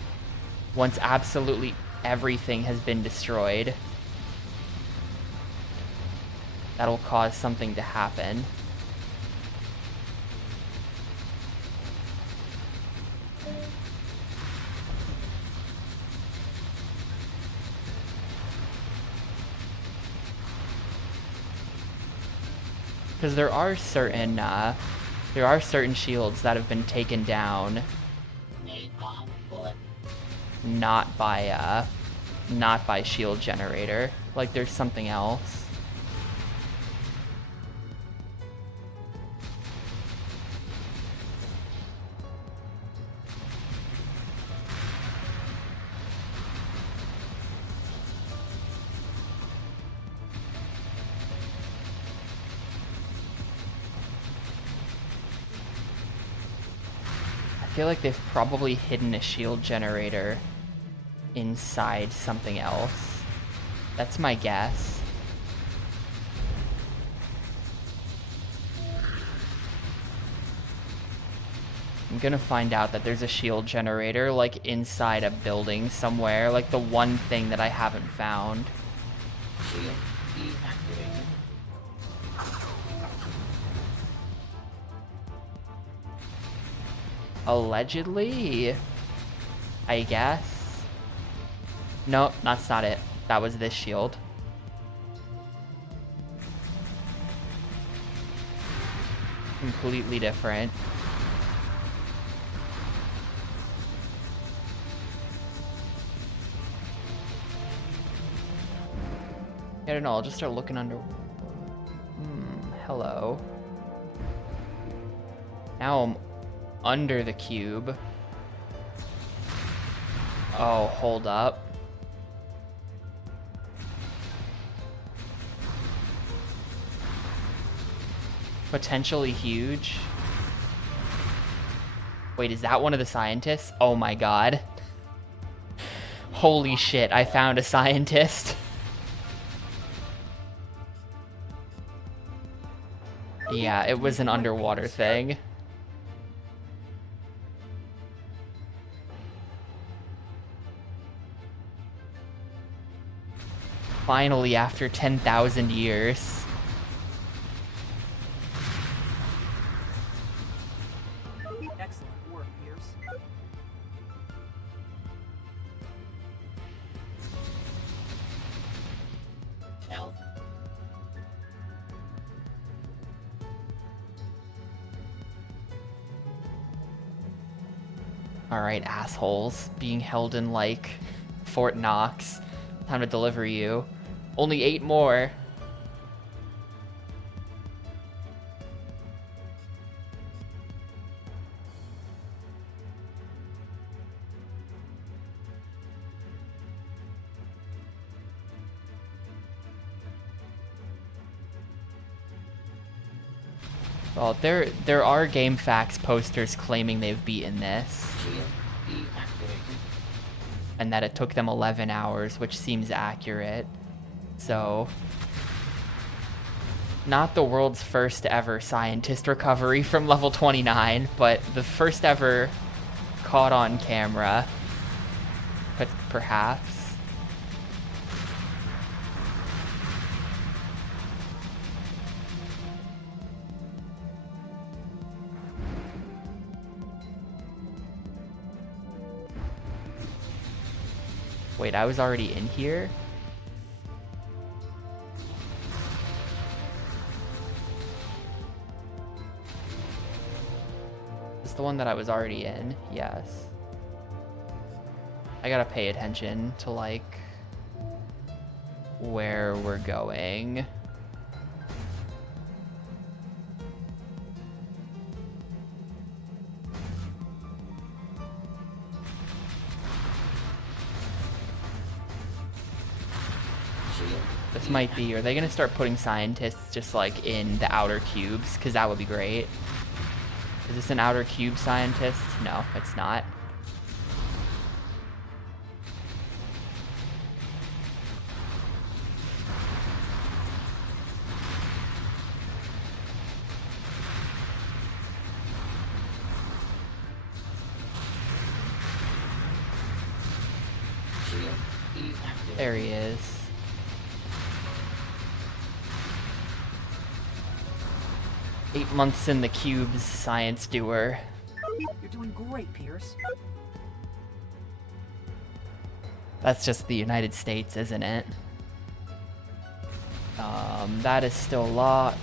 once absolutely everything has been destroyed, that'll cause something to happen. Because there are certain shields that have been taken down, not by shield generator. Like there's something else. I feel like they've probably hidden a shield generator inside something else. That's my guess. I'm gonna find out that there's a shield generator like inside a building somewhere, like the one thing that I haven't found. Shield deactivated. Allegedly, I guess. No, that's not it. That was this shield. Completely different. I don't know, I'll just start looking under... hello. Now I'm under the cube. Oh, hold up. Potentially huge. Wait, is that one of the scientists? Oh my god. Holy shit, I found a scientist. Yeah, it was an underwater thing. Finally, after 10,000 years. Excellent work, Pierce. Health. Alright, assholes. Being held in, like, Fort Knox. Time to deliver you. Only 8 more. Well, there are GameFAQs posters claiming they've beaten this. And that it took them 11 hours, which seems accurate. So, not the world's first ever scientist recovery from level 29, but the first ever caught on camera. But perhaps. Wait, I was already in here? Is the one that I was already in? Yes. I gotta pay attention to, like, where we're going. This might be, are they gonna start putting scientists just like in the outer cubes? Because that would be great. Is this an outer cube scientist? No, it's not. There he is. Eight months in the cubes, science doer. You're doing great, Pierce. That's just the United States, isn't it? That is still locked.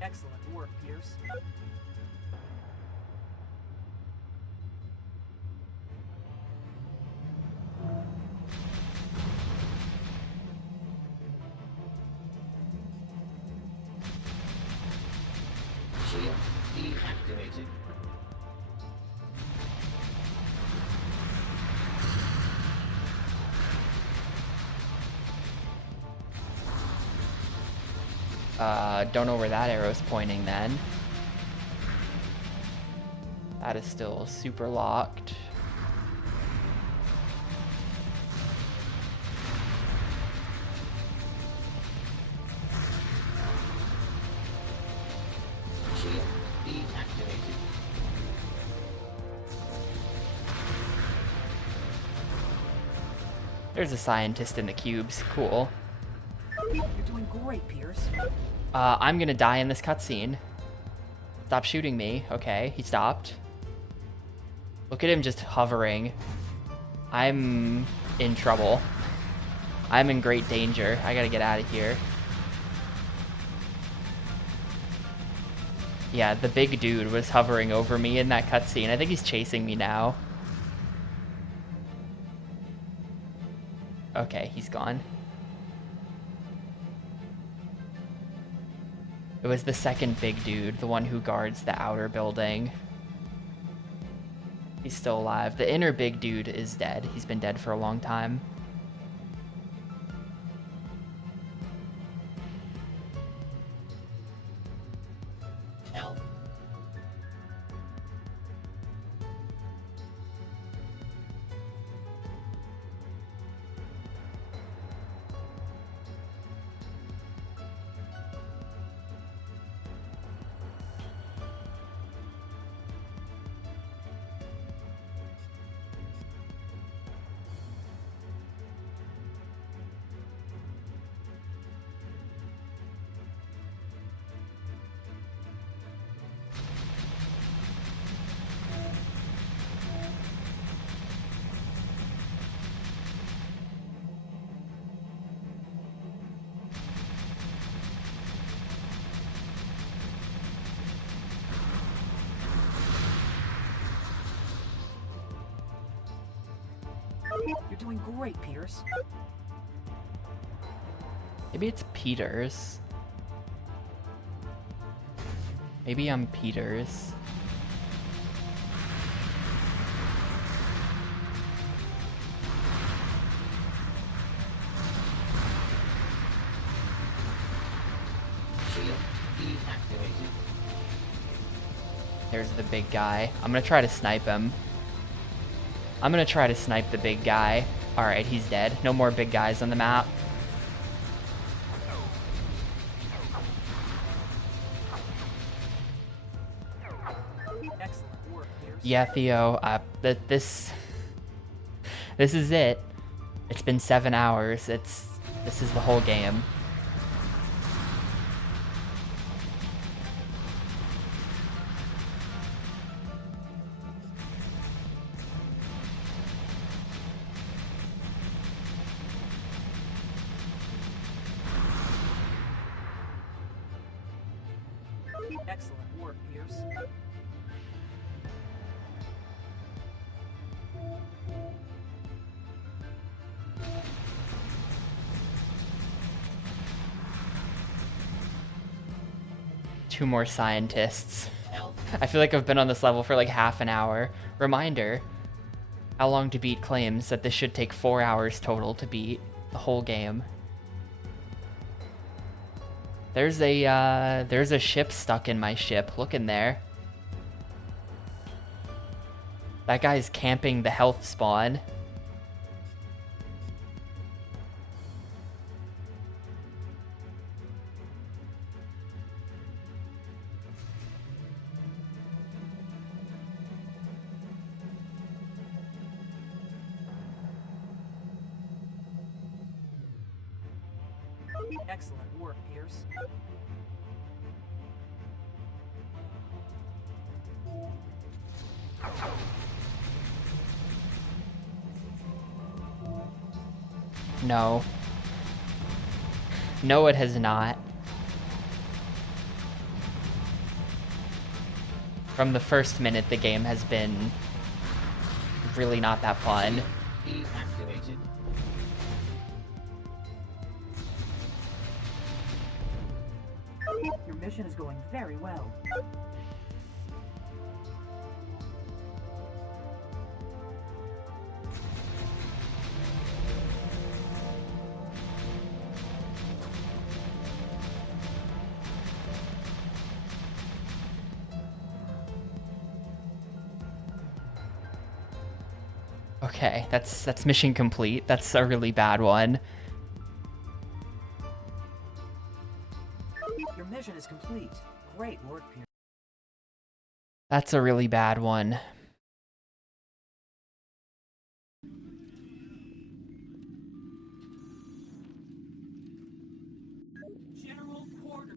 Excellent work, Pierce. Shield deactivated. Don't know where that arrow's pointing then. That is still super locked. Shield deactivated. There's a scientist in the cubes. Cool. You're doing great, Pierce. I'm gonna die in this cutscene. Stop shooting me. Okay, he stopped. Look at him just hovering. I'm in trouble. I'm in great danger. I gotta get out of here. Yeah, the big dude was hovering over me in that cutscene. I think he's chasing me now. Okay, he's gone. It was the second big dude, the one who guards the outer building. He's still alive. The inner big dude is dead. He's been dead for a long time. doing great, Pierce. Maybe it's Peters. Maybe I'm Peters. There's the big guy. I'm gonna try to snipe him. I'm gonna try to snipe the big guy. Alright, he's dead. No more big guys on the map. Excellent work, Pierce. Yeah, Theo, this is it. It's been 7 hours. This is the whole game. Excellent work, Pierce. 2 more scientists. I feel like I've been on this level for like half an hour. Reminder, How Long to Beat claims that this should take 4 hours total to beat the whole game. There's a ship stuck in my ship. Look in there. That guy's camping the health spawn. Excellent work, Pierce. No. No, it has not. From the first minute, the game has been really not that fun. Your mission is going very well. Okay, that's mission complete. That's a really bad one. Your mission is complete. Great work, Pierce. That's a really bad one. General quarter.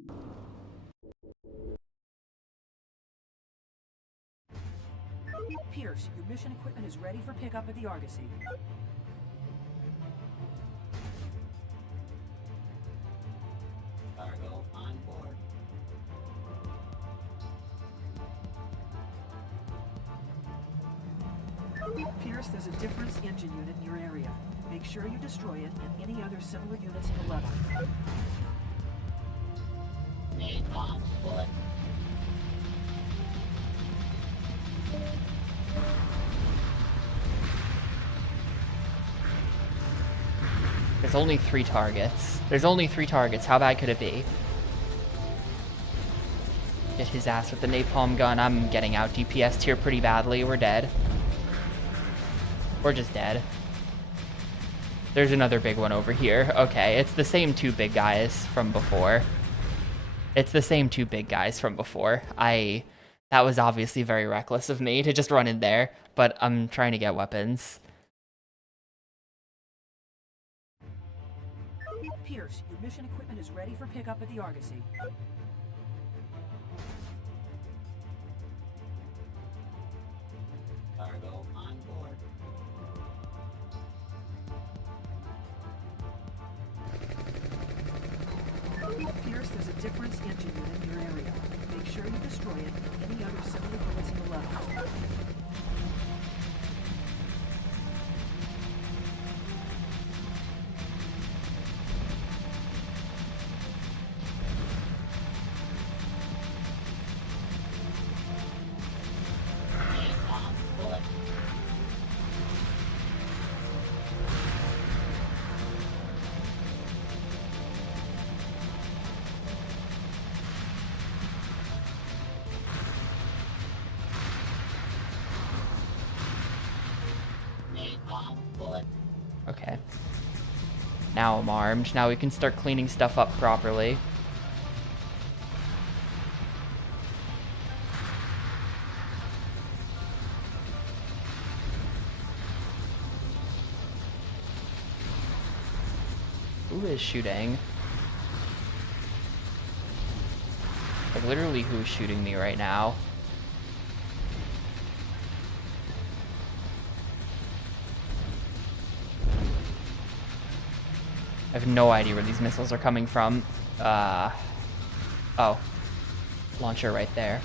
Pierce, your mission equipment is ready for pickup at the Argosy. Cargo on board. Pierce, there's a difference engine unit in your area. Make sure you destroy it and any other similar units in the level. Napalm bullet. There's only 3 targets. There's only 3 targets. How bad could it be? Get his ass with the napalm gun. I'm getting out DPS'd here pretty badly. We're dead. We're just dead. There's another big one over here. Okay, it's the same 2 big guys from before. It's the same 2 big guys from before. That was obviously very reckless of me to just run in there, but I'm trying to get weapons. Pierce, your mission equipment is ready for pickup at the Argosy. Cargo on board. Pierce, there's a difference engine unit in your area. Make sure you destroy it and any other similar units in the level. Okay. Now I'm armed. Now we can start cleaning stuff up properly. Who is shooting? Like, literally, who's shooting me right now? I have no idea where these missiles are coming from. Oh. Launcher right there.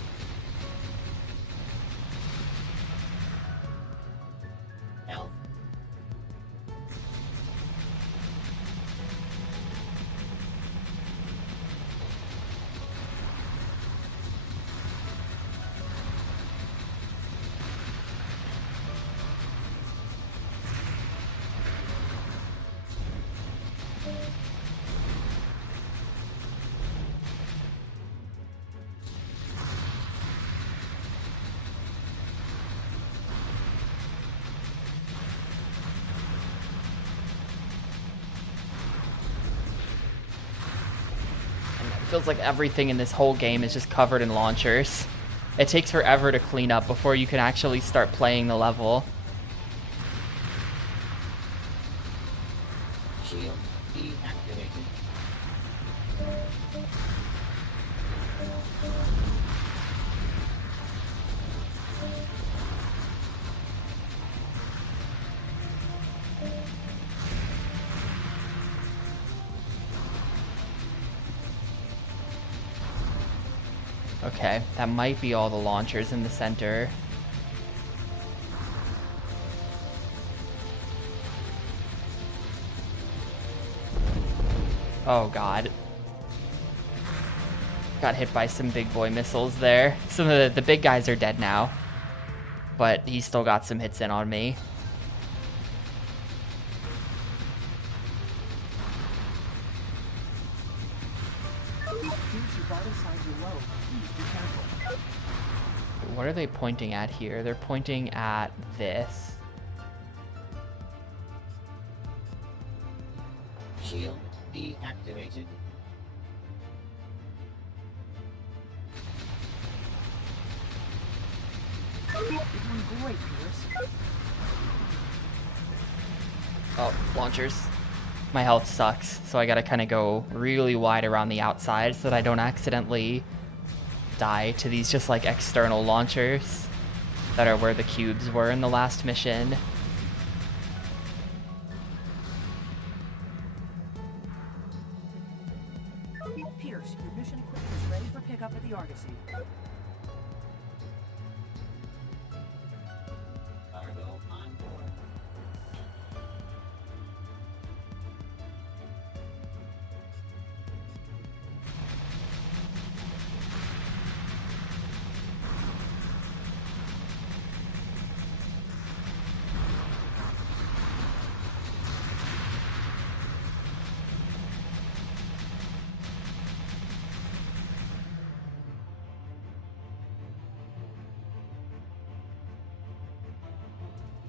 It feels like everything in this whole game is just covered in launchers. It takes forever to clean up before you can actually start playing the level. Shield deactivated. Okay, that might be all the launchers in the center. Oh god. Got hit by some big boy missiles there. Some of the big guys are dead now. But he still got some hits in on me. What are they pointing at here? They're pointing at this. Shield deactivated. You're doing great, Pierce. Oh, launchers. My health sucks, so I gotta kind of go really wide around the outside so that I don't accidentally die to these just like external launchers that are where the cubes were in the last mission. Pierce, your mission equipment is ready for pickup at the Argosy. Cargo on board.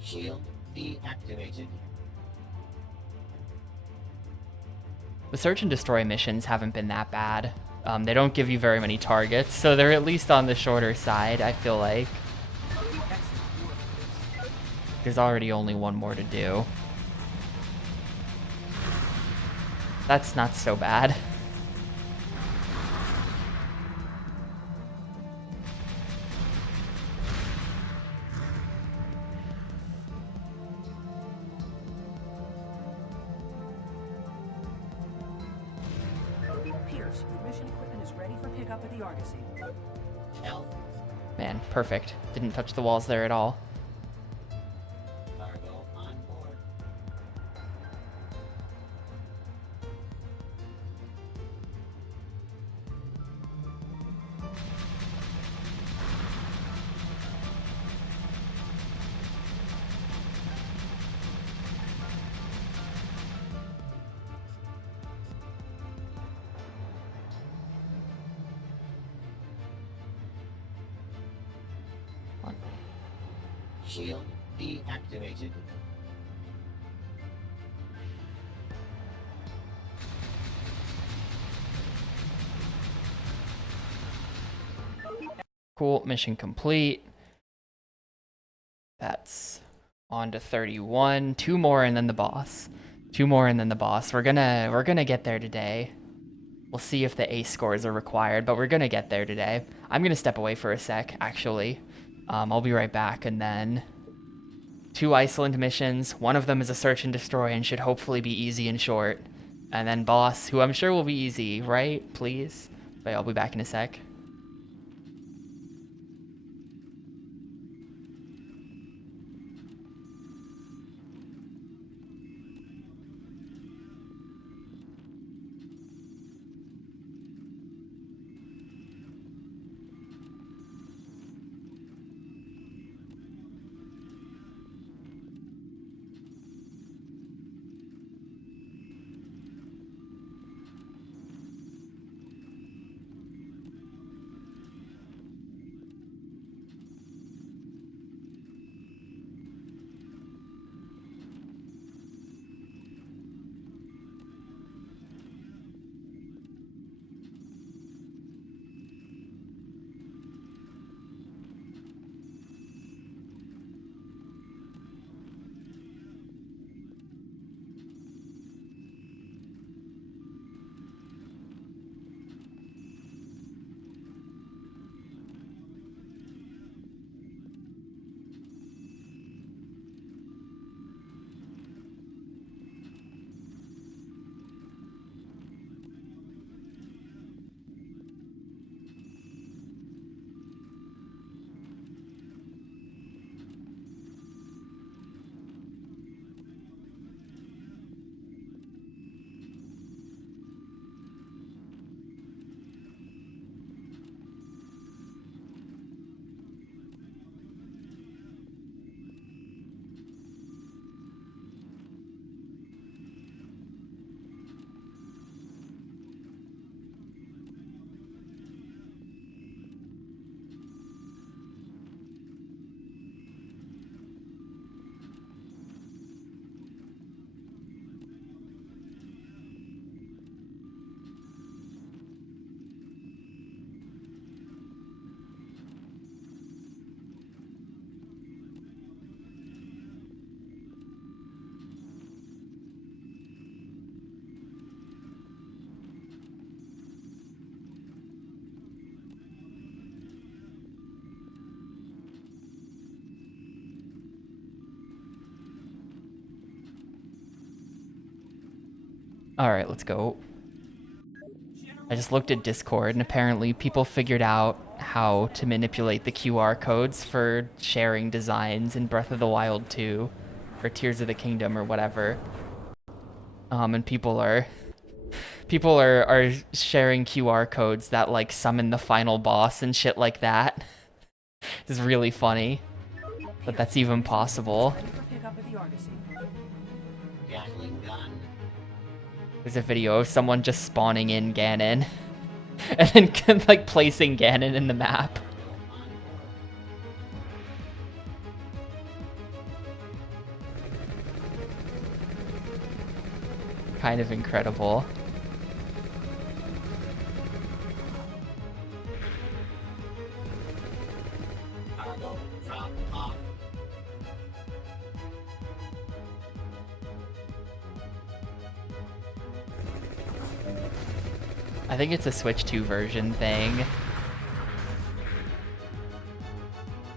Shield deactivated. The search and destroy missions haven't been that bad. They don't give you very many targets, so they're at least on the shorter side, I feel like. There's already only one more to do. That's not so bad. Pierce, your mission equipment is ready for pickup at the Argosy. Health. Man, perfect. Didn't touch the walls there at all. Cargo on board. Shield deactivated. Cool, mission complete. That's on to 31. 2 more and then the boss. 2 more and then the boss. We're gonna get there today. We'll see if the ace scores are required, but we're gonna get there today. I'm gonna step away for a sec, actually. I'll be right back, and then 2 Iceland missions. One of them is a search and destroy and should hopefully be easy and short. And then boss, who I'm sure will be easy, right? Please? But I'll be back in a sec. Alright, let's go. I just looked at Discord, and apparently people figured out how to manipulate the QR codes for sharing designs in Breath of the Wild 2, or Tears of the Kingdom, or whatever. And people are sharing QR codes that, like, summon the final boss and shit like that. It's really funny that that's even possible. Ready for pickup at the Argosy. There's a video of someone just spawning in Ganon and then like placing Ganon in the map. Kind of incredible. I think it's a Switch 2 version thing.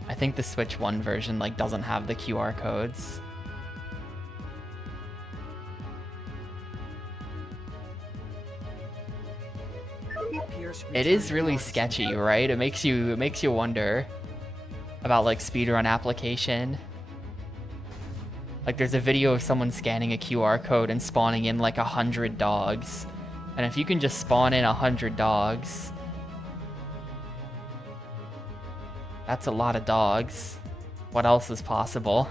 I think the Switch 1 version like doesn't have the QR codes. It is really sketchy, right? It makes you wonder about like speedrun application. Like there's a video of someone scanning a QR code and spawning in like 100 dogs. And if you can just spawn in 100 dogs, that's a lot of dogs. What else is possible?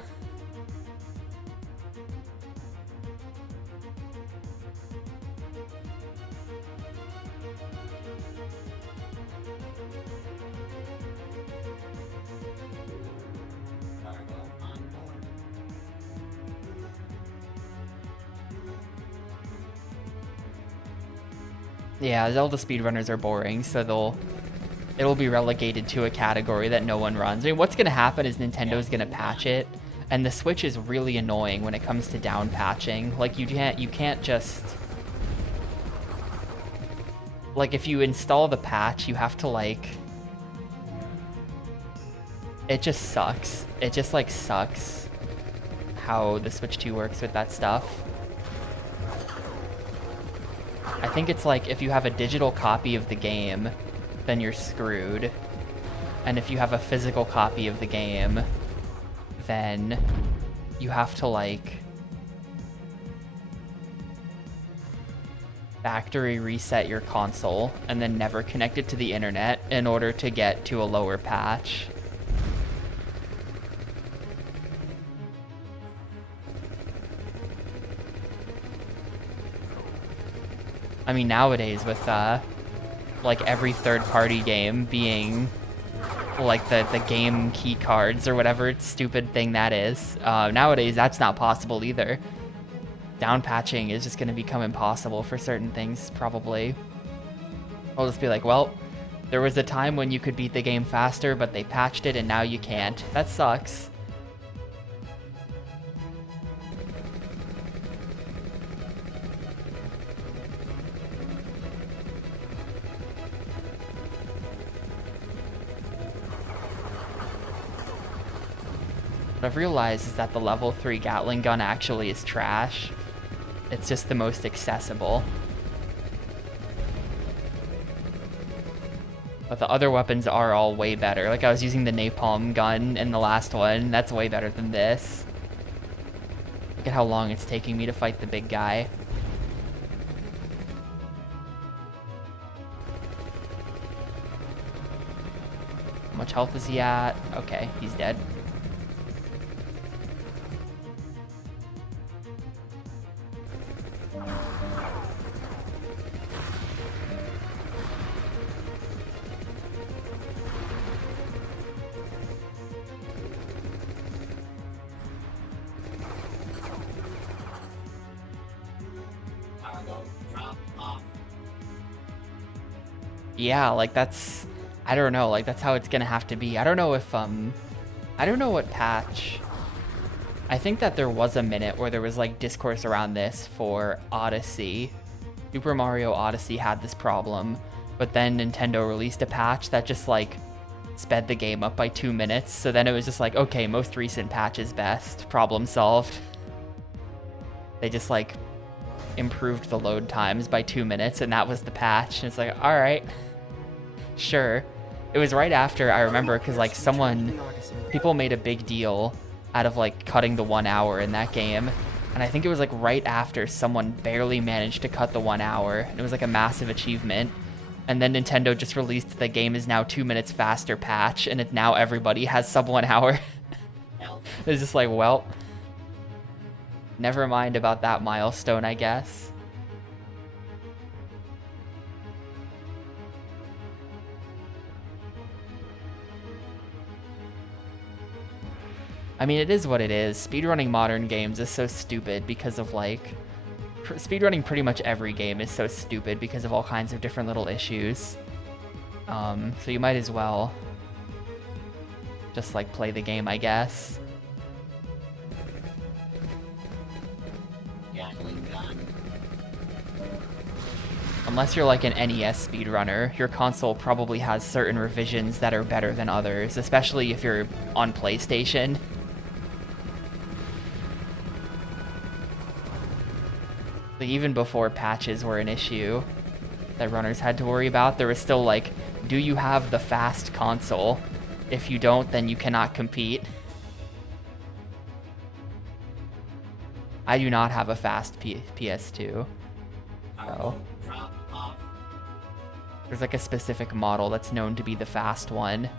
Yeah, Zelda speedrunners are boring, so they'll it'll be relegated to a category that no one runs. I mean, what's going to happen is Nintendo's going to patch it, and the Switch is really annoying when it comes to down patching. Like, you can't just... Like, if you install the patch, you have to, like... It just sucks. It just, like, sucks how the Switch 2 works with that stuff. I think it's like, if you have a digital copy of the game, then you're screwed. And if you have a physical copy of the game, then you have to, like, factory reset your console and then never connect it to the internet in order to get to a lower patch. I mean, nowadays with like every third-party game being like the game key cards or whatever stupid thing that is, nowadays that's not possible either. Down patching is just going to become impossible for certain things, probably. I'll just be like, well, there was a time when you could beat the game faster, but they patched it and now you can't. That sucks. What I've realized is that the level 3 Gatling gun actually is trash. It's just the most accessible. But the other weapons are all way better. Like, I was using the napalm gun in the last one. That's way better than this. Look at how long it's taking me to fight the big guy. How much health is he at? Okay, he's dead. Yeah, like that's, I don't know, like that's how it's gonna have to be. I don't know if, I don't know what patch. I think that there was a minute where there was like discourse around this for Odyssey. Super Mario Odyssey had this problem, but then Nintendo released a patch that just like sped the game up by 2 minutes. So then it was just like, okay, most recent patch is best, problem solved. They just like improved the load times by 2 minutes and that was the patch. And it's like, all right. Sure. It was right after, I remember, because like people made a big deal out of like cutting the 1 hour in that game, and I think it was like right after someone barely managed to cut the 1 hour. It was like a massive achievement, and then Nintendo just released the game is now 2 minutes faster patch, and now everybody has sub 1 hour. It's just like, well, never mind about that milestone, I guess. I mean, it is what it is. Speedrunning modern games is so stupid because of, like... Speedrunning pretty much every game is so stupid because of all kinds of different little issues. So you might as well just, like, play the game, I guess. Unless you're like an NES speedrunner, your console probably has certain revisions that are better than others, especially if you're on PlayStation. Like, even before patches were an issue that runners had to worry about, there was still like, do you have the fast console? If you don't, then you cannot compete. I do not have a fast PS2. So there's like a specific model that's known to be the fast one.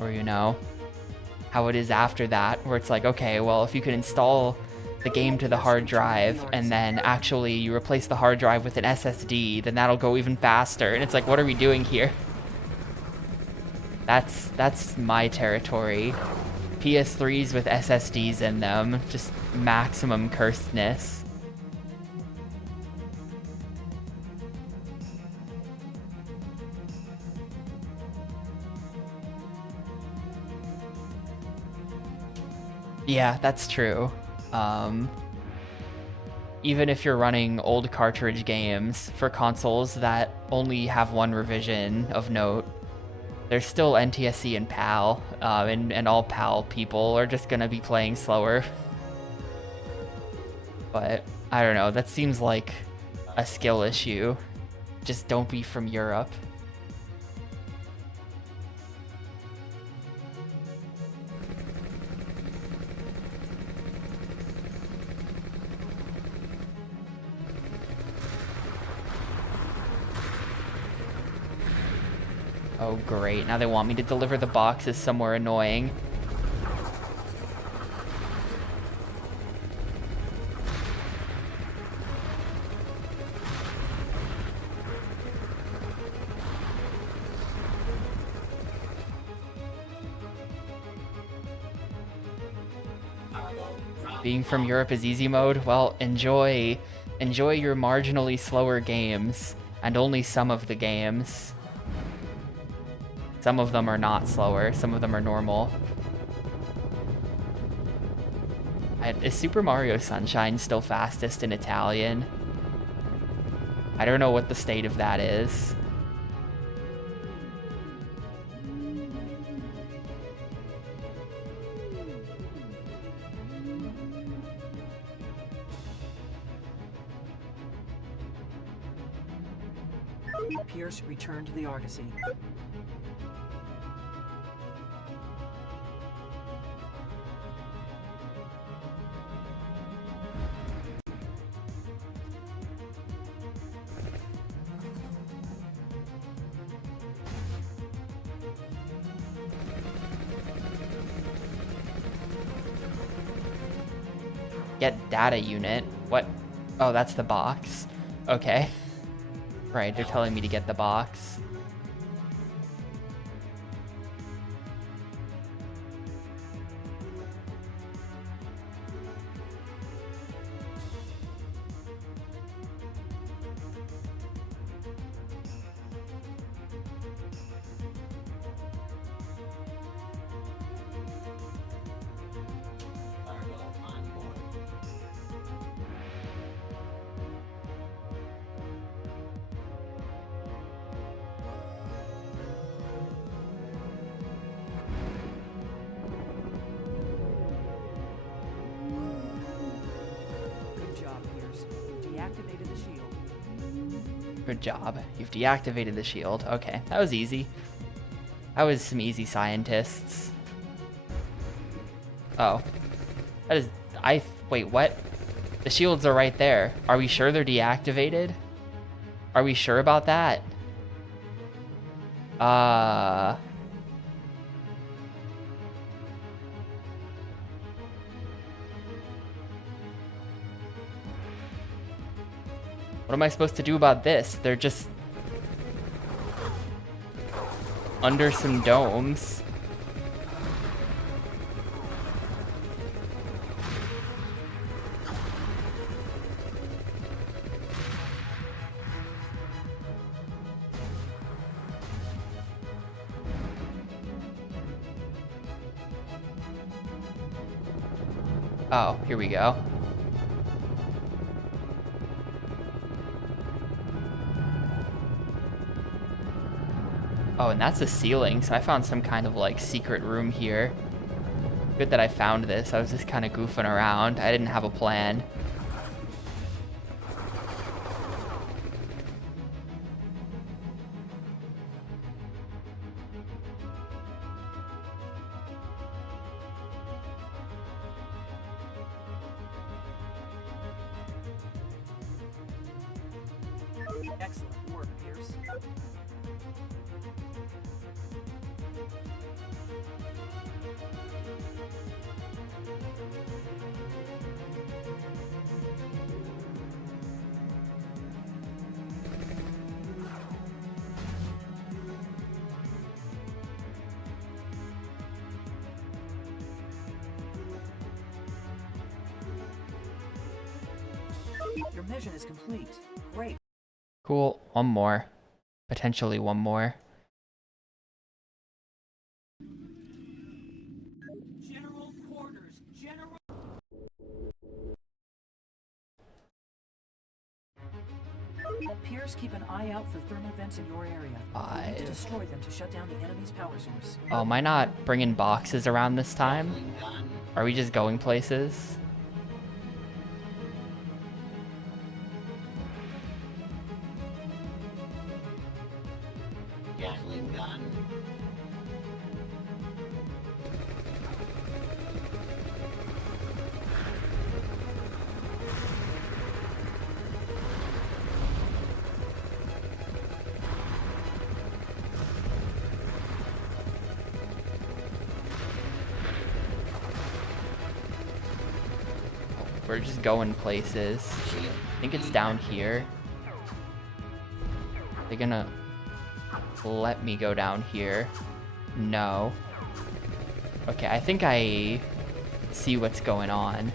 Or, you know, how it is after that, where it's like, okay, well, if you can install the game to the hard drive and then actually you replace the hard drive with an SSD, then that'll go even faster. And it's like, what are we doing here? That's my territory. PS3s with SSDs in them. Just maximum cursedness. Yeah, that's true. Even if you're running old cartridge games for consoles that only have one revision of note, there's still NTSC and PAL, and all PAL people are just gonna be playing slower. But I don't know, that seems like a skill issue. Just don't be from Europe. Oh great, now they want me to deliver the boxes somewhere annoying. Being from Europe is easy mode? Well, enjoy your marginally slower games, and only some of the games. Some of them are not slower, some of them are normal. Is Super Mario Sunshine still fastest in Italian? I don't know what the state of that is. Pierce, return to the Argosy. Get data unit. What? Oh, that's the box. Okay. Right, they're telling me to get the box. Good job. You've deactivated the shield. Okay, that was easy. That was some easy scientists. Oh. That is... Wait, what? The shields are right there. Are we sure they're deactivated? Are we sure about that? What am I supposed to do about this? They're just under some domes. Oh, here we go. Oh, and that's a ceiling, so I found some kind of, like, secret room here. Good that I found this. I was just kind of goofing around. I didn't have a plan. Excellent work, Pierce. Your mission is complete. Great. Cool. One more. Potentially one more. General quarters. General. Pierce, keep an eye out for thermal vents in your area. You need to destroy them to shut down the enemy's power source. Oh, am I not bringing boxes around this time? Are we just going places? Gatling gun. We're just going places. I think it's down here. They're gonna let me go down here. No. Okay, I think I see what's going on.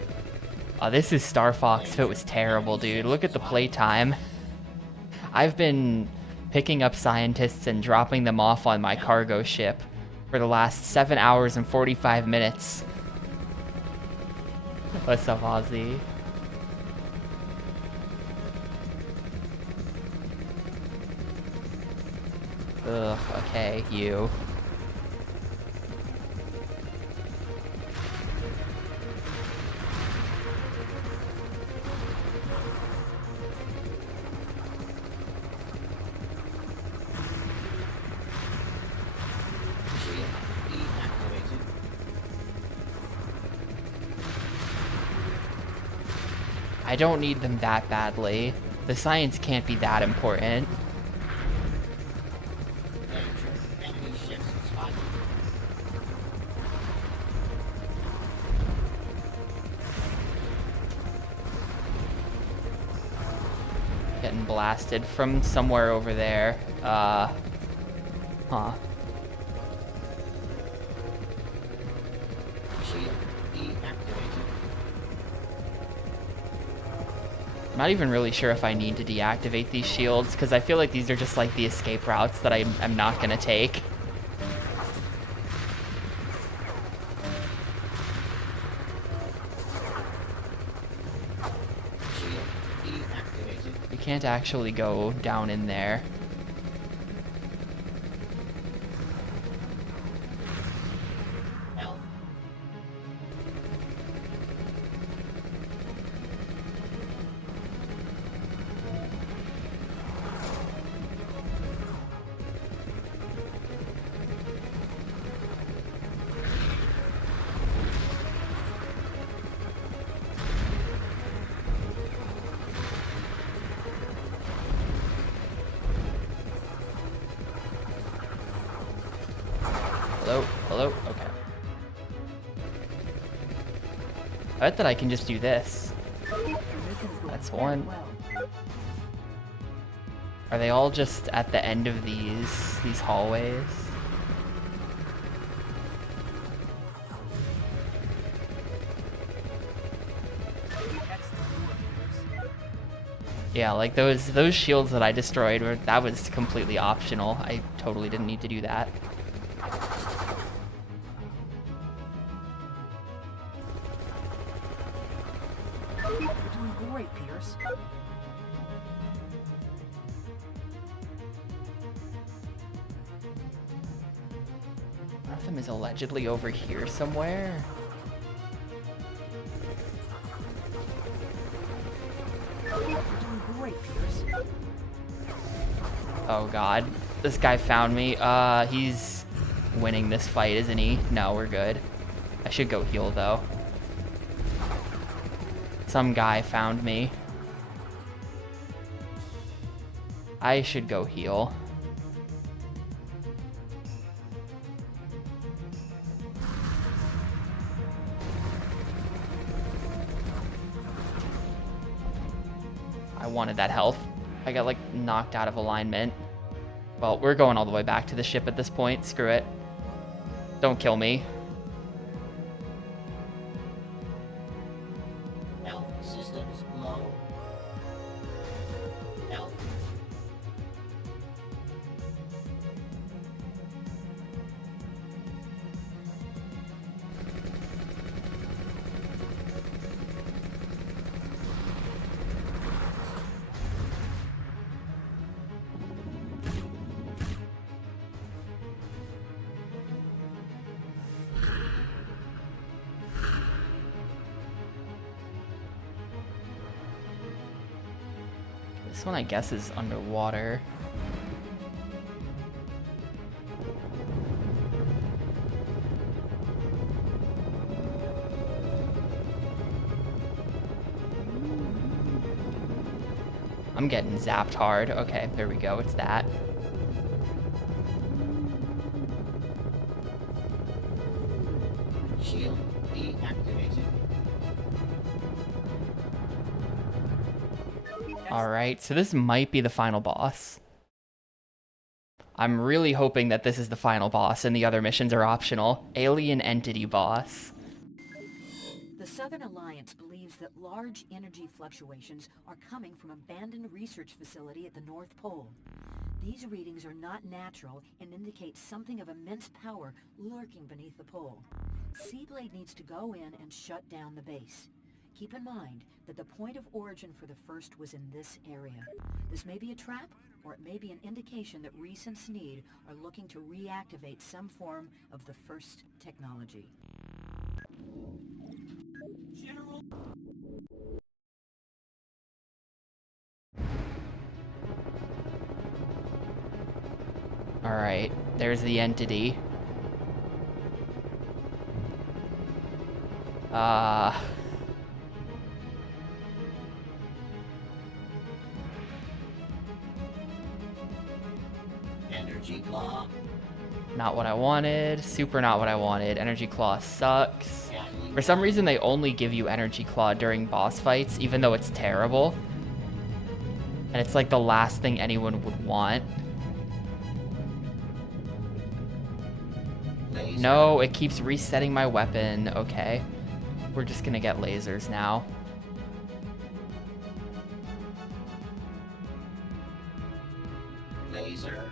Oh, this is Star Fox if it was terrible, dude. Look at the playtime. I've been picking up scientists and dropping them off on my cargo ship for the last 7 hours and 45 minutes. What's up, Ozzy? Ugh, okay, you. I don't need them that badly. The science can't be that important. Getting blasted from somewhere over there. Huh. I'm not even really sure if I need to deactivate these shields, because I feel like these are just like the escape routes that I'm not going to take. You can't actually go down in there. Hello? Hello? Okay. I bet that I can just do this. That's one. Are they all just at the end of these hallways? Yeah, like those shields that I destroyed, that was completely optional. I totally didn't need to do that. You're doing great, Pierce. One of them is allegedly over here somewhere. You're doing great, Pierce. Oh god, this guy found me. He's winning this fight, isn't he? No, we're good. I should go heal though. Some guy found me. I should go heal. I wanted that health. I got like knocked out of alignment. Well, we're going all the way back to the ship at this point. Screw it. Don't kill me. Health systems low. This one, I guess, is underwater. I'm getting zapped hard. Okay, there we go. It's that. Shield deactivated. Alright, so this might be the final boss. I'm really hoping that this is the final boss and the other missions are optional. Alien Entity Boss. The Southern Alliance believes that large energy fluctuations are coming from an abandoned research facility at the North Pole. These readings are not natural and indicate something of immense power lurking beneath the pole. SeaBlade needs to go in and shut down the base. Keep in mind that the point of origin for the first was in this area. This may be a trap, or it may be an indication that Reese and Sneed are looking to reactivate some form of the first technology. General... Alright, there's the entity. Energy claw. Not what I wanted. Super not what I wanted. Energy Claw sucks. For some reason, they only give you Energy Claw during boss fights, even though it's terrible. And it's like the last thing anyone would want. Laser. No, it keeps resetting my weapon. Okay. We're just gonna get lasers now. Laser.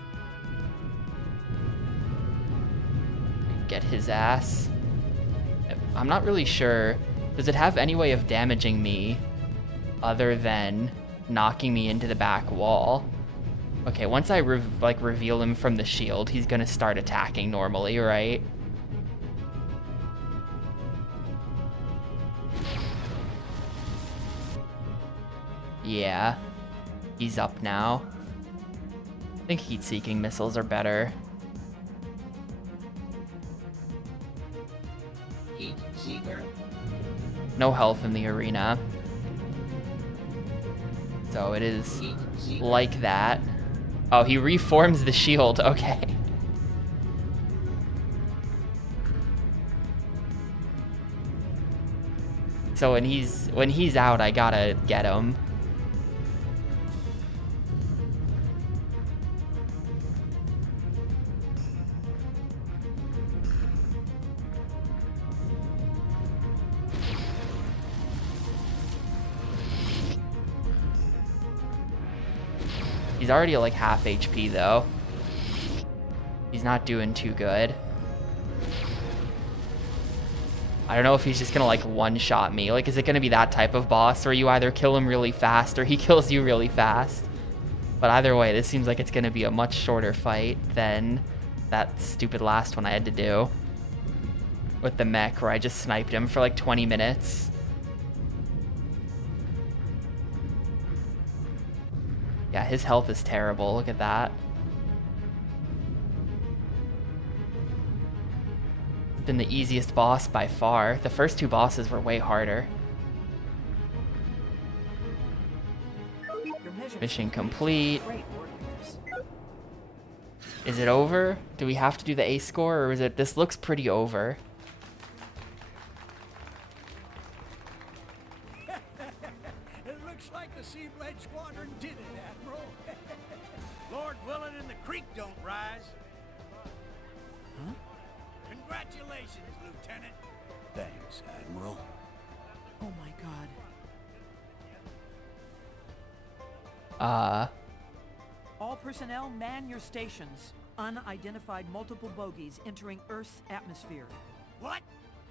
Get his ass. I'm not really sure. Does it have any way of damaging me other than knocking me into the back wall? Okay, once I reveal him from the shield, he's gonna start attacking normally, right? Yeah, he's up now. I think heat-seeking missiles are better. Heat seeker. No health in the arena. So it is Heat seeker. like that. Oh, he reforms the shield. Okay. So when he's out, I gotta get him. He's already at like half HP though. He's not doing too good. I don't know if he's just gonna like one-shot me. Like, is it gonna be that type of boss where you either kill him really fast or he kills you really fast? But either way, this seems like it's gonna be a much shorter fight than that stupid last one I had to do with the mech where I just sniped him for like 20 minutes. Yeah, his health is terrible. Look at that. It's been the easiest boss by far. The first two bosses were way harder. Mission complete. Is it over? Do we have to do the A score, or is it... This looks pretty over. It looks like the SeaBlade Squadron did it, Admiral. Lord willing and the creek don't rise. Huh? Congratulations, Lieutenant. Thanks, Admiral. Oh my god. All personnel, man your stations. Unidentified multiple bogies entering Earth's atmosphere. What?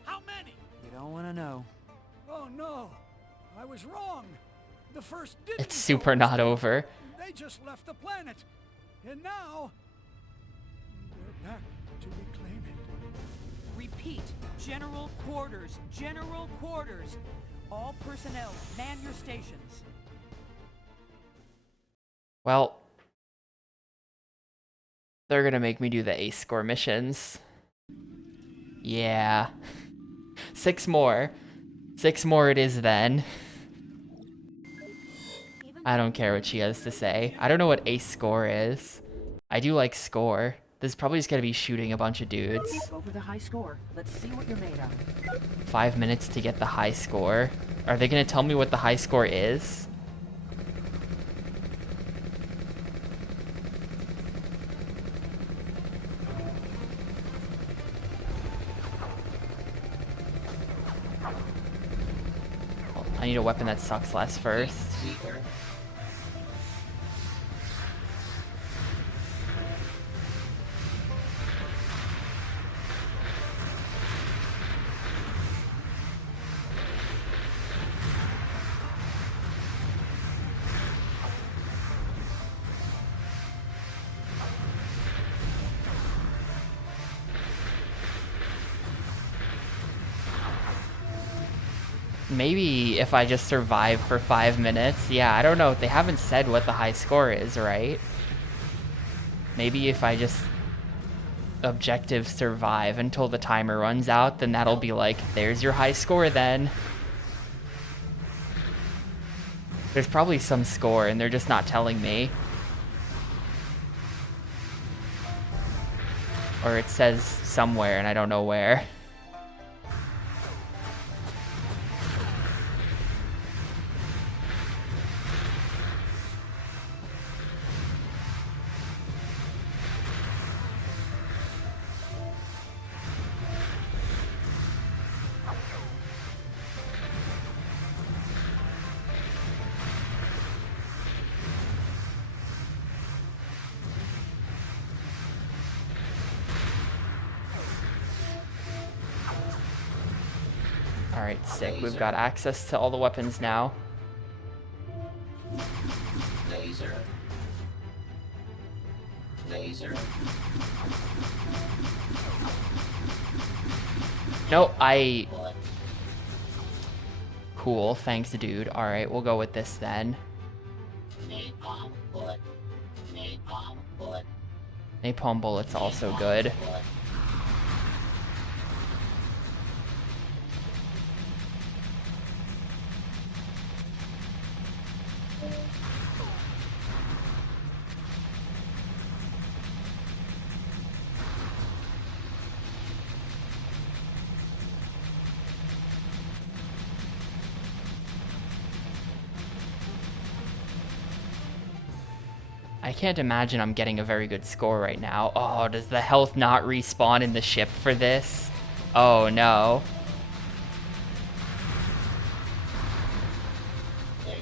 How many? You don't want to know. Oh no, I was wrong. The first didn't. It's super not over. They just left the planet, and now they're back to reclaim it. Repeat, general quarters, general quarters. All personnel, man your stations. Well, they're gonna make me do the ace score missions. Yeah. 6 more. 6 more it is then. I don't care what she has to say. I don't know what ace score is. I do like score. This is probably just gonna be shooting a bunch of dudes. Go for the high score. Let's see what you're made out of. 5 minutes to get the high score. Are they gonna tell me what the high score is? I need a weapon that sucks less first. Maybe if I just survive for 5 minutes. Yeah, I don't know. They haven't said what the high score is, right? Maybe if I just objective survive until the timer runs out, then that'll be like, there's your high score then. There's probably some score and they're just not telling me. Or it says somewhere and I don't know where. Alright, sick. We've got access to all the weapons now. Laser. Laser. No, Cool, thanks dude. Alright, we'll go with this then. Napalm bullet. Napalm bullet. Napalm bullet's also good. Bullet. I can't imagine I'm getting a very good score right now. Oh, does the health not respawn in the ship for this? Oh no. Danger.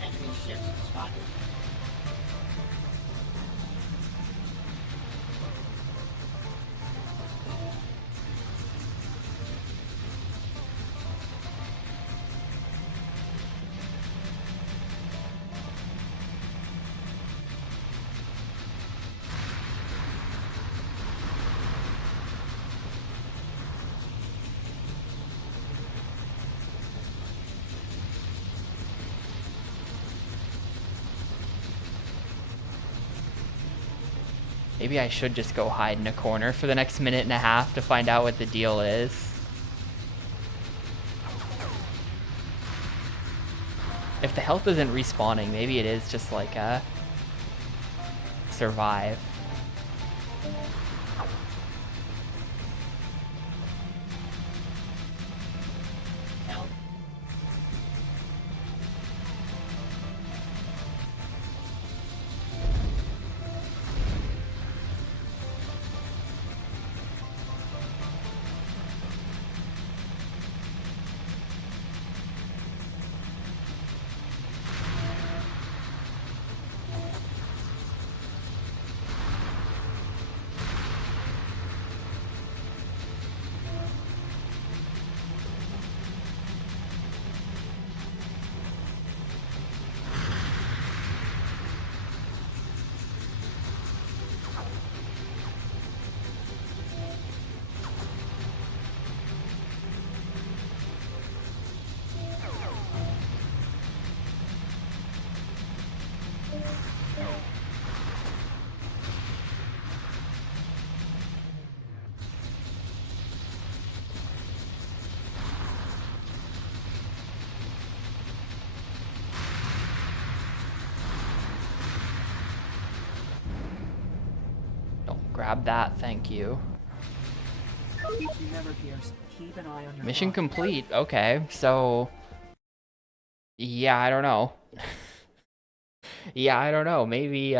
Enemy ships spotted. Maybe I should just go hide in a corner for the next minute and a half to find out what the deal is. If the health isn't respawning, maybe it is just like a survive. Health. grab that, thank you. Remember, Pierce, keep an eye on your Mission clock. complete. Okay, so yeah, I don't know. Yeah, I don't know. Maybe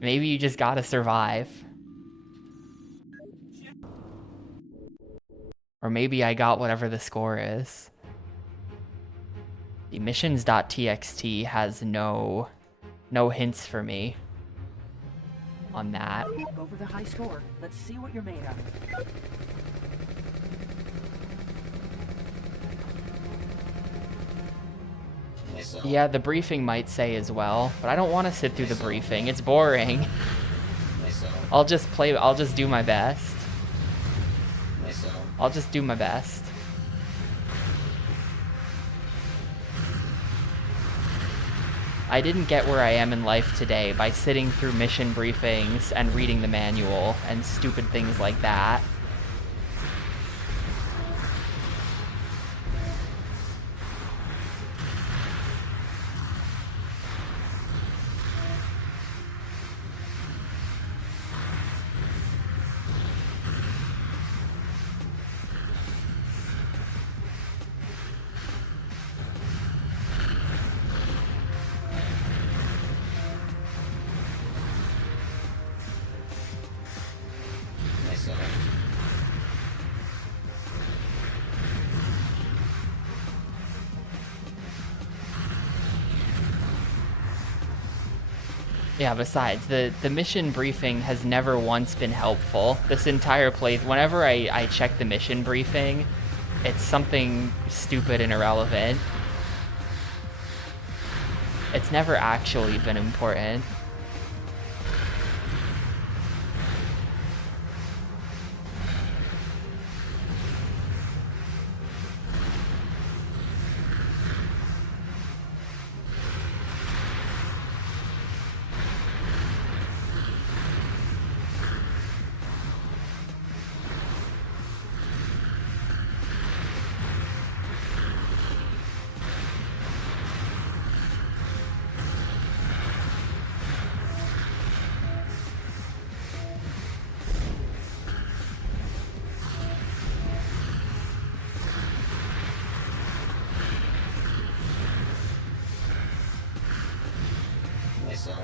maybe you just gotta survive. Or maybe I got whatever the score is. The missions.txt has no hints for me on that. Go for the high score. Let's see what you're made out of. Missile. Yeah, the briefing might say as well, but I don't want to sit through the briefing. It's boring. Missile. I'll just do my best. Missile. I'll just do my best. I didn't get where I am in life today by sitting through mission briefings and reading the manual and stupid things like that. Missile. Yeah, besides, the mission briefing has never once been helpful. This entire play, whenever I check the mission briefing, it's something stupid and irrelevant. It's never actually been important. Missile.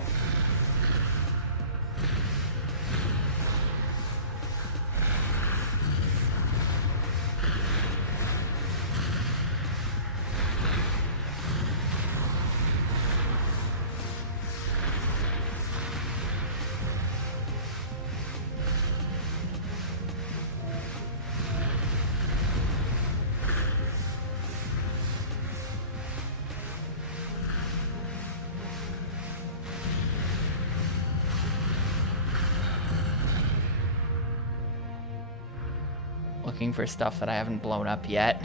Looking for stuff that I haven't blown up yet.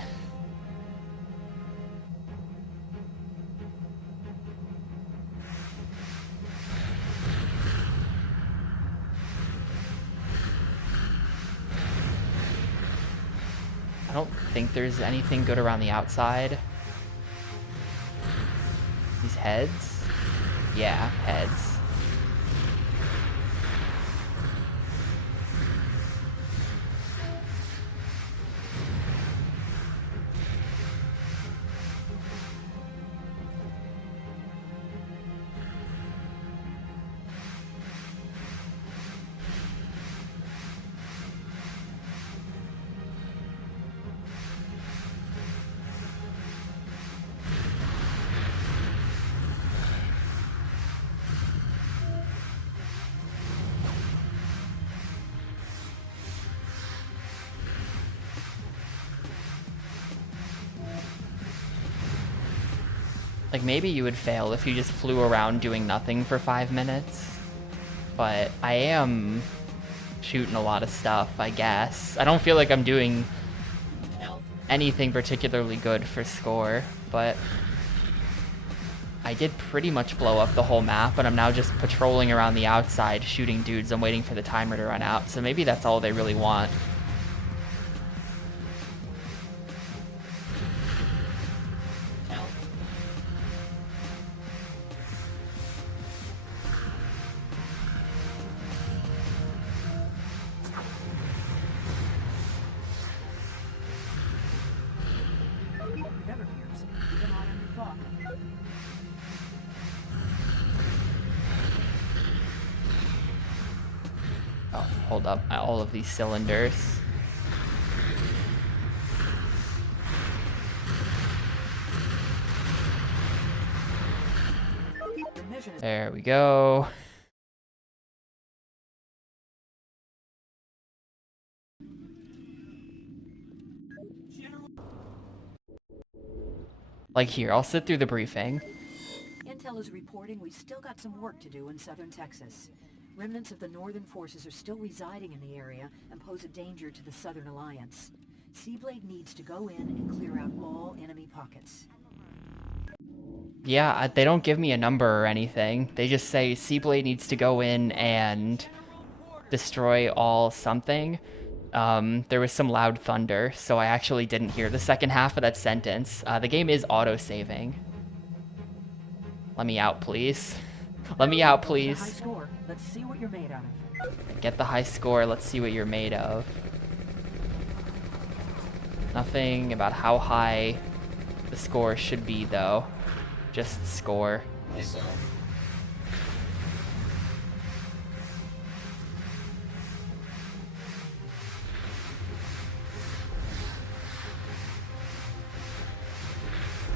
I don't think there's anything good around the outside. These heads? Yeah, heads. Like, maybe you would fail if you just flew around doing nothing for 5 minutes. But I am shooting a lot of stuff, I guess. I don't feel like I'm doing anything particularly good for score, but I did pretty much blow up the whole map, and I'm now just patrolling around the outside, shooting dudes. I'm waiting for the timer to run out, so maybe that's all they really want. hold up all of these cylinders. The mission is There we go. Like here, I'll sit through the briefing. Intel is reporting we've still got some work to do in southern Texas. Remnants of the northern forces are still residing in the area and pose a danger to the Southern Alliance. SeaBlade needs to go in and clear out all enemy pockets. Yeah, they don't give me a number or anything. They just say SeaBlade needs to go in and destroy all something. There was some loud thunder, so I actually didn't hear the second half of that sentence. The game is auto-saving. Let me out, please. Let me out, High please. score. Let's see what you're made out of. Get the high score. Let's see what you're made of. Nothing about how high the score should be, though. Just score. Missile.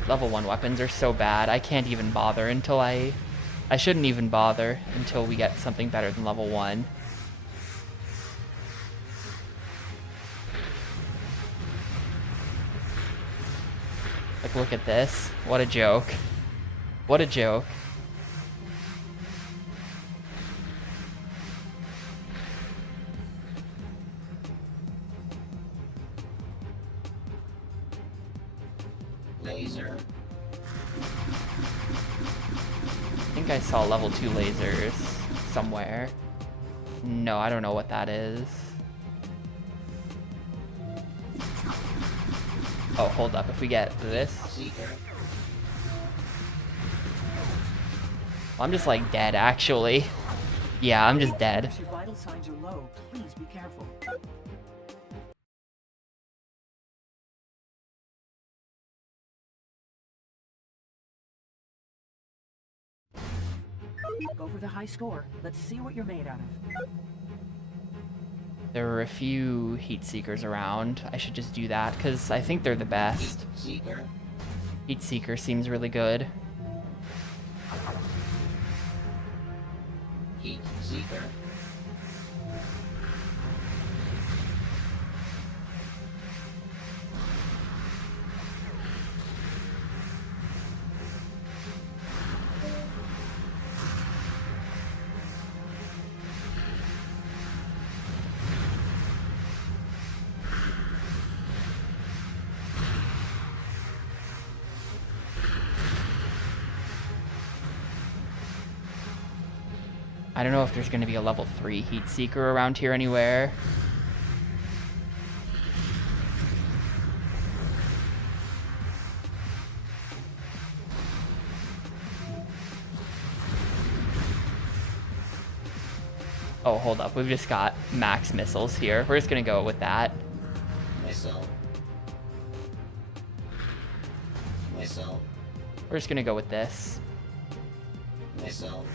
Level 1 weapons are so bad. I can't even bother until I shouldn't even bother until we get something better than level 1. Like, look at this. What a joke. What a joke. Laser. I think I saw level 2 lasers somewhere. No, I don't know what that is. Oh, hold up. If we get this... Seeker. I'm just like dead, actually. Yeah, I'm just dead. If your vital signs are low, please be careful. Go for the high score. Let's see what you're made out of. There were a few heat seekers around. I should just do that, because I think they're the best. Seeker. Heat seeker seems really good. Heat Seeker. I don't know if there's going to be a level 3 heat seeker around here anywhere. Oh, hold up. We've just got max missiles here. We're just going to go with that. Missile. Missile. We're just going to go with this. Missile.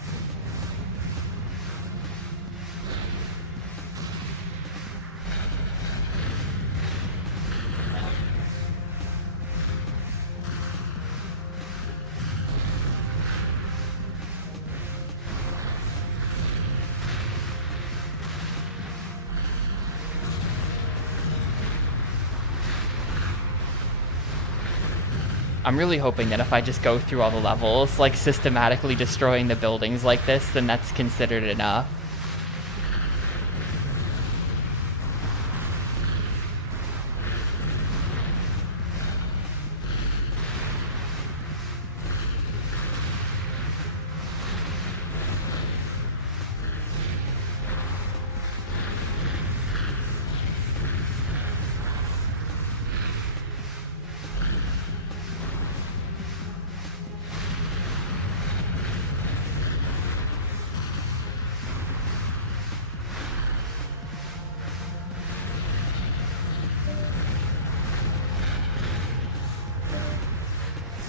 I'm really hoping that if I just go through all the levels, like systematically destroying the buildings like this, then that's considered enough.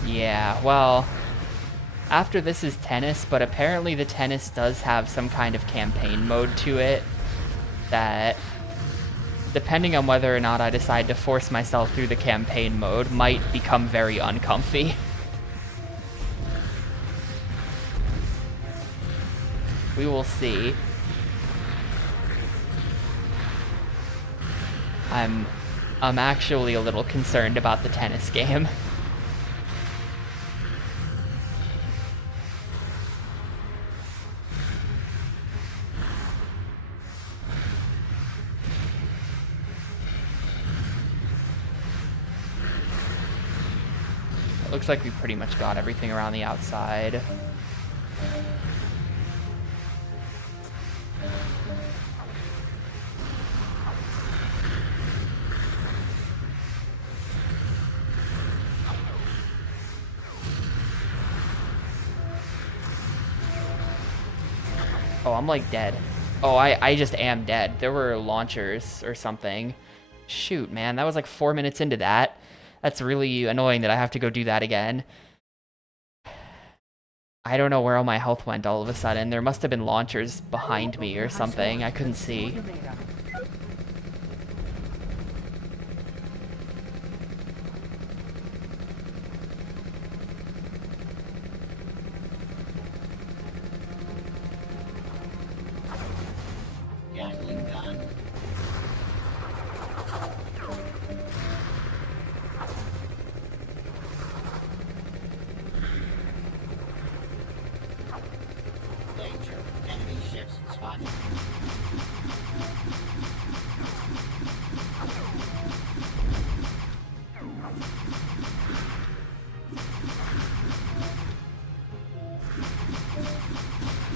Yeah, well, after this is tennis, but apparently the tennis does have some kind of campaign mode to it. that, depending on whether or not I decide to force myself through the campaign mode, might become very uncomfy. We will see. I'm actually a little concerned about the tennis game. It looks like we pretty much got everything around the outside. Oh, I'm like dead. Oh, I just am dead. There were launchers or something. Shoot, man, that was like 4 minutes into that. That's really annoying that I have to go do that again. I don't know where all my health went all of a sudden. There must have been launchers behind me or something. I couldn't see. Gatling gun. Danger. Enemy ships spotted.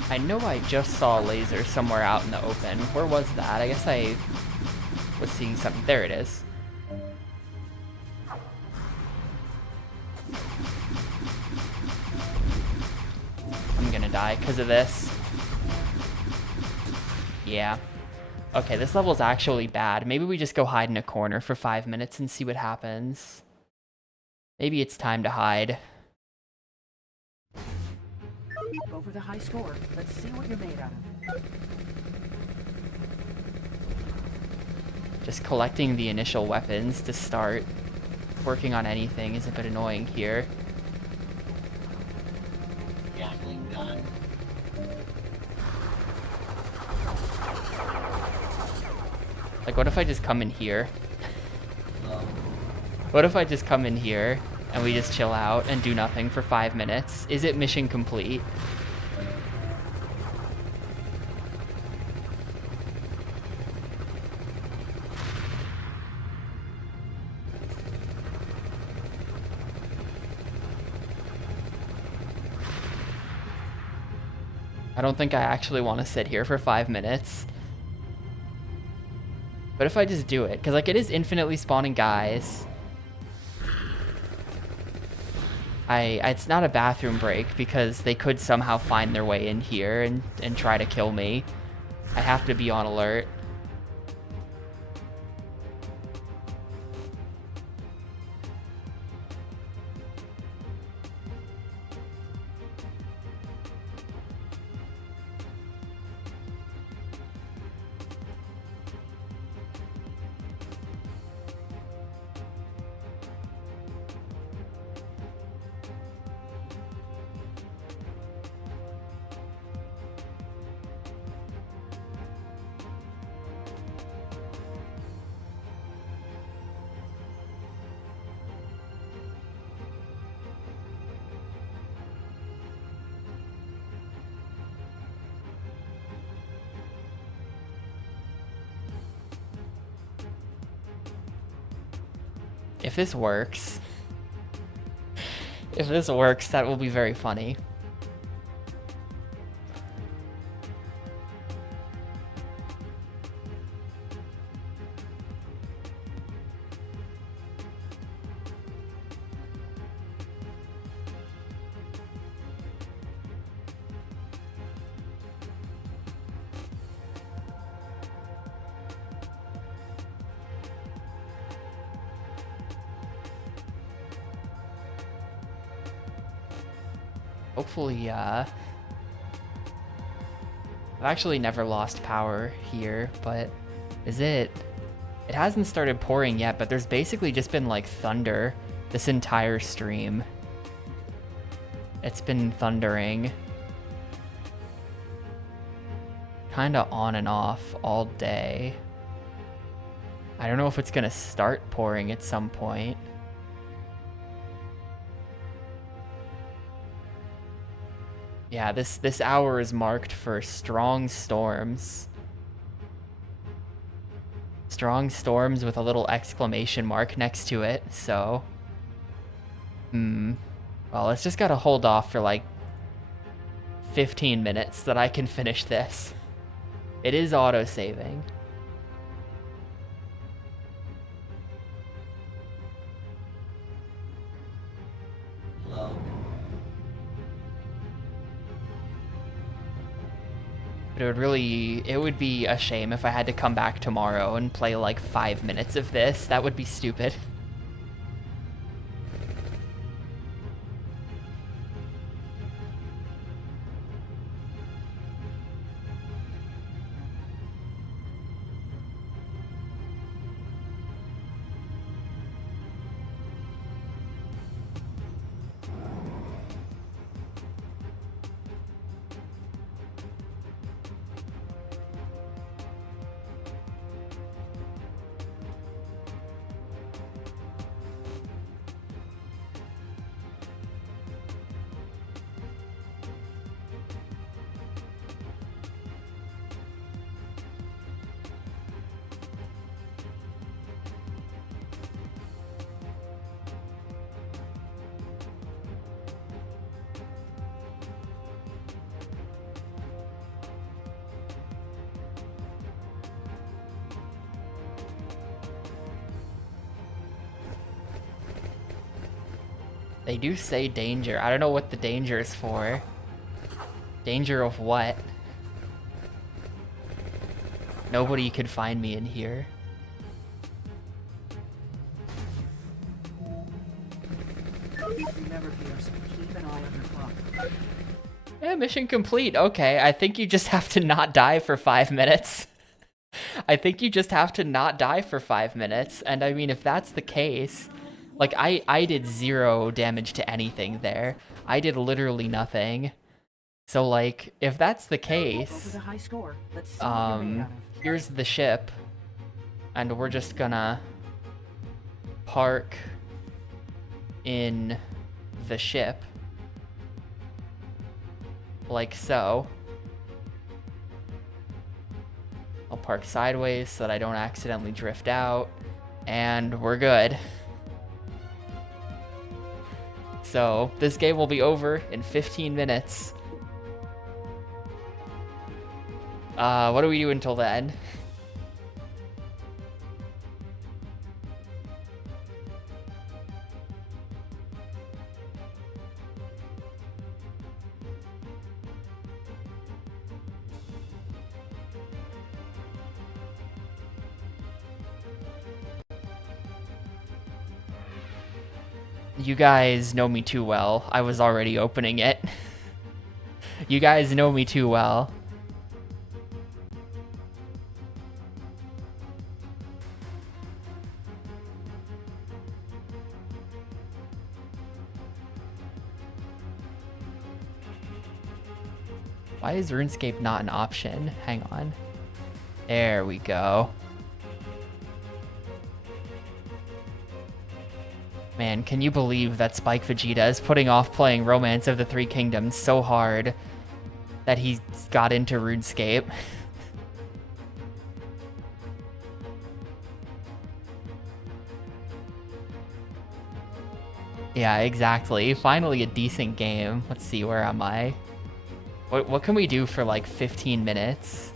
I know I just saw a laser somewhere out in the open. Where was that? I guess I was seeing something. There it is. I'm gonna die because of this. Yeah. Okay, this level's actually bad. Maybe we just go hide in a corner for 5 minutes and see what happens. Maybe it's time to hide. Go for the high score. Let's see what you're made out of. Just collecting the initial weapons to start working on anything is a bit annoying here. Gatling gun. Like, what if I just come in here? Low. What if I just come in here and we just chill out and do nothing for 5 minutes? Is it mission complete? I don't think I actually want to sit here for 5 minutes. But if I just do it, because like it is infinitely spawning guys. It's not a bathroom break because they could somehow find their way in here and try to kill me. I have to be on alert. If this works, that will be very funny. Hopefully, I've actually never lost power here, but Is it? It hasn't started pouring yet, but there's basically just been like thunder this entire stream. It's been thundering. Kinda on and off all day. I don't know if it's gonna start pouring at some point. Yeah, this hour is marked for strong storms. Strong storms with a little exclamation mark next to it, so... Well, it's just gotta hold off for like 15 minutes that I can finish this. It is auto-saving. Load. But it would be a shame if I had to come back tomorrow and play like 5 minutes of this. That would be stupid. They do say danger. I don't know what the danger is for. Danger of what? Nobody could find me in here. Remember, Pierce, keep an eye on your clock. Yeah, mission complete. Okay, I think you just have to not die for 5 minutes. I think you just have to not die for 5 minutes. And I mean, if that's the case, like I did 0 damage to anything there. I did literally nothing. So like, if that's the Go for case, the high score. Let's see what you're made out of. here's the ship. And we're just gonna park in the ship. Like so. I'll park sideways so that I don't accidentally drift out. And we're good. So, this game will be over in 15 minutes. What do we do until then? You guys know me too well. I was already opening it. You guys know me too well. Why is RuneScape not an option? Hang on. There we go. Man, can you believe that Spike Vegeta is putting off playing Romance of the Three Kingdoms so hard that he got into RuneScape? Yeah, exactly. Finally a decent game. Let's see, where am I? What can we do for like 15 minutes?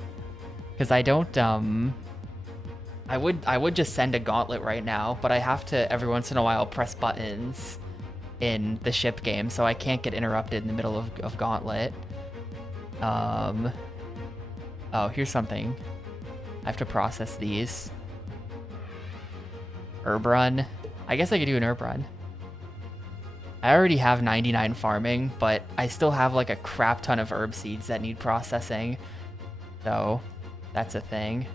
Because I don't, I would just send a gauntlet right now, but I have to every once in a while press buttons in the ship game, so I can't get interrupted in the middle of gauntlet. Oh, here's something. I have to process these. Herb run. I guess I could do an herb run. I already have 99 farming, but I still have like a crap ton of herb seeds that need processing. So that's a thing.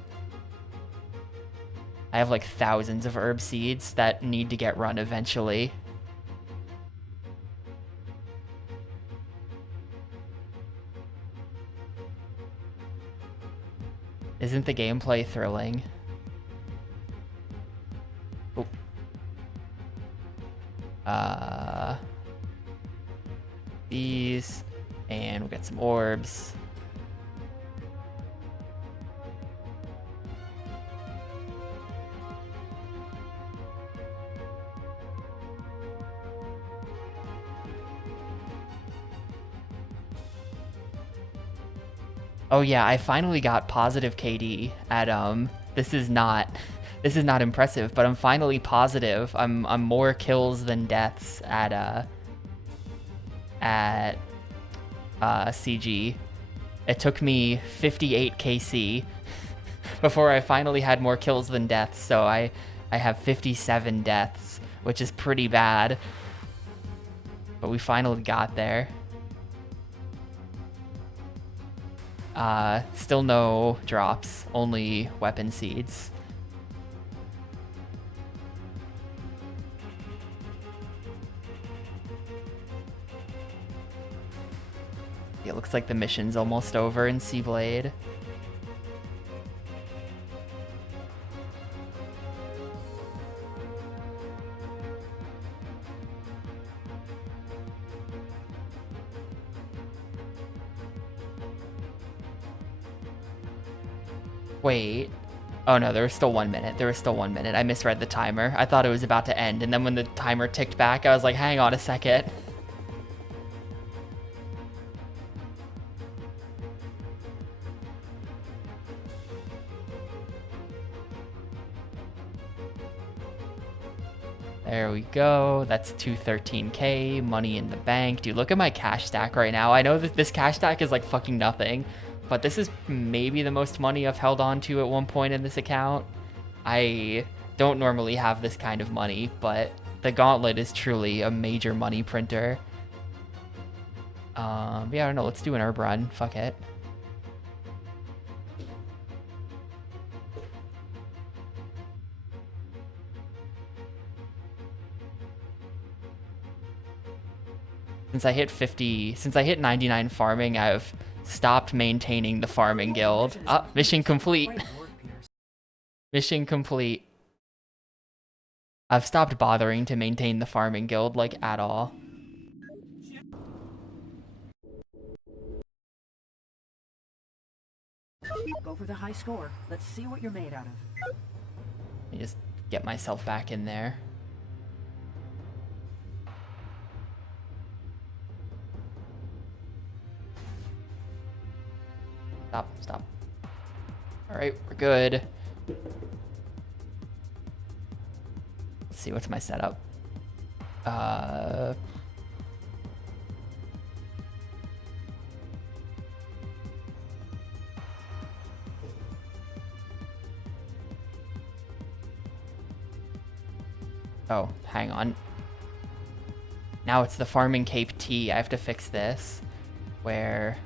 I have like thousands of herb seeds that need to get run eventually. Isn't the gameplay thrilling? Oh. These, and we'll get some orbs. Oh yeah, I finally got positive KD at this is not impressive, but I'm finally positive. I'm more kills than deaths at CG. It took me 58 KC before I finally had more kills than deaths, so I have 57 deaths, which is pretty bad. But we finally got there. Still no drops, only weapon seeds. It looks like the mission's almost over in SeaBlade. Wait. Oh no, there was still 1 minute. There was still 1 minute. I misread the timer. I thought it was about to end, and then when the timer ticked back, I was like, hang on a second. There we go. That's 213k, money in the bank. Dude, look at my cash stack right now. I know that this cash stack is like fucking nothing, but this is maybe the most money I've held on to at one point in this account. I don't normally have this kind of money, but the gauntlet is truly a major money printer. Yeah, I don't know. Let's do an herb run. Fuck it. Since I hit 99 farming, I've stopped maintaining the farming guild. Ah, mission complete. Mission complete. I've stopped bothering to maintain the farming guild, like, at all. Go for the high score. Let's see what you're made out of. Let me just get myself back in there. Stop. Alright, we're good. Let's see, what's my setup? Oh, hang on. Now it's the farming cape T. I have to fix this. Where...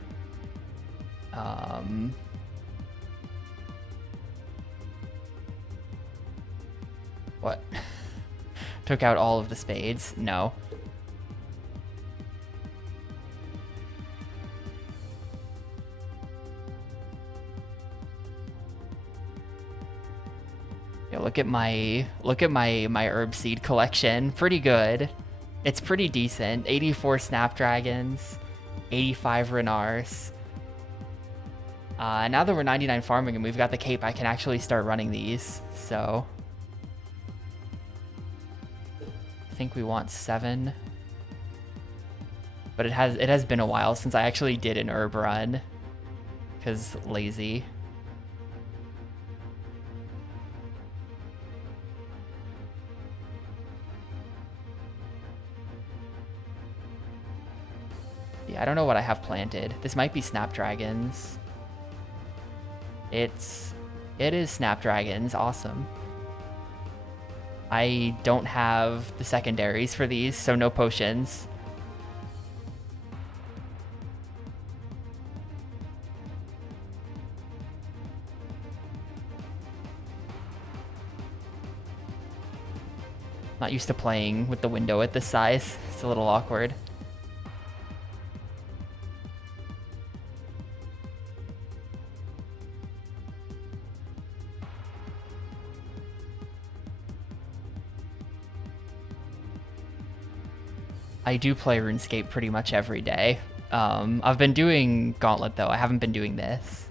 What? Took out all of the spades? No. Yo, look at my herb seed collection. Pretty good. It's pretty decent. 84 snapdragons, 85 renars. Now that we're 99 farming and we've got the cape, I can actually start running these. So I think we want 7. But it has been a while since I actually did an herb run, because lazy. Yeah, I don't know what I have planted. This might be snapdragons. It is snapdragons. Awesome. I don't have the secondaries for these, so no potions. Not used to playing with the window at this size. It's a little awkward. I do play RuneScape pretty much every day. I've been doing Gauntlet though. I haven't been doing this.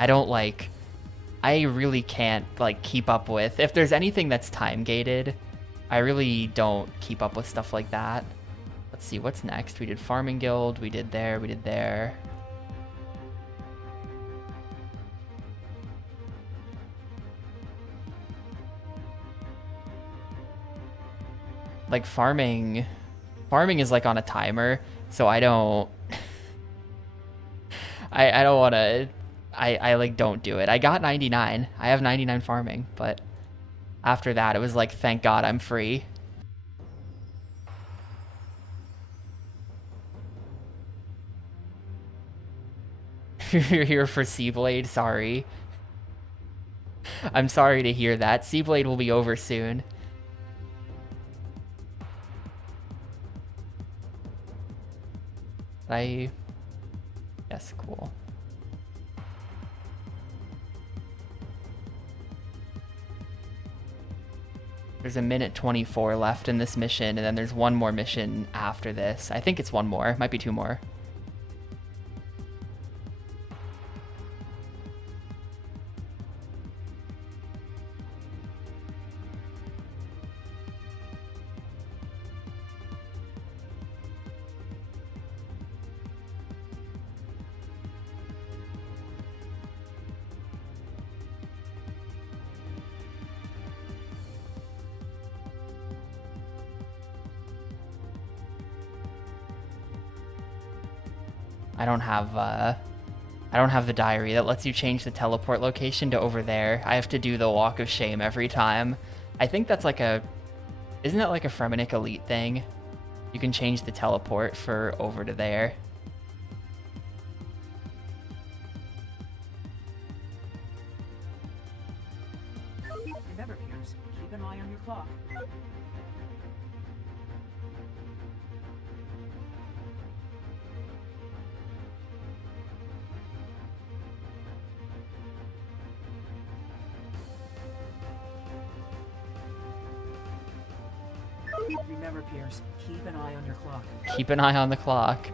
I really can't like keep up with, if there's anything that's time gated, I really don't keep up with stuff like that. Let's see, what's next? We did Farming Guild, we did there, we did there. Like farming is like on a timer, so I don't I don't want to I like don't do it. I got 99. I have 99 farming, but after that it was like, thank God I'm free. You're here for SeaBlade, sorry. I'm sorry to hear that. SeaBlade will be over soon. Yes, cool. There's a minute 24 left in this mission, and then there's one more mission after this. I think it's one more, might be two more. I don't have the diary that lets you change the teleport location to over there. I have to do the walk of shame every time. I think that's like isn't that like a Fremennik Elite thing? You can change the teleport for over to there. Remember, Pierce, keep an eye on your clock. Remember, Pierce, keep an eye on your clock. Keep an eye on the clock.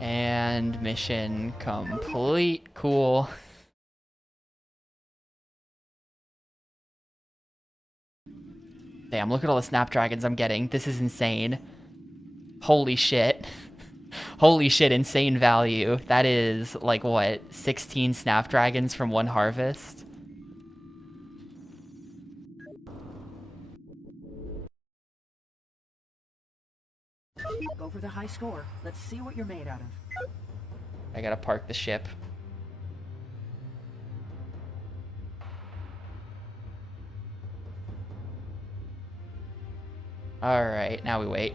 And mission complete. Cool. Damn, look at all the Snapdragons I'm getting. This is insane. Holy shit. Holy shit, insane value. That is, like, what, 16 Snapdragons from one harvest? Go for the high score. Let's see what you're made out of. I gotta park the ship. Alright, now we wait.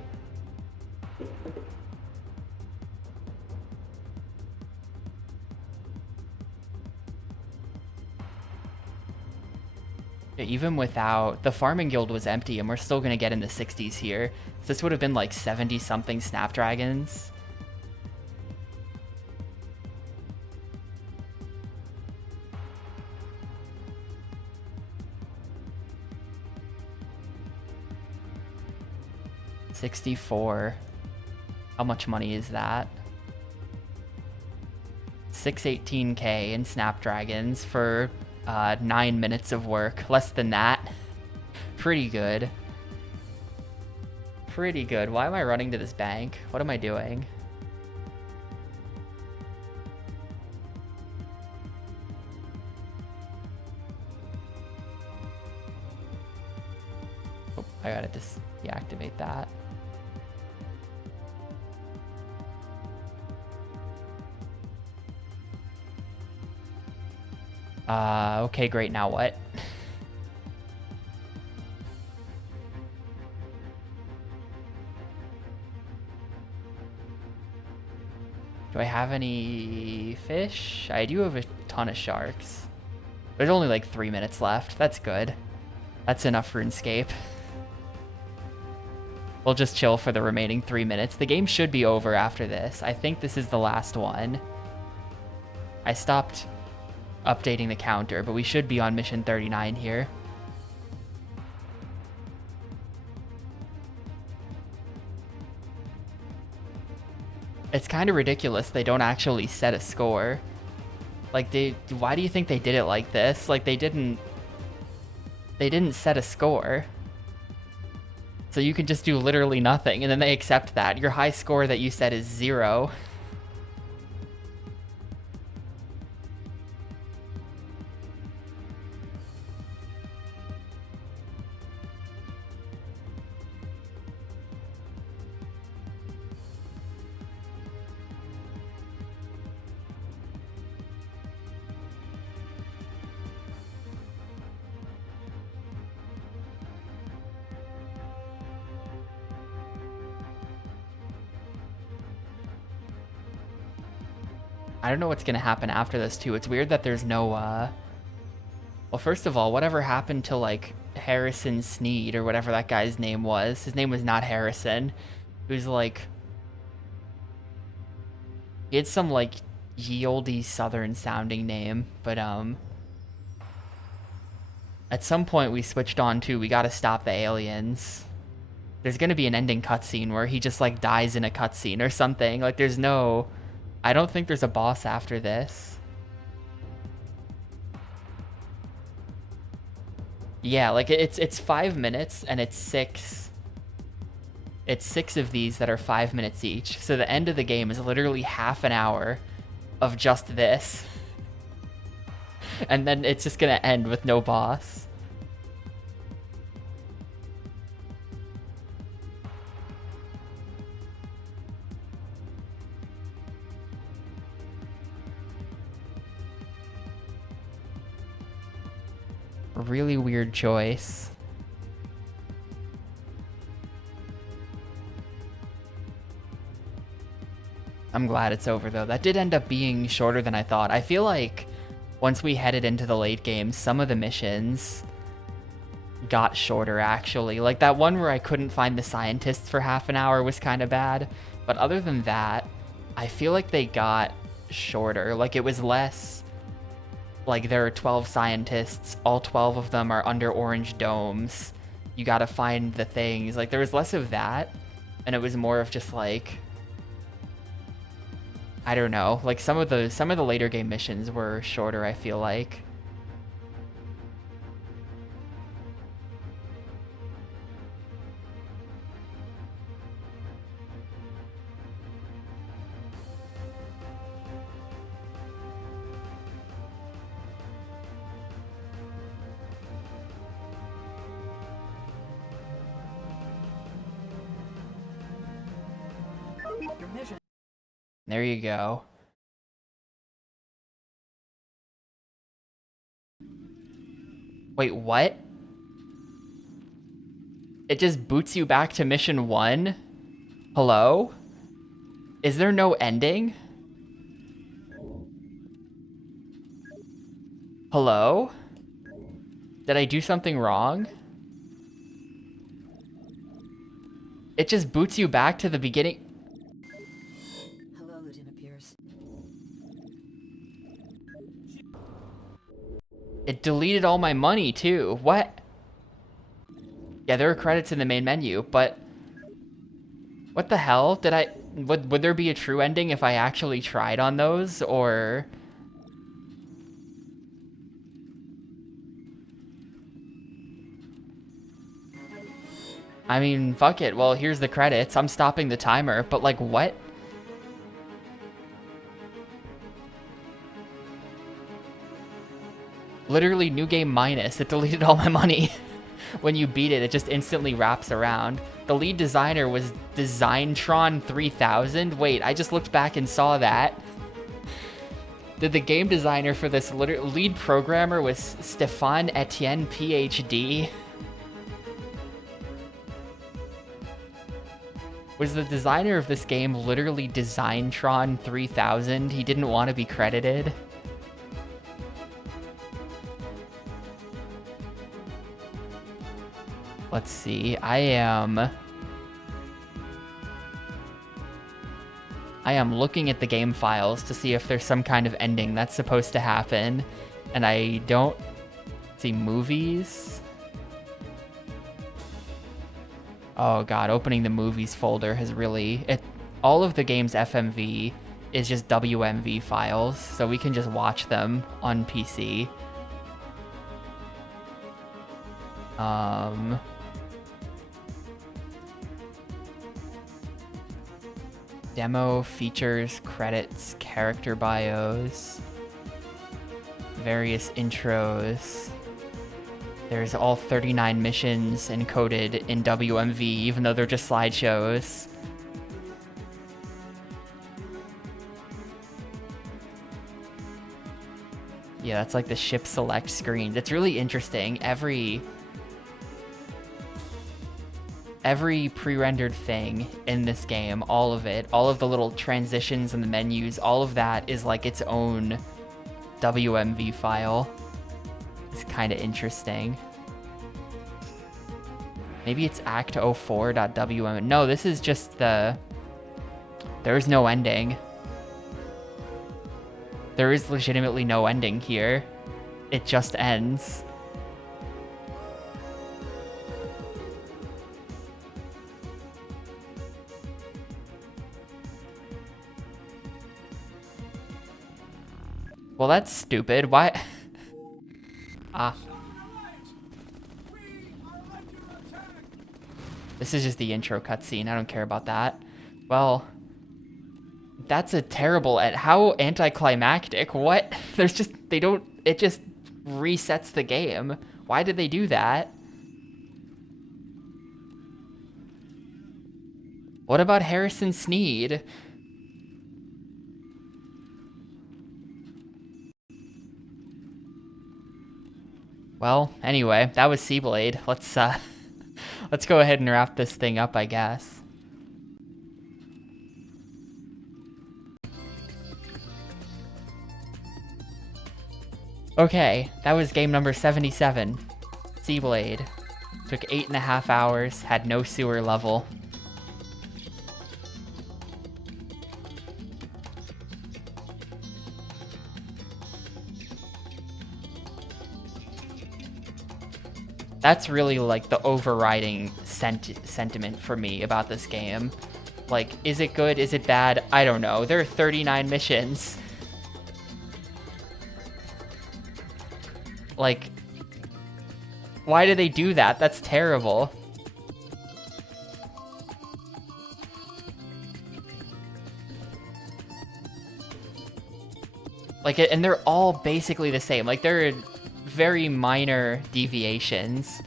Even without, the farming guild was empty and we're still gonna get in the 60s here. So this would have been like 70 something Snapdragons. $64. How much money is that? 618K in Snapdragons for 9 minutes of work. Less than that. Pretty good. Pretty good. Why am I running to this bank? What am I doing? Oh, I gotta just deactivate that. Okay, great, now what? Do I have any fish? I do have a ton of sharks. There's only like 3 minutes left. That's good. That's enough RuneScape. We'll just chill for the remaining 3 minutes. The game should be over after this. I think this is the last one. I stopped updating the counter, but we should be on mission 39 here. It's kind of ridiculous they don't actually set a score. Like, why do you think they did it like this? Like, they didn't set a score. So you can just do literally nothing, and then they accept that. Your high score that you set is 0. I don't know what's gonna happen after this too. It's weird that there's no well, first of all, whatever happened to like Harrison Sneed or whatever that guy's name was? His name was not Harrison. He was like, he had some like ye olde southern sounding name, but at some point we switched on to we gotta stop the aliens. There's gonna be an ending cutscene where he just like dies in a cutscene or something. Like there's no, I don't think there's a boss after this. Yeah, like it's 5 minutes and it's 6 of these that are 5 minutes each. So the end of the game is literally half an hour of just this. And then it's just gonna end with no boss. Really weird choice. I'm glad it's over though. That did end up being shorter than I thought. I feel like once we headed into the late game, some of the missions got shorter actually. Like that one where I couldn't find the scientists for half an hour was kind of bad. But other than that, I feel like they got shorter. Like it was less like there are 12 scientists, all 12 of them are under orange domes. You gotta find the things. Like there was less of that, and it was more of just like, I don't know, like some of the later game missions were shorter, I feel like. There you go. Wait, what? It just boots you back to mission 1? Hello? Is there no ending? Hello? Did I do something wrong? It just boots you back to the beginning. It deleted all my money too. What? Yeah, there are credits in the main menu, but what the hell? Did I would there be a true ending if I actually tried on those, or I mean, fuck it. Well, here's the credits. I'm stopping the timer, but like what? Literally new game minus. It deleted all my money. When you beat it, it just instantly wraps around. The lead designer was Designtron 3000. Wait, I just looked back and saw that. The game designer for this lead programmer was Stéphane Etienne, PhD. Was the designer of this game literally Designtron 3000? He didn't want to be credited. Let's see. I am looking at the game files to see if there's some kind of ending that's supposed to happen, and I don't see movies. Oh god, opening the movies folder has really... all of the game's FMV is just WMV files, so we can just watch them on PC. Demo, features, credits, character bios, various intros. There's all 39 missions encoded in WMV, even though they're just slideshows. Yeah, that's like the ship select screen. It's really interesting. Every pre-rendered thing in this game, all of it, all of the little transitions and the menus, all of that is like its own WMV file. It's kind of interesting. Maybe it's act04.wm. No, this is just there's no ending. There is legitimately no ending here. It just ends. Well, that's stupid. Why? Ah. This is just the intro cutscene. I don't care about that. Well, that's a terrible... How anticlimactic. What? There's just... They don't... It just resets the game. Why did they do that? What about Harrison Sneed? Well, anyway, that was SeaBlade. Let's go ahead and wrap this thing up, I guess. Okay, that was game number 77. SeaBlade. Took 8.5 hours, had no sewer level. That's really like the overriding sentiment for me about this game. Like, is it good? Is it bad? I don't know. There are 39 missions. Like, why do they do that? That's terrible. Like, and they're all basically the same. Like, they're very minor deviations.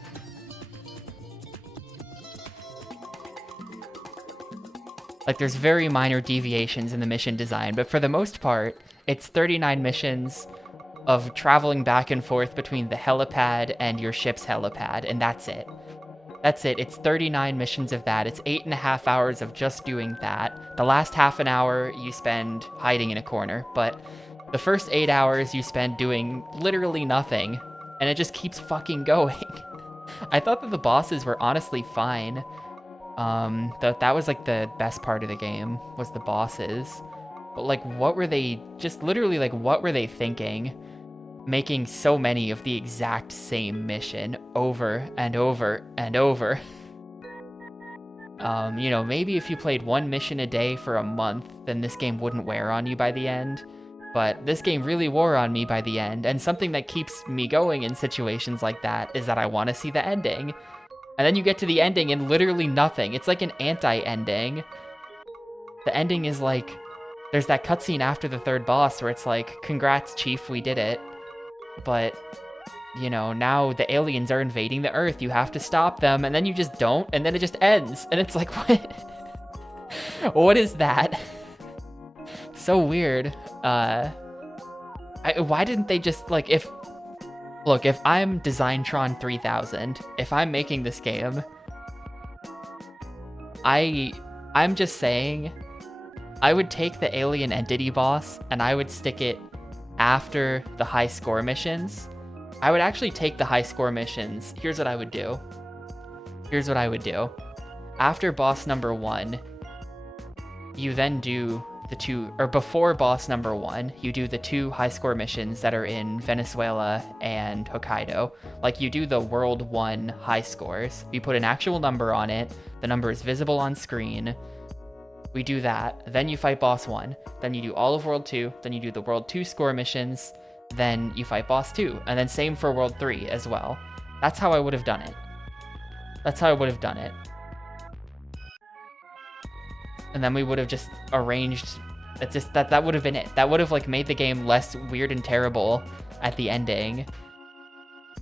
Like, there's very minor deviations in the mission design, but for the most part, it's 39 missions of traveling back and forth between the helipad and your ship's helipad, and that's it. That's it. It's 39 missions of that. It's 8.5 hours of just doing that. The last half an hour you spend hiding in a corner, but the first 8 hours you spend doing literally nothing, and it just keeps fucking going. I thought that the bosses were honestly fine. That was like the best part of the game, was the bosses. But like, what were they, just literally like, what were they thinking? Making so many of the exact same mission over and over and over. You know, maybe if you played one mission a day for a month, then this game wouldn't wear on you by the end. But this game really wore on me by the end, and something that keeps me going in situations like that is that I want to see the ending. And then you get to the ending and literally nothing. It's like an anti-ending. The ending is like, there's that cutscene after the third boss where it's like, congrats, Chief, we did it. But, you know, now the aliens are invading the Earth, you have to stop them, and then you just don't, and then it just ends. And it's like, what? What is that? So weird. Why didn't they just, like, if I'm Designtron 3000, if I'm making this game, I'm just saying, I would take the alien entity boss and I would stick it after the high score missions. I would actually take the high score missions. Here's what I would do. here's what I would do. After boss number 1, you then do the 2, or before boss number 1, you do the 2 high score missions that are in Venezuela and Hokkaido. Like, you do the World 1 high scores. You put an actual number on it, the number is visible on screen. We do that, then you fight boss 1, then you do all of World 2, then you do the World 2 score missions, then you fight boss 2, and then same for World 3 as well. That's how I would have done it. That's how I would have done it. And then we would have just arranged, that would have been it. That would have like made the game less weird and terrible at the ending.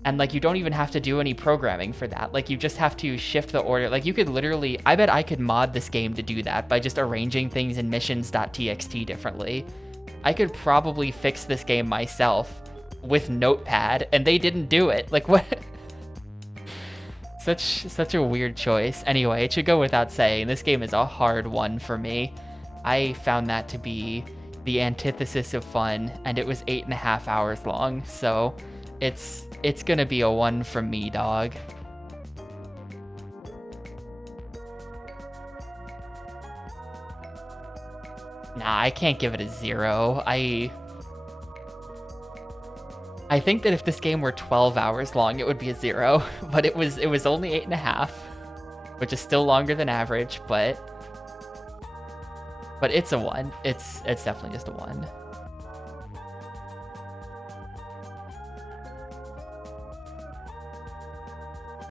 And like, you don't even have to do any programming for that. Like, you just have to shift the order. Like, you could literally, I bet I could mod this game to do that by just arranging things in missions.txt differently. I could probably fix this game myself with Notepad, and they didn't do it. Like, what? Such a weird choice. Anyway, it should go without saying, this game is a hard one for me. I found that to be the antithesis of fun, and it was 8.5 hours long, so it's gonna be a 1 from me, dog. Nah, I can't give it a 0. I think that if this game were 12 hours long, it would be a 0, but it was only 8.5, which is still longer than average, but it's a 1. It's definitely just a 1.